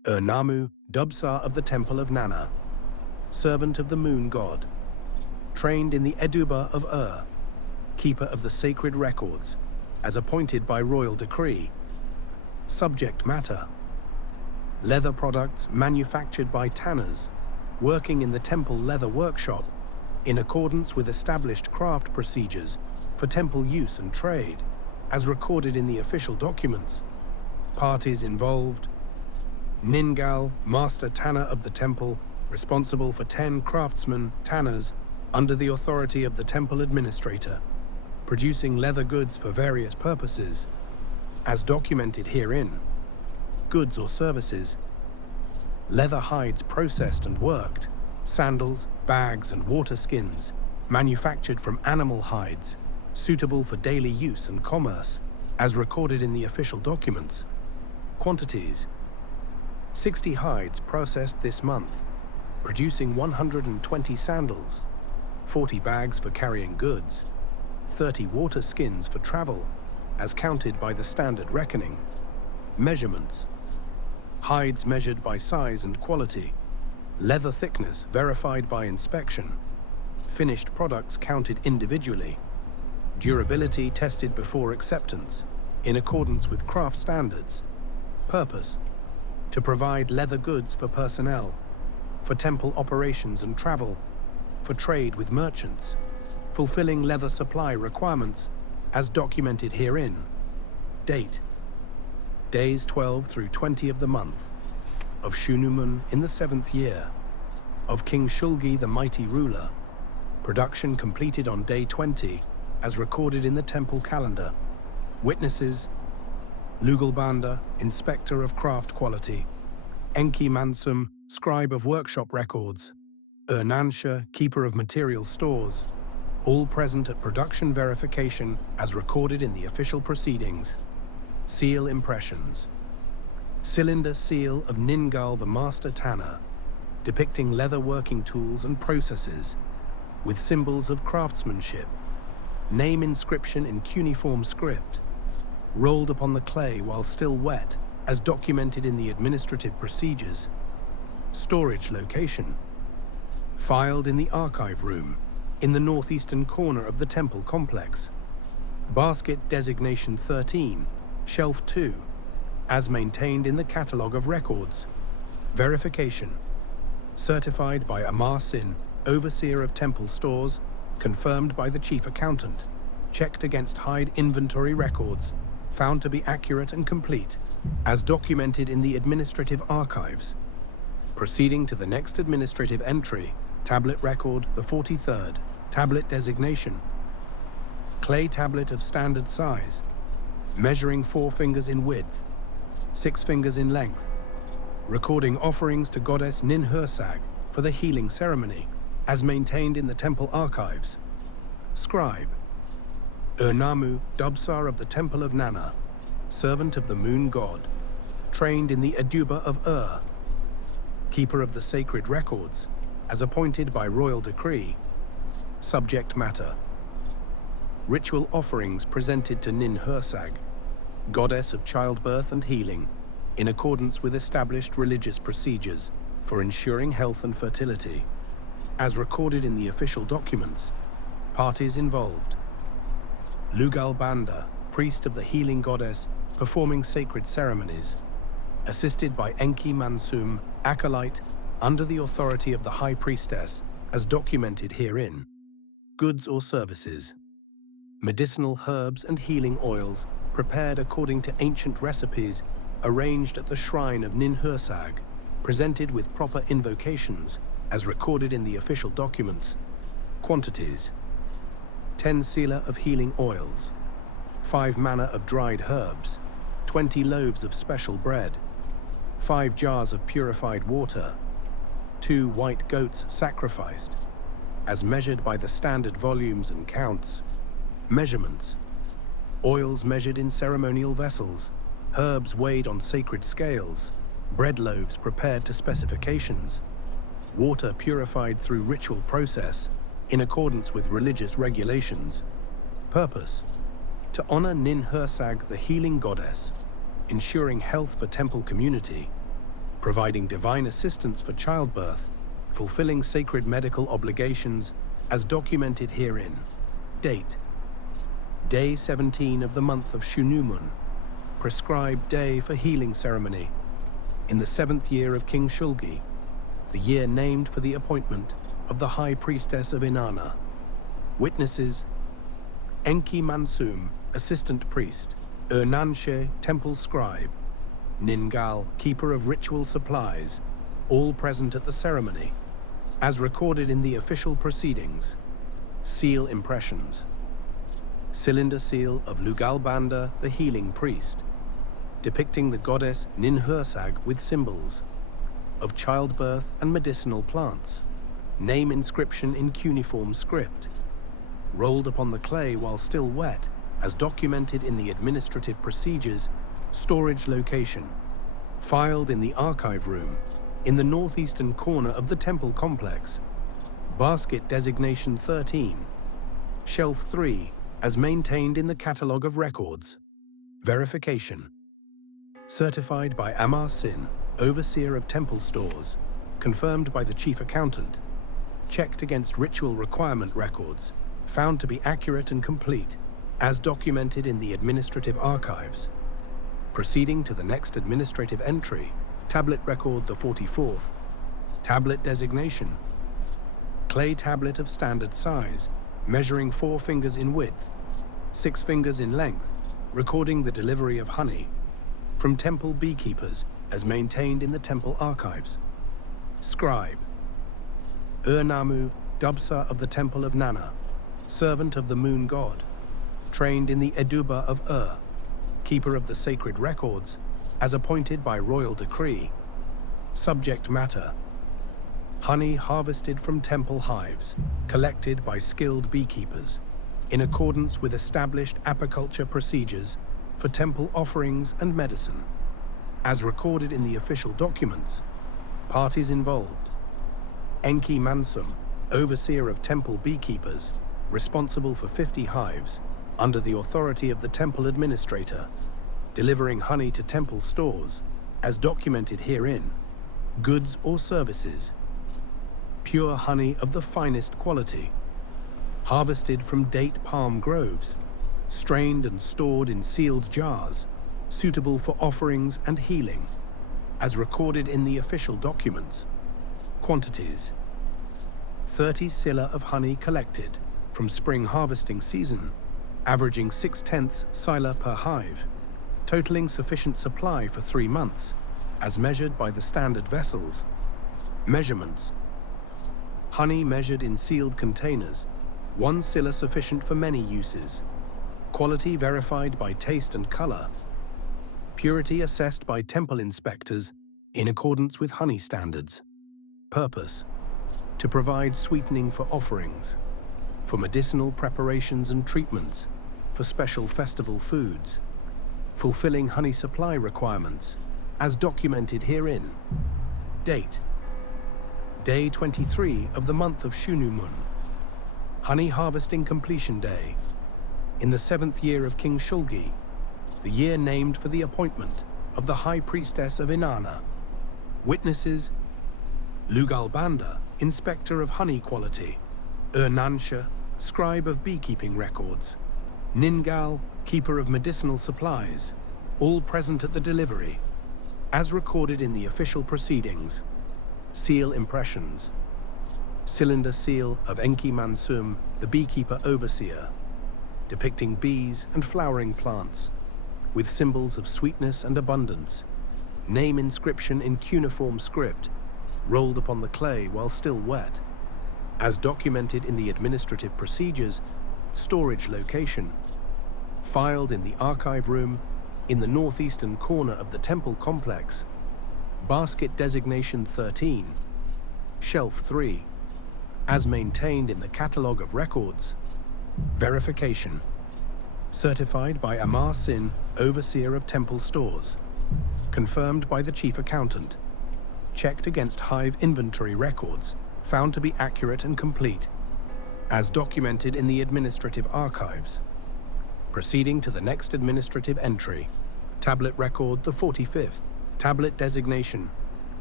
Ur-Namma, Dubsar of the Temple of Nanna, servant of the moon god, trained in the Eduba of Ur, keeper of the sacred records, as appointed by royal decree. Subject matter: leather products manufactured by tanners, working in the temple leather workshop, in accordance with established craft procedures for temple use and trade, as recorded in the official documents. Parties involved: Ningal, master tanner of the temple, responsible for 10 craftsmen, tanners, under the authority of the temple administrator, producing leather goods for various purposes, as documented herein. Goods or services: leather hides processed and worked, sandals, bags, and water skins, manufactured from animal hides, suitable for daily use and commerce, as recorded in the official documents. Quantities: 60 hides processed this month, producing 120 sandals, 40 bags for carrying goods, 30 water skins for travel, as counted by the standard reckoning. Measurements: hides measured by size and quality, leather thickness verified by inspection, finished products counted individually, durability tested before acceptance, in accordance with craft standards. Purpose: to provide leather goods for personnel, for temple operations and travel, for trade with merchants, fulfilling leather supply requirements, as documented herein. Date: days 12 through 20 of the month, of Shunumun in the 7th year, of King Shulgi the mighty ruler. Production completed on day 20, as recorded in the temple calendar. Witnesses: Lugalbanda, inspector of craft quality; Enki Mansum, scribe of workshop records; Ur-Namma, keeper of material stores, all present at production verification as recorded in the official proceedings. Seal impressions: cylinder seal of Ningal the master tanner, depicting leather working tools and processes, with symbols of craftsmanship. Name inscription in cuneiform script, rolled upon the clay while still wet, as documented in the administrative procedures. Storage location: filed in the archive room, in the northeastern corner of the temple complex. Basket designation 13, shelf 2, as maintained in the catalogue of records. Verification: certified by Amar Sin, overseer of temple stores, confirmed by the chief accountant, checked against hide inventory records, found to be accurate and complete, as documented in the administrative archives. Proceeding to the next administrative entry, tablet record the 43rd, tablet designation: clay tablet of standard size, measuring 4 fingers in width, 6 fingers in length, recording offerings to goddess Ninhursag for the healing ceremony, as maintained in the temple archives. Scribe: Ur-Namma, Dubsar of the Temple of Nanna, servant of the moon god, trained in the Eduba of Ur, keeper of the sacred records, as appointed by royal decree. Subject matter: ritual offerings presented to Ninhursag, goddess of childbirth and healing, in accordance with established religious procedures for ensuring health and fertility, as recorded in the official documents. Parties involved: Lugalbanda, priest of the healing goddess, performing sacred ceremonies, assisted by Enki Mansum, acolyte, under the authority of the high priestess, as documented herein. Goods or services: medicinal herbs and healing oils prepared according to ancient recipes, arranged at the shrine of Ninhursag, presented with proper invocations, as recorded in the official documents. Quantities: 10 sila of healing oils, 5 manna of dried herbs, 20 loaves of special bread, 5 jars of purified water, 2 white goats sacrificed, as measured by the standard volumes and counts. Measurements: oils measured in ceremonial vessels, herbs weighed on sacred scales, bread loaves prepared to specifications, water purified through ritual process, in accordance with religious regulations. Purpose: to honor Ninhursag, the healing goddess, ensuring health for temple community. providing divine assistance for childbirth, fulfilling sacred medical obligations as documented herein. Date: Day 17 of the month of Shunumun, prescribed day for healing ceremony, in the 7th year of King Shulgi, the year named for the appointment of the High Priestess of Inanna. Witnesses: Enki Mansum, Assistant Priest, Ur-Namma, Temple Scribe, Ningal, Keeper of Ritual Supplies, all present at the ceremony, as recorded in the official proceedings. Seal impressions: cylinder seal of Lugalbanda, the healing priest, depicting the goddess Ninhursag with symbols of childbirth and medicinal plants. Name inscription in cuneiform script, rolled upon the clay while still wet, as documented in the administrative procedures. Storage location: filed in the archive room, in the northeastern corner of the temple complex. Basket designation 13. Shelf 3, as maintained in the Catalogue of Records. Verification: certified by Amar Sin, Overseer of Temple Stores, confirmed by the Chief Accountant, checked against ritual requirement records, found to be accurate and complete, as documented in the administrative archives. Proceeding to the next administrative entry, tablet record the 44th. Tablet designation: clay tablet of standard size, measuring 4 fingers in width, 6 fingers in length, recording the delivery of honey from temple beekeepers as maintained in the temple archives. Scribe: Ur-Namma, Dubsa of the Temple of Nanna, servant of the moon god, trained in the Eduba of Ur, keeper of the sacred records, as appointed by royal decree. Subject matter: honey harvested from temple hives, collected by skilled beekeepers, in accordance with established apiculture procedures for temple offerings and medicine. As recorded in the official documents, parties involved: Enki Mansum, Overseer of Temple Beekeepers, responsible for 50 hives, under the authority of the temple administrator, delivering honey to temple stores, as documented herein. Goods or services: pure honey of the finest quality, harvested from date palm groves, strained and stored in sealed jars, suitable for offerings and healing, as recorded in the official documents. Quantities: 30 sila of honey collected from spring harvesting season, averaging 6/10 sila per hive, totaling sufficient supply for 3 months, as measured by the standard vessels. Measurements: honey measured in sealed containers, 1 sila sufficient for many uses. Quality verified by taste and color. Purity assessed by temple inspectors in accordance with honey standards. Purpose: to provide sweetening for offerings, for medicinal preparations and treatments, for special festival foods, fulfilling honey supply requirements, as documented herein. Date: Day 23 of the month of Shunumun, honey harvesting completion day, in the 7th year of King Shulgi, the year named for the appointment of the High Priestess of Inanna. Witnesses: Lugalbanda, Inspector of Honey Quality, Ur-Namma, Scribe of Beekeeping Records, Ningal, Keeper of Medicinal Supplies, all present at the delivery, as recorded in the official proceedings. Seal impressions: cylinder seal of Enki Mansum, the beekeeper overseer, depicting bees and flowering plants, with symbols of sweetness and abundance. Name inscription in cuneiform script, rolled upon the clay while still wet, as documented in the administrative procedures. Storage location: filed in the archive room, in the northeastern corner of the temple complex. Basket designation 13. Shelf 3, as maintained in the Catalogue of Records. Verification: certified by Amar Sin, Overseer of Temple Stores, confirmed by the Chief Accountant, checked against hive inventory records, found to be accurate and complete, as documented in the administrative archives. Proceeding to the next administrative entry, tablet record the 45th. Tablet designation: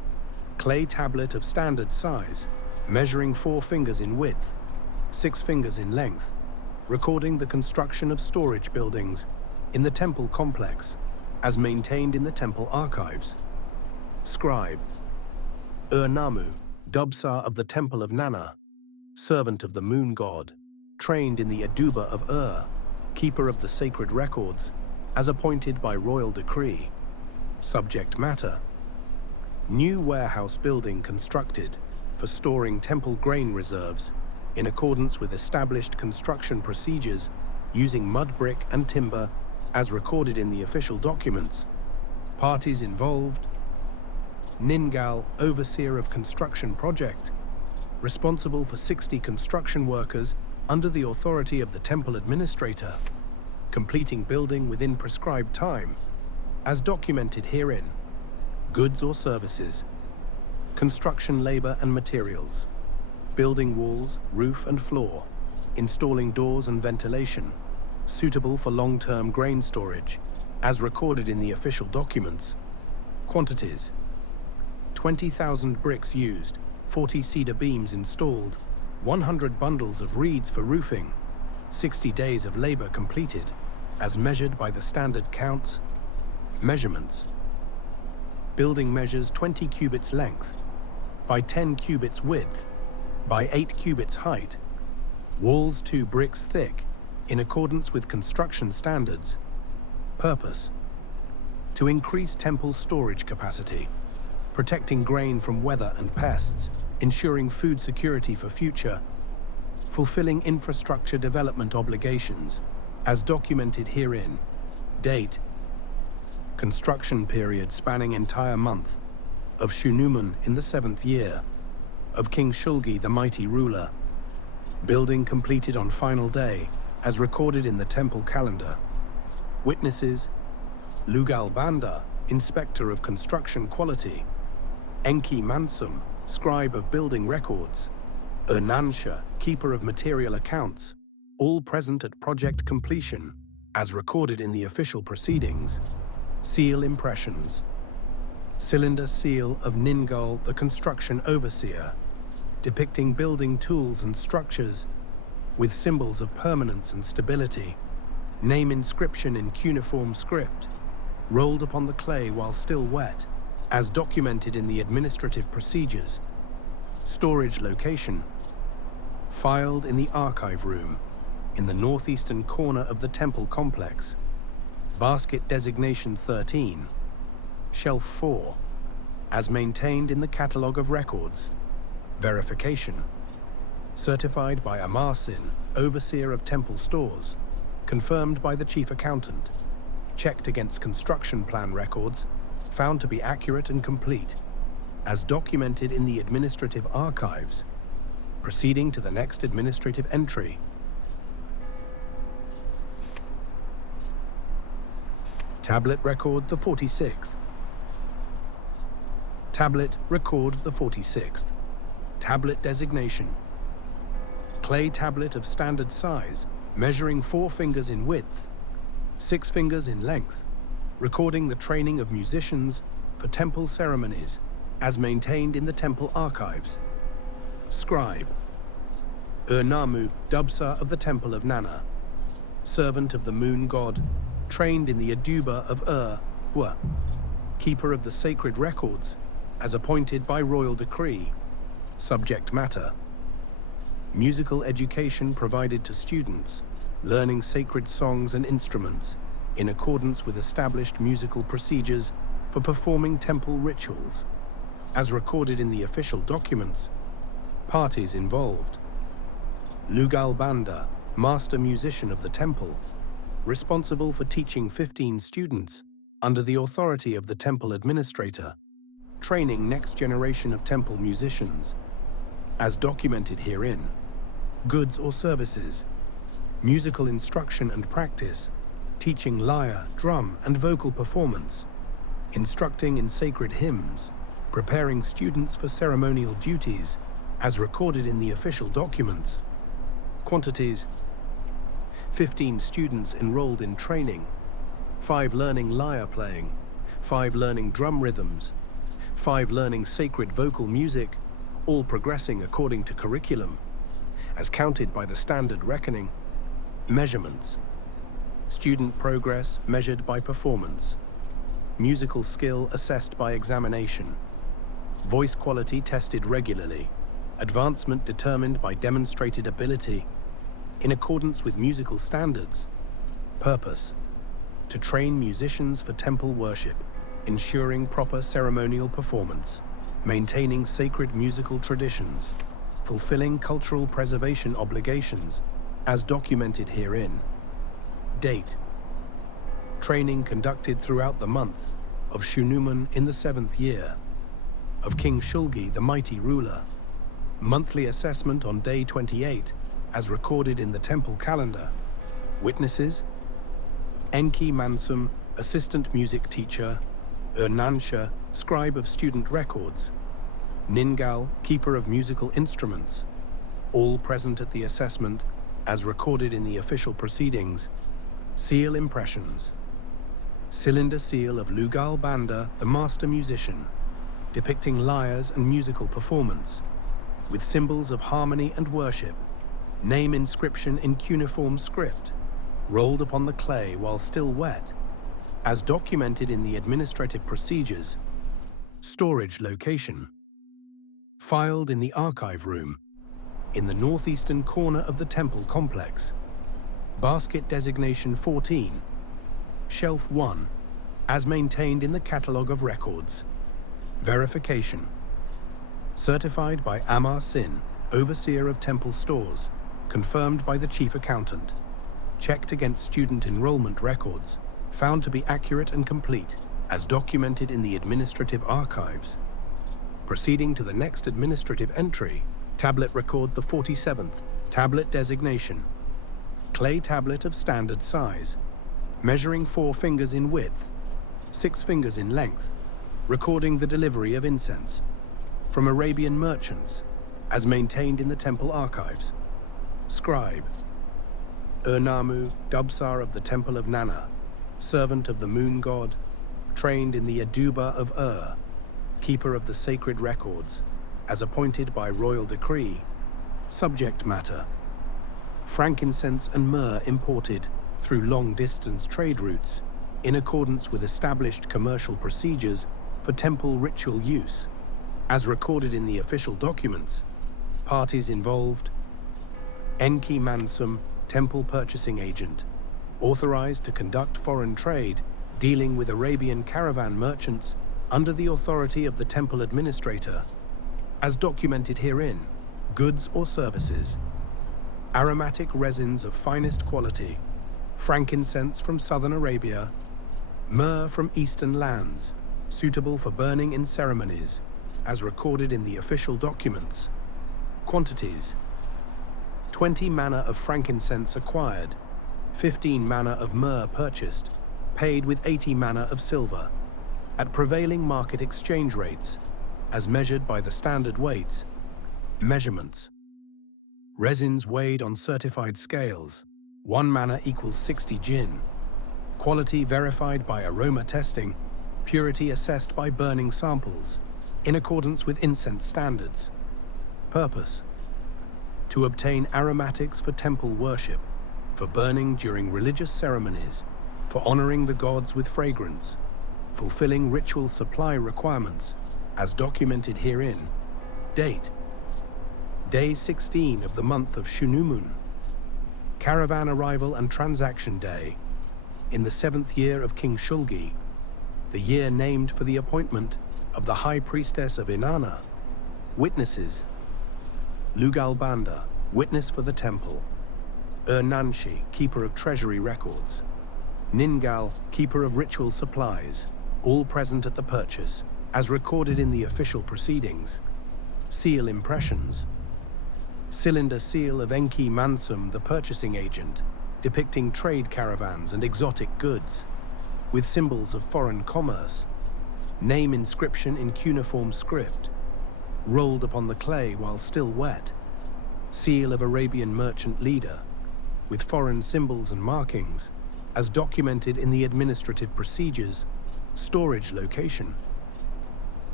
Clay tablet of standard size, measuring 4 fingers in width, 6 fingers in length, recording the construction of storage buildings in the temple complex, as maintained in the temple archives. Scribe. Ur-Namma, Dubsar of the Temple of Nanna, servant of the moon god, trained in the Aduba of Ur, keeper of the sacred records, as appointed by royal decree. Subject matter: new warehouse building constructed for storing temple grain reserves in accordance with established construction procedures using mud brick and timber as recorded in the official documents. Parties involved: Ningal, overseer of construction project, responsible for 60 construction workers under the authority of the temple administrator, completing building within prescribed time, as documented herein. Goods or services, construction labor and materials, building walls, roof and floor, installing doors and ventilation, suitable for long-term grain storage, as recorded in the official documents. Quantities: 20,000 bricks used, 40 cedar beams installed, 100 bundles of reeds for roofing, 60 days of labor completed, as measured by the standard counts. Measurements: building measures 20 cubits length, by 10 cubits width, by 8 cubits height, walls 2 bricks thick, in accordance with construction standards. Purpose: to increase temple storage capacity, protecting grain from weather and pests, ensuring food security for future, fulfilling infrastructure development obligations, as documented herein. Date: construction period spanning entire month of Shunumun in the 7th year of King Shulgi, the mighty ruler. Building completed on final day, as recorded in the temple calendar. Witnesses: Lugal Banda, inspector of construction quality; Enki Mansum, scribe of building records; Ur-Namma, keeper of material accounts, all present at project completion, as recorded in the official proceedings. Seal impressions: cylinder seal of Ningal, the construction overseer, depicting building tools and structures, with symbols of permanence and stability. Name inscription in cuneiform script, rolled upon the clay while still wet, as documented in the administrative procedures. Storage location: filed in the archive room, in the northeastern corner of the temple complex. Basket designation 13. Shelf 4, as maintained in the Catalogue of Records. Verification: certified by Amarsin, overseer of temple stores, confirmed by the chief accountant, checked against construction plan records, found to be accurate and complete, as documented in the administrative archives. Proceeding to the next administrative entry. Tablet record the 46th. Tablet record the 46th. Tablet designation: clay tablet of standard size, measuring 4 fingers in width, 6 fingers in length, recording the training of musicians for temple ceremonies, as maintained in the temple archives. Scribe: Ur-Namma, Dubsar of the Temple of Nanna, servant of the moon god, trained in the Aduba of Ur-Namma, keeper of the sacred records, as appointed by royal decree. Subject matter: musical education provided to students, learning sacred songs and instruments, in accordance with established musical procedures for performing temple rituals, as recorded in the official documents. Parties involved: Lugal Banda, master musician of the temple, responsible for teaching 15 students under the authority of the temple administrator, training next generation of temple musicians, as documented herein. Goods or services: musical instruction and practice, teaching lyre, drum, and vocal performance, instructing in sacred hymns, preparing students for ceremonial duties, as recorded in the official documents. Quantities: 15 students enrolled in training, 5 learning lyre playing, 5 learning drum rhythms, 5 learning sacred vocal music, all progressing according to curriculum, as counted by the standard reckoning. Measurements. Student progress measured by performance. Musical skill assessed by examination. Voice quality tested regularly. Advancement determined by demonstrated ability, in accordance with musical standards. Purpose: to train musicians for temple worship, ensuring proper ceremonial performance, maintaining sacred musical traditions, fulfilling cultural preservation obligations, as documented herein. Date: training conducted throughout the month of Shunumun in the 7th year of King Shulgi, the mighty ruler. Monthly assessment on day 28, as recorded in the temple calendar. Witnesses: Enki Mansum, assistant music teacher; Ur-Namma, scribe of student records; Ningal, keeper of musical instruments. All present at the assessment, as recorded in the official proceedings. Seal impressions. Cylinder seal of Lugal Banda, the master musician, depicting lyres and musical performance, with symbols of harmony and worship. Name inscription in cuneiform script, rolled upon the clay while still wet, as documented in the administrative procedures. Storage location. Filed in the archive room, in the northeastern corner of the temple complex. Basket designation 14. Shelf 1, as maintained in the Catalogue of Records. Verification. Certified by Amar Sin, overseer of temple stores, confirmed by the chief accountant. Checked against student enrollment records, found to be accurate and complete, as documented in the administrative archives. Proceeding to the next administrative entry, tablet record the 47th, tablet designation. Clay tablet of standard size, measuring 4 fingers in width, 6 fingers in length, recording the delivery of incense from Arabian merchants, as maintained in the temple archives. Scribe: Ur-Namma, Dubsar of the Temple of Nanna, servant of the moon god, trained in the Aduba of Ur, keeper of the sacred records, as appointed by royal decree. Subject matter: frankincense and myrrh imported through long-distance trade routes, in accordance with established commercial procedures for temple ritual use, as recorded in the official documents. Parties involved: Enki Mansum, temple purchasing agent, authorized to conduct foreign trade, dealing with Arabian caravan merchants under the authority of the temple administrator, as documented herein. Goods or services: aromatic resins of finest quality, frankincense from southern Arabia, myrrh from eastern lands, suitable for burning in ceremonies, as recorded in the official documents. Quantities: 20 manna of frankincense acquired, 15 manna of myrrh purchased, paid with 80 manna of silver, at prevailing market exchange rates, as measured by the standard weights. Measurements: resins weighed on certified scales, 1 manna equals 60 jin. Quality verified by aroma testing, purity assessed by burning samples, in accordance with incense standards. Purpose: to obtain aromatics for temple worship, for burning during religious ceremonies, for honoring the gods with fragrance, fulfilling ritual supply requirements, as documented herein. Date: Day 16 of the month of Shunumun. Caravan arrival and transaction day, in the 7th year of King Shulgi, the year named for the appointment of the High Priestess of Inanna. Witnesses: Lugal Banda, witness for the temple; Ur-Namma, keeper of treasury records; Ningal, keeper of ritual supplies, all present at the purchase, as recorded in the official proceedings. Seal impressions: cylinder seal of Enki Mansum, the purchasing agent, depicting trade caravans and exotic goods, with symbols of foreign commerce. Name inscription in cuneiform script, rolled upon the clay while still wet. Seal of Arabian merchant leader, with foreign symbols and markings, as documented in the administrative procedures. Storage location: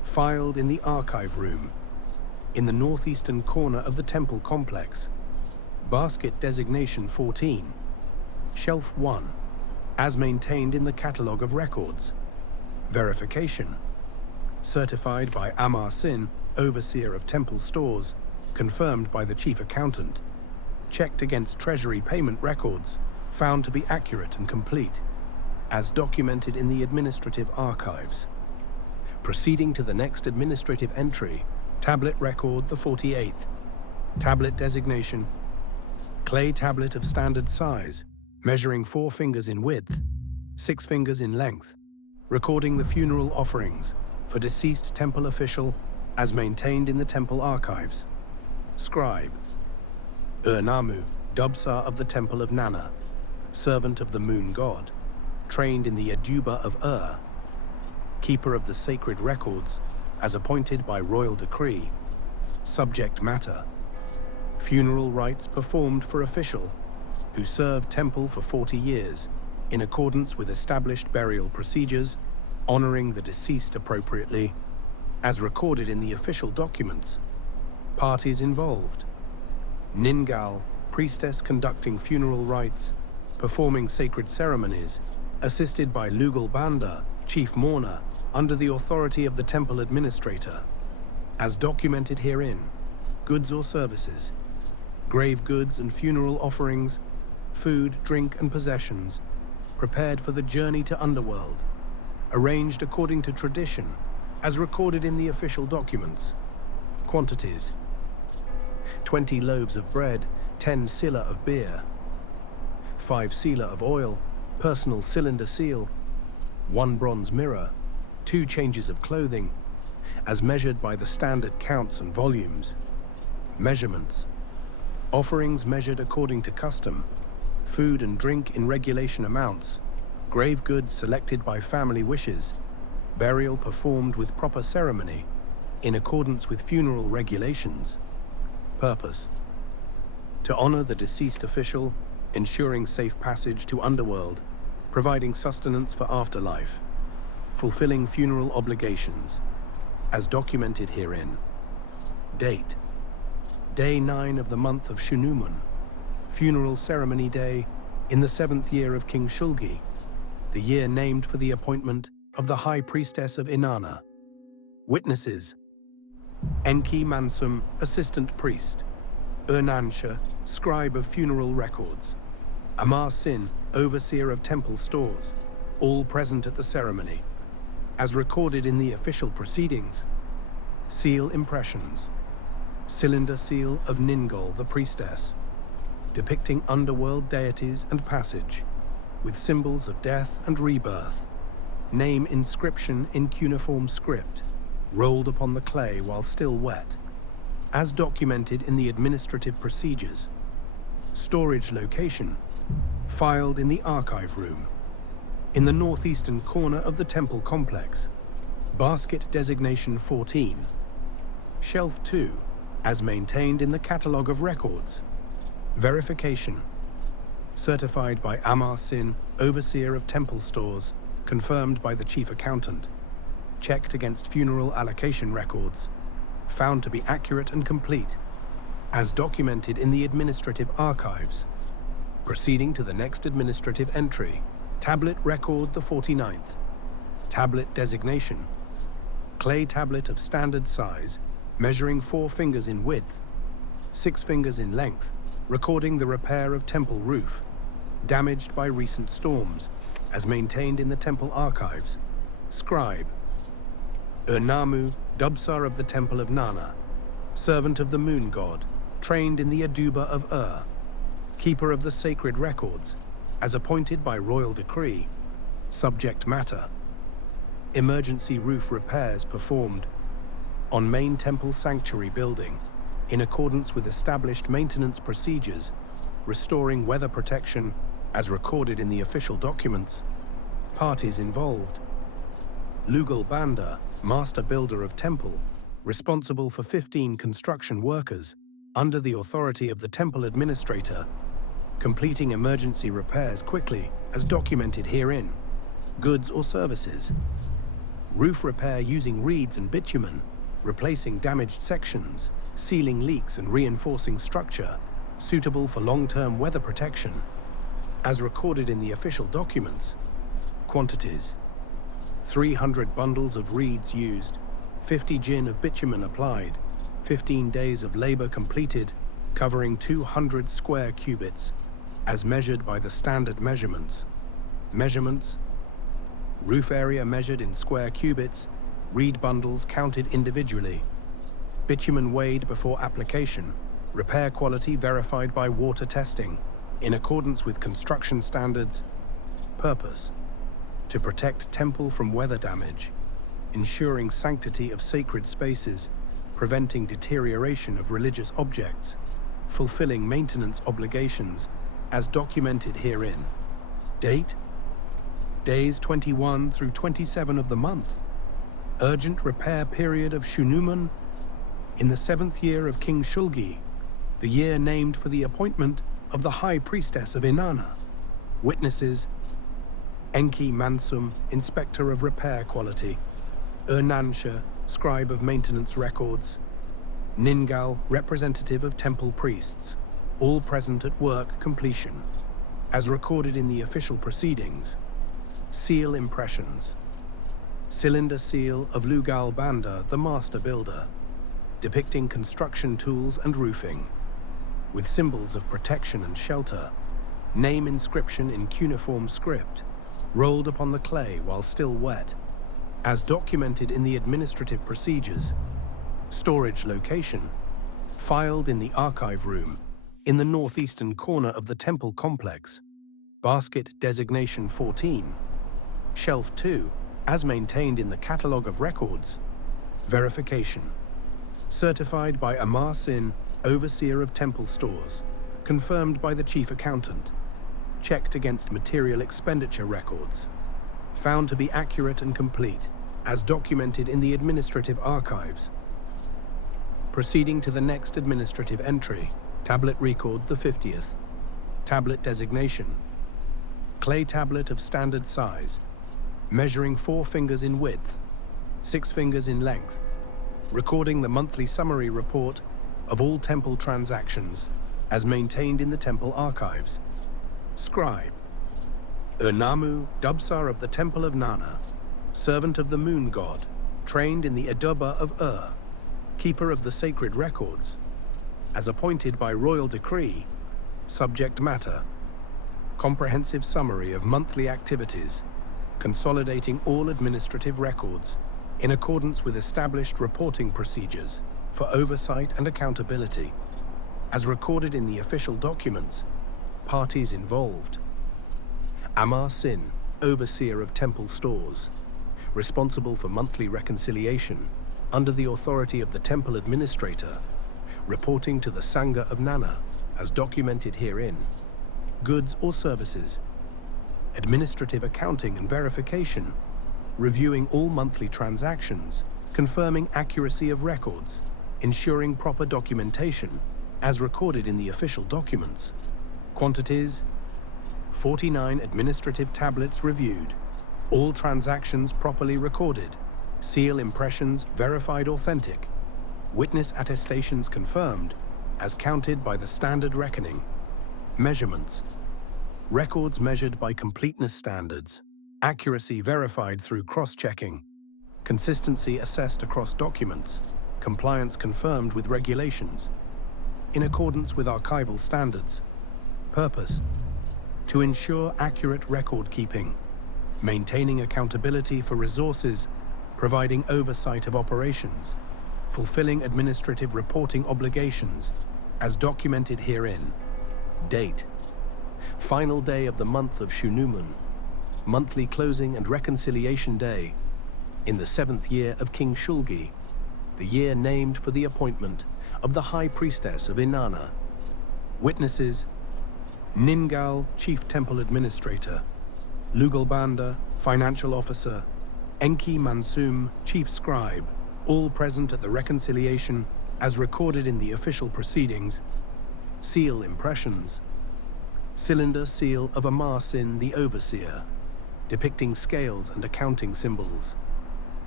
filed in the archive room, in the northeastern corner of the temple complex. Basket designation 14, shelf 1, as maintained in the catalogue of records. Verification. Certified by Ammar Sin, overseer of temple stores, confirmed by the chief accountant. Checked against treasury payment records, found to be accurate and complete, as documented in the administrative archives. Proceeding to the next administrative entry, tablet record the 48th. Tablet designation, clay tablet of standard size, measuring 4 fingers in width, 6 fingers in length, recording the funeral offerings for deceased temple official as maintained in the temple archives. Scribe. Ur-Namma, Dubsar of the Temple of Nanna, servant of the moon god, trained in the Aduba of Ur, keeper of the sacred records as appointed by royal decree. Subject matter. Funeral rites performed for official who served temple for 40 years in accordance with established burial procedures, honoring the deceased appropriately, as recorded in the official documents. Parties involved. Ningal, priestess conducting funeral rites, performing sacred ceremonies, assisted by Lugal Banda, chief mourner, under the authority of the temple administrator. As documented herein, goods or services, grave goods and funeral offerings, food, drink and possessions, prepared for the journey to underworld, arranged according to tradition, as recorded in the official documents. Quantities: 20 loaves of bread, 10 sila of beer, 5 sila of oil, personal cylinder seal, 1 bronze mirror, 2 changes of clothing, as measured by the standard counts and volumes. Measurements: offerings measured according to custom, food and drink in regulation amounts, grave goods selected by family wishes, burial performed with proper ceremony, in accordance with funeral regulations. Purpose: to honor the deceased official, ensuring safe passage to underworld, providing sustenance for afterlife, fulfilling funeral obligations, as documented herein. Date: Day 9 of the month of Shunumun, funeral ceremony day in the 7th year of King Shulgi, the year named for the appointment of the High Priestess of Inanna. Witnesses: Enki Mansum, Assistant Priest, Ur-Namma, Scribe of Funeral Records, Ammar Sin, Overseer of Temple Stores, all present at the ceremony. As recorded in the official proceedings. Seal impressions: cylinder seal of Ningal, the priestess, depicting underworld deities and passage, with symbols of death and rebirth. Name inscription in cuneiform script, rolled upon the clay while still wet, as documented in the administrative procedures. Storage location: filed in the archive room, in the northeastern corner of the temple complex. Basket designation 14, shelf 2, as maintained in the catalogue of records. Verification: certified by Ammar Sin, overseer of temple stores, confirmed by the chief accountant. Checked against funeral allocation records, found to be accurate and complete, as documented in the administrative archives. Proceeding to the next administrative entry, tablet record the 49th. Tablet designation: clay tablet of standard size, measuring 4 fingers in width, 6 fingers in length, recording the repair of temple roof, damaged by recent storms, as maintained in the temple archives. Scribe: Ur-Namma, Dubsar of the Temple of Nanna, servant of the moon god, trained in the Aduba of Ur, keeper of the sacred records, as appointed by royal decree. Subject matter: emergency roof repairs performed on main temple sanctuary building, in accordance with established maintenance procedures, restoring weather protection, as recorded in the official documents. Parties involved: Lugal Banda, master builder of temple, responsible for 15 construction workers, under the authority of the temple administrator, completing emergency repairs quickly, as documented herein. Goods or services: Roof repair using reeds and bitumen, replacing damaged sections, sealing leaks and reinforcing structure, suitable for long-term weather protection. As recorded in the official documents, quantities: 300 bundles of reeds used, 50 gin of bitumen applied, 15 days of labor completed, covering 200 square cubits, as measured by the standard measurements. Measurements: roof area measured in square cubits, reed bundles counted individually, bitumen weighed before application, repair quality verified by water testing, in accordance with construction standards. Purpose: to protect temple from weather damage, ensuring sanctity of sacred spaces, preventing deterioration of religious objects, fulfilling maintenance obligations, as documented herein. Date: days 21 through 27 of the month. Urgent repair period of Ur-Namma in the 7th year of King Shulgi, the year named for the appointment of the High Priestess of Nanna. Witnesses: Enki Mansum, Inspector of Repair Quality; Ur-Namma, Scribe of Maintenance Records; Ningal, Representative of Temple Priests, all present at work completion. As recorded in the official proceedings. Seal impressions: cylinder seal of Lugal Banda, the master builder, depicting construction tools and roofing, with symbols of protection and shelter, name inscription in cuneiform script, rolled upon the clay while still wet, as documented in the administrative procedures. Storage location: filed in the archive room, in the northeastern corner of the temple complex. Basket designation 14. Shelf 2, as maintained in the Catalogue of Records. Verification: certified by Amar Sin, Overseer of Temple Stores, confirmed by the Chief Accountant, checked against material expenditure records, found to be accurate and complete, as documented in the administrative archives. Proceeding to the next administrative entry, tablet record the 50th. Tablet designation: clay tablet of standard size, measuring 4 fingers in width, 6 fingers in length, recording the monthly summary report of all temple transactions, as maintained in the temple archives. Scribe: Ur-Namma, Dubsar of the Temple of Nanna, servant of the moon god, trained in the Aduba of Ur, keeper of the sacred records, as appointed by royal decree. Subject matter: comprehensive summary of monthly activities, consolidating all administrative records, in accordance with established reporting procedures for oversight and accountability, as recorded in the official documents. Parties involved: Amar Sin, Overseer of Temple Stores, responsible for monthly reconciliation, under the authority of the Temple Administrator, reporting to the Sangha of Nanna, as documented herein. Goods or services: administrative accounting and verification, reviewing all monthly transactions, confirming accuracy of records, ensuring proper documentation, as recorded in the official documents. Quantities: 49 administrative tablets reviewed, all transactions properly recorded, seal impressions verified authentic, witness attestations confirmed, as counted by the standard reckoning. Measurements: records measured by completeness standards, accuracy verified through cross-checking, consistency assessed across documents, compliance confirmed with regulations, in accordance with archival standards. Purpose: to ensure accurate record keeping, maintaining accountability for resources, providing oversight of operations, fulfilling administrative reporting obligations, as documented herein. Date: final day of the month of Ur-Namma, monthly closing and reconciliation day, in the 7th year of King Shulgi, the year named for the appointment of the High Priestess of Nanna. Witnesses: Ningal, Chief Temple Administrator; Lugalbanda, Financial Officer; Enki Mansum, Chief Scribe, all present at the reconciliation, as recorded in the official proceedings. Seal impressions: cylinder seal of Amar Sin, the Overseer, depicting scales and accounting symbols.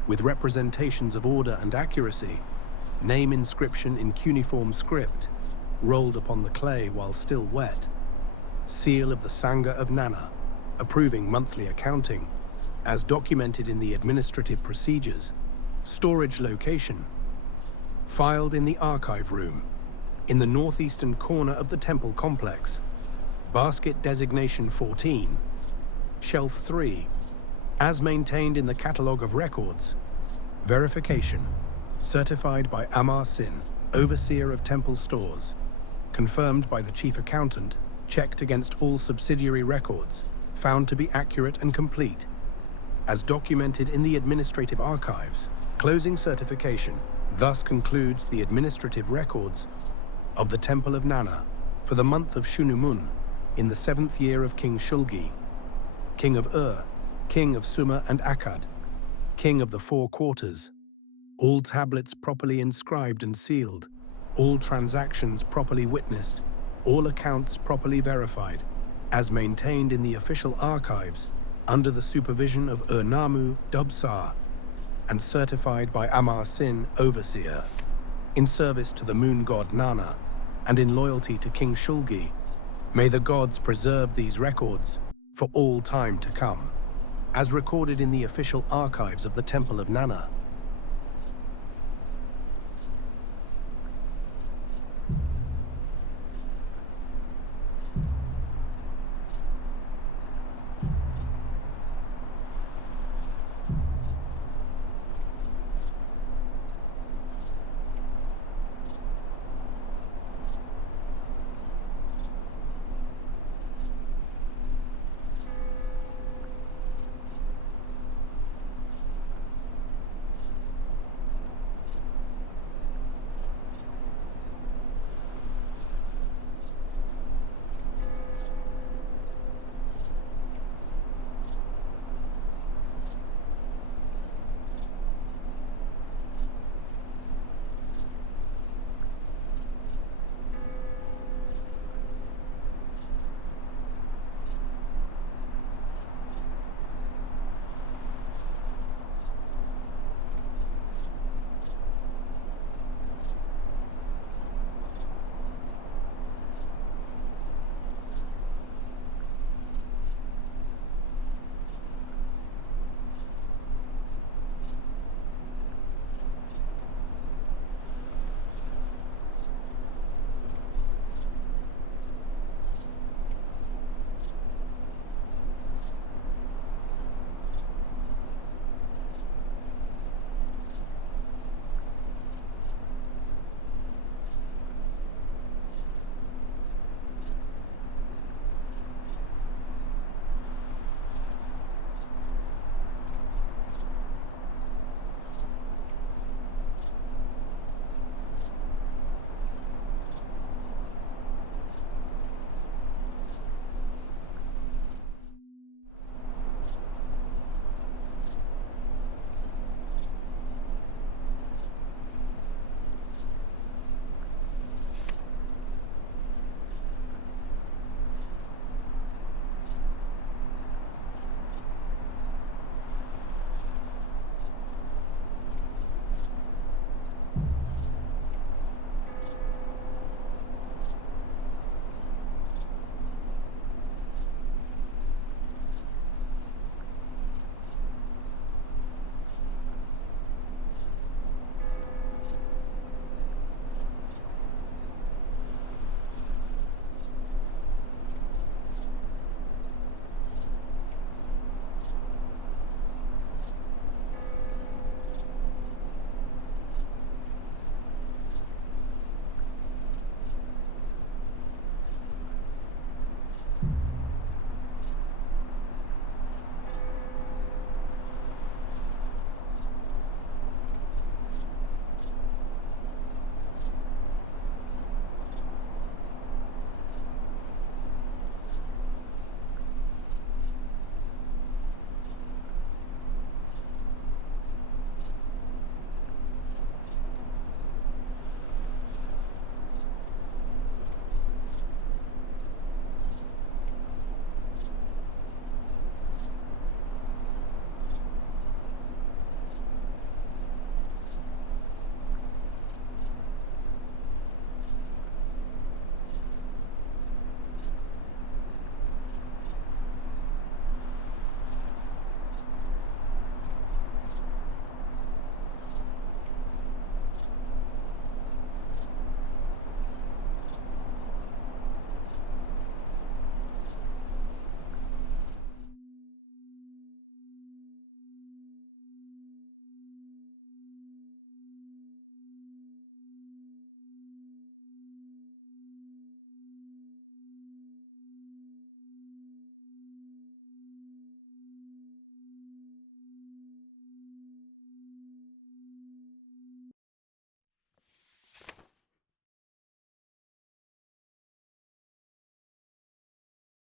with representations of order and accuracy, name inscription in cuneiform script, rolled upon the clay while still wet, seal of the Sangha of Nanna, approving monthly accounting, as documented in the administrative procedures, storage location, filed in the archive room, in the northeastern corner of the temple complex, basket designation 14, shelf 3, as maintained in the catalogue of records, verification, certified by Amar Sin, overseer of temple stores, confirmed by the chief accountant, checked against all subsidiary records, found to be accurate and complete, as documented in the administrative archives. Closing certification thus concludes the administrative records of the Temple of Nanna for the month of Shunumun in the 7th year of King Shulgi, king of Ur, king of Sumer and Akkad, king of the 4 quarters, all tablets properly inscribed and sealed, all transactions properly witnessed, all accounts properly verified, as maintained in the official archives under the supervision of Ur-Namma Dubsar, and certified by Amar Sin, overseer, in service to the moon god Nanna, and in loyalty to King Shulgi. May the gods preserve these records for all time to come, as recorded in the official archives of the Temple of Nanna.